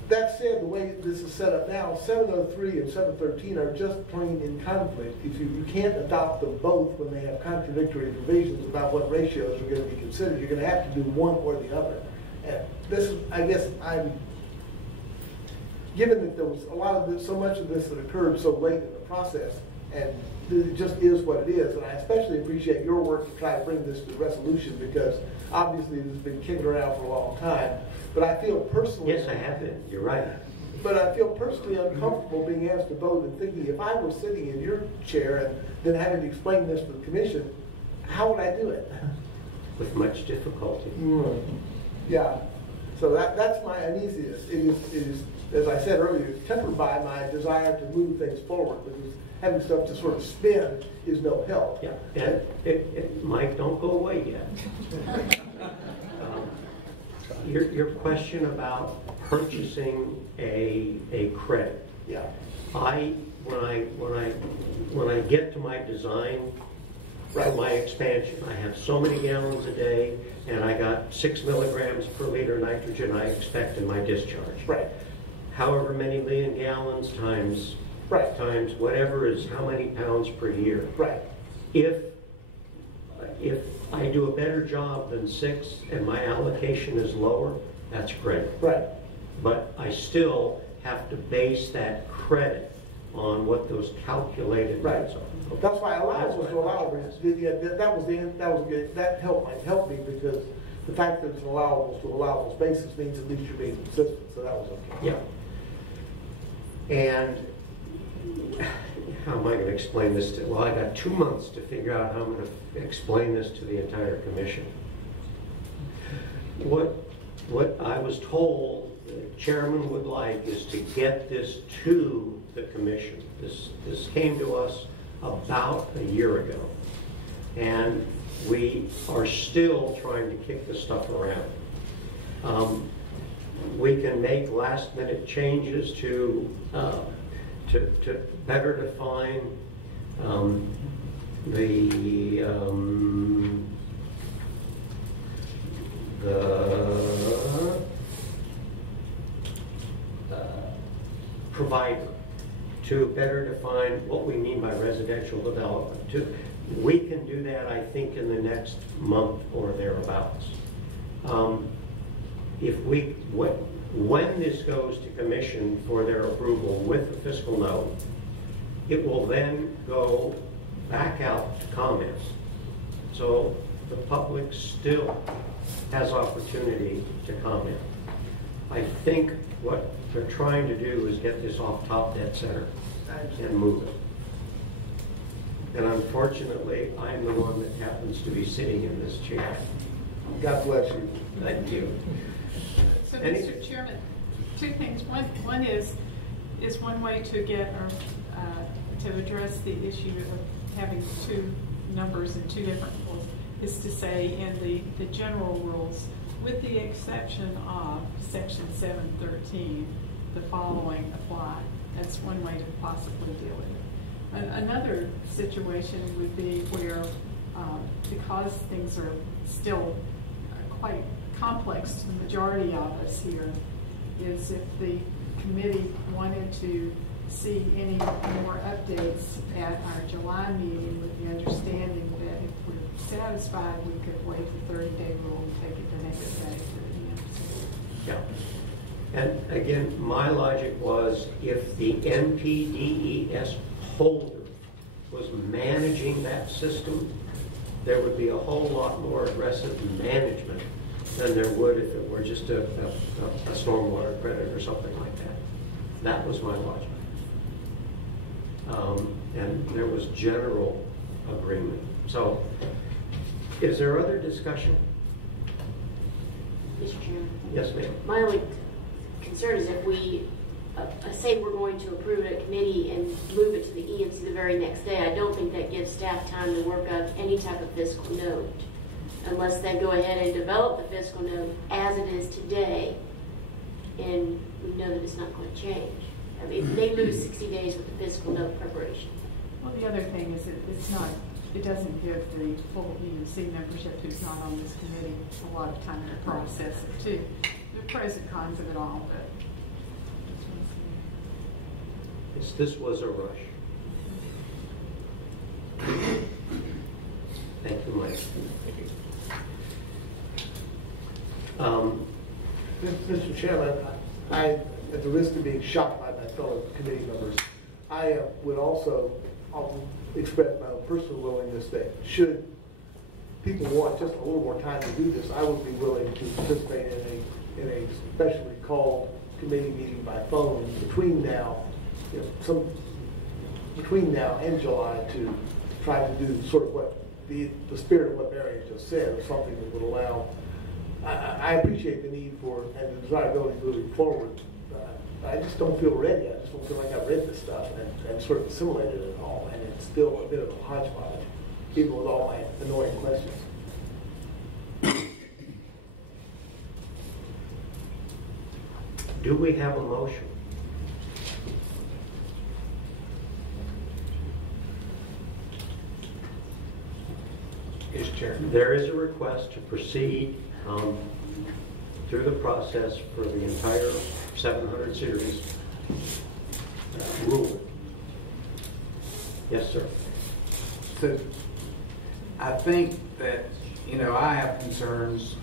That said, the way this is set up now, 703 and 713 are just plain in conflict. If you can't adopt them both when they have contradictory provisions about what ratios are going to be considered. You're going to have to do one or the other. And this is, I guess, given that there was a lot of this, so much of this that occurred so late in the process, and it just is what it is. And I especially appreciate your work to try to bring this to resolution, because obviously this has been kicking around for a long time. But I feel personally... Yes, I have been. You're right. But I feel personally uncomfortable being asked to vote and thinking, if I were sitting in your chair and then having to explain this to the commission, how would I do it? With much difficulty. Yeah. So that's my uneasiness. It is, as I said earlier, tempered by my desire to move things forward, because having stuff to sort of spin is no help. Yeah. And Mike, don't go away yet. Your question about purchasing a credit. Yeah. When I get to my design for my expansion, I have so many gallons a day, and I got 6 milligrams per liter nitrogen I expect in my discharge. Right. However many million gallons times whatever is how many pounds per year. Right. If I do a better job than 6 and my allocation is lower, that's great. Right. But I still have to base that credit on what those calculated rates are. That's why allowables to allowables. That helped me, because the fact that it's an allowables to allowables basis means at least you're being consistent. So that was okay. Yeah. And how am I going to explain this to? Well, I got 2 months to figure out how I'm going to explain this to the entire commission. What I was told the chairman would like is to get this to the commission. This came to us about a year ago, and we are still trying to kick this stuff around. We can make last-minute changes to better define the provider, to better define what we mean by residential development. We can do that, I think, in the next month or thereabouts. When this goes to commission for their approval with the fiscal note, it will then go back out to comments. So the public still has opportunity to comment. I think what they're trying to do is get this off top dead center and move it. And unfortunately, I'm the one that happens to be sitting in this chair. God bless you. Thank you. So, Mr. Chairman, 2 things. One is one way to get or to address the issue of having 2 numbers in 2 different rules is to say in the general rules, with the exception of section 713, the following apply. That's one way to possibly deal with it. Another situation would be where, because things are still quite complex to the majority of us here, is if the committee wanted to see any more updates at our July meeting, with the understanding that if we're satisfied, we could waive the 30-day rule and take it the next day for the EMC. Yeah. And again, my logic was if the NPDES holder was managing that system, there would be a whole lot more aggressive management than there would if it were just a stormwater credit or something like that. That was my logic. And there was general agreement. So, is there other discussion? Mr. Chairman? Yes, ma'am. My only concern is if we say we're going to approve it at committee and move it to the EMC the very next day, I don't think that gives staff time to work up any type of fiscal note unless they go ahead and develop the fiscal note as it is today, and we know that it's not going to change. I mean, they lose 60 days with the fiscal note preparation. Well, the other thing is that it doesn't give the full EMC membership who's not on this committee a lot of time to process it too. The pros and cons of it all, but This was a rush. Thank you, Mike. Mr. Chairman, at the risk of being shocked by my fellow committee members, I would also express my own personal willingness that should people want just a little more time to do this, I would be willing to participate in a specially called committee meeting by phone between now and July to try to do sort of what the spirit of what Marion just said, or something that would allow. I appreciate the need for and the desirability moving forward. I just don't feel ready. I just don't feel like I've read this stuff and sort of assimilated it all, and it's still a bit of a hodgepodge, even with all my annoying questions. Do we have a motion? Yes, Chair. There is a request to proceed through the process for the entire 700 series rule. Yes, sir. So I think that, I have concerns,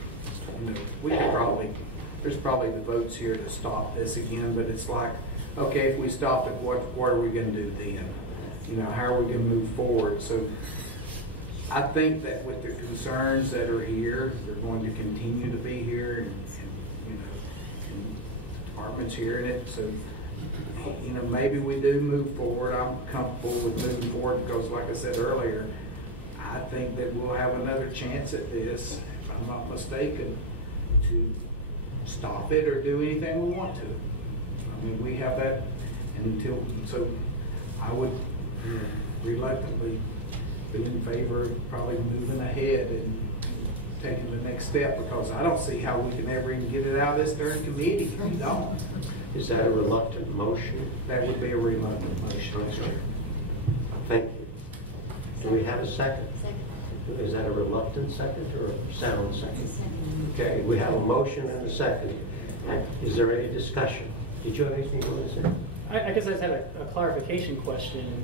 we could there's probably the votes here to stop this again, but it's like, okay, if we stopped it, what are we going to do then? How are we going to move forward? So I think that with the concerns that are here, they're going to continue to be here, and departments hearing it. So, maybe we do move forward. I'm comfortable with moving forward because, like I said earlier, I think that we'll have another chance at this, if I'm not mistaken, to stop it or do anything we want to. I mean, we have that so I would reluctantly be in favor of probably moving ahead and taking the next step, because I don't see how we can ever even get it out of this during committee if we don't. Is that a reluctant motion? That would be a reluctant motion. Thank you. Do we have a second? Second. Is that a reluctant second or a sound second? Okay, we have a motion and a second. Is there any discussion? Did you have anything you want to say? I guess I just had a clarification question.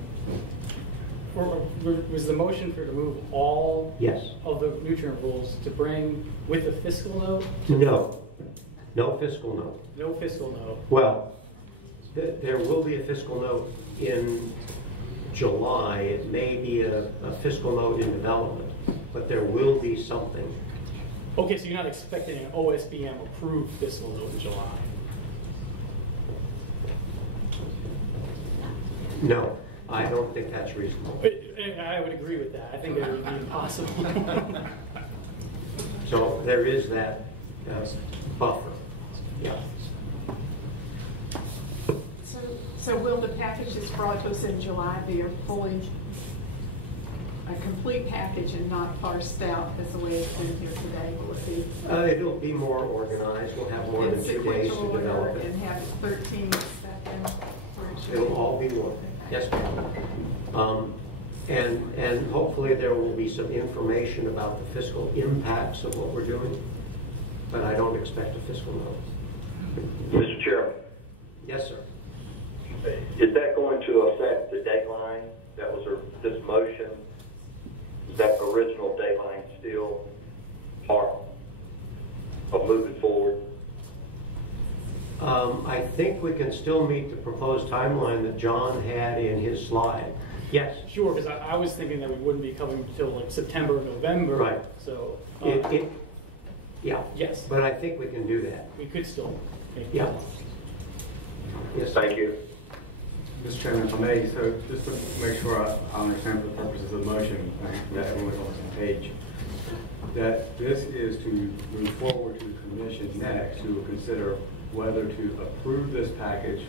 Was the motion for to move all Yes. of the nutrient rules to bring with the fiscal note? No. No fiscal note. No fiscal note. Well, there will be a fiscal note in July. It may be a fiscal note in development, but there will be something. Okay, so you're not expecting an OSBM approved fiscal note in July? No, I don't think that's reasonable. I would agree with that. I think that would be impossible. So there is that buffer. Yeah. So will the package that's brought to us in July be a complete package and not parsed out as the way it's been here today? Will it be? It'll be more organized. We'll have more than 2 days to develop it. And have 13 seconds? It'll all be more. Yes, ma'am. And hopefully there will be some information about the fiscal impacts of what we're doing, but I don't expect a fiscal note. Mr. Chairman, Yes, sir. is that going to affect the deadline that was this motion? Is that original deadline still part of moving forward? I think we can still meet the proposed timeline that John had in his slide. Yes. Sure, because I was thinking that we wouldn't be coming until like September, November. Right. So, Yeah. yes, But I think we can do that. we could still make Yeah. that. Yes. Thank you. Mr. Chairman, if I may, so just to make sure I understand for the purposes of the motion, that everyone's on the same page, that this is to move forward to the commission next to consider whether to approve this package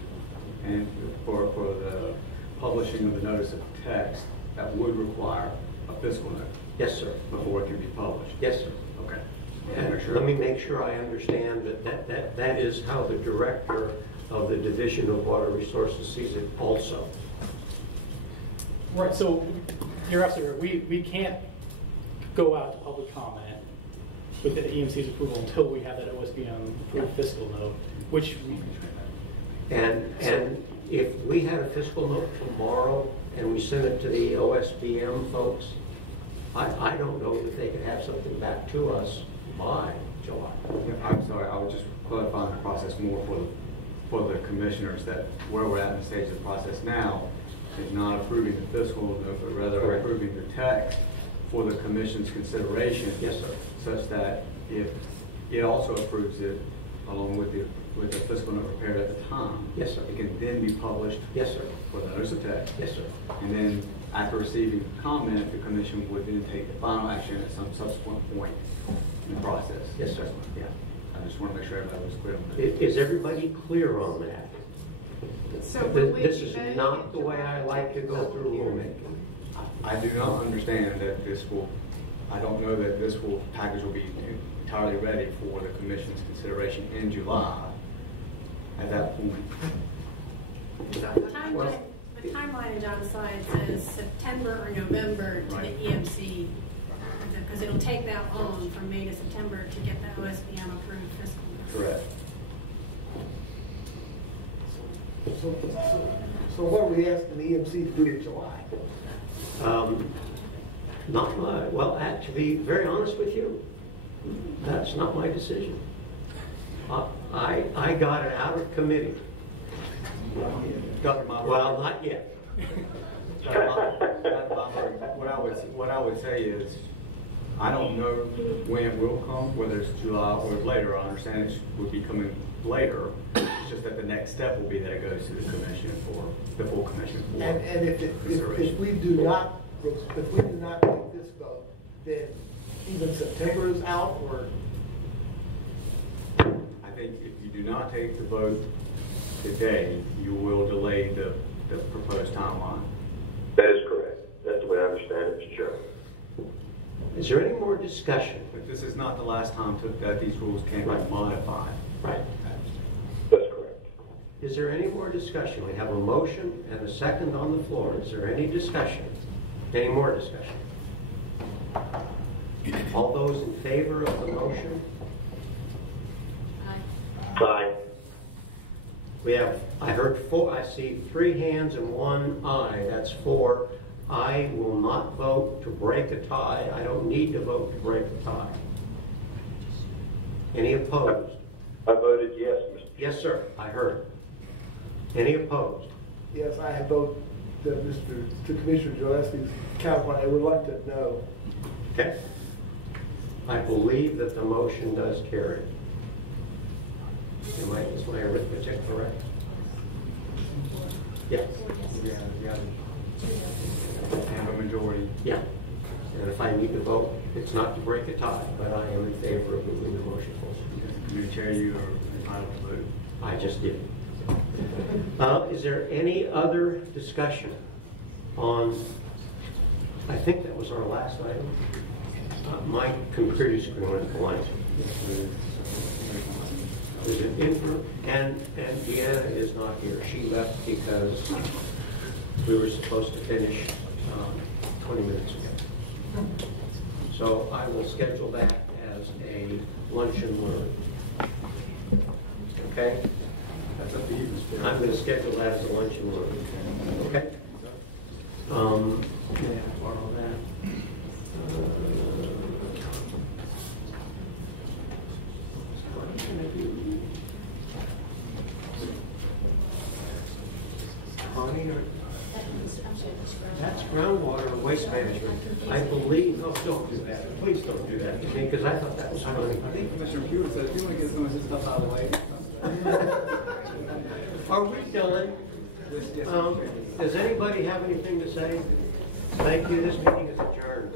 and for the publishing of the notice of text that would require a fiscal note Yes, sir. before it can be published. Yes, sir. Okay. And let me make sure I understand that is how the director of the Division of Water Resources sees it also. Right, so you're absolutely right. We can't go out to public comment with the EMC's approval until we have that OSBM approved fiscal note, which And if we had a fiscal note tomorrow and we sent it to the OSBM folks, I don't know that they could have something back to us by July. I'm sorry, I was just clarifying the process more for the commissioners, that where we're at in the stage of the process now is not approving the fiscal note, but rather Correct. approving the text for the commission's consideration. Yes, sir. Such that if it also approves it along with the fiscal note prepared at the time. Yes, sir. It can then be published. Yes, sir. For the notice of text. Yes, sir. And then after receiving comment, the commission would then take the final action at some subsequent point in the process. Yes, sir. Yeah. I just want to make sure everybody was clear on that. Is everybody clear on that? So will we This be is voting not in the way July I like to go through rulemaking. I do not understand that this will, I don't know that this package will be entirely ready for the commission's consideration in July at that point. The timeline is on the slide says September or November to Right. the EMC, because it'll take that long from May to September to get the OSBM approved fiscal year. Correct. So what are we asking the EMC to do in July? Not my, well, to be very honest with you, that's not my decision. I got it out of committee. Well, not yet. What I would say is, I don't know when it will come, whether it's July or later. I understand it would be coming later. It's just that the next step will be that it goes to the commission for the full commission for And if we do not take this vote, then even September is out, or? I think if you do not take the vote today, you will delay the proposed timeline. That is correct. That's the way I understand it, Mr. Chairman. Is there any more discussion? But this is not the last time that these rules can be modified. Right. That's correct. Is there any more discussion? We have a motion and a second on the floor. Is there any discussion? Any more discussion? All those in favor of the motion? Aye. We have, I heard four, I see 3 hands and 1 aye. That's 4. I will not vote to break a tie. I don't need to vote to break a tie. Any opposed? I voted yes, Mr. Chairman. Yes, sir, I heard. Any opposed? Yes, I have voted to Commissioner Gillespie's counterpart, a reluctant no. Okay. I believe that the motion does carry. Is my arithmetic correct? Yes. Yeah. And a majority. Yeah. And if I need to vote, it's not to break a tie, but I am in favor of moving the motion forward. Mr. Chair, you are entitled to vote. I just did. Is there any other discussion on, I think that was our last item. My computer screen went blank. Is it in, and Deanna is not here. She left because we were supposed to finish 20 minutes ago. So I will schedule that as a lunch and learn. Okay? That's up to you, Mr. Chairman. I'm going to schedule that as a luncheon one. Okay? Yeah, borrow that. What am I going to do? Connie, or that's groundwater and waste management. I believe, no, don't do that. Please don't do that to me, because I thought that was funny. I think Commissioner Pugh said, if you want to get some of his stuff out of the way. Are we done? Does anybody have anything to say? Thank you. This meeting is adjourned.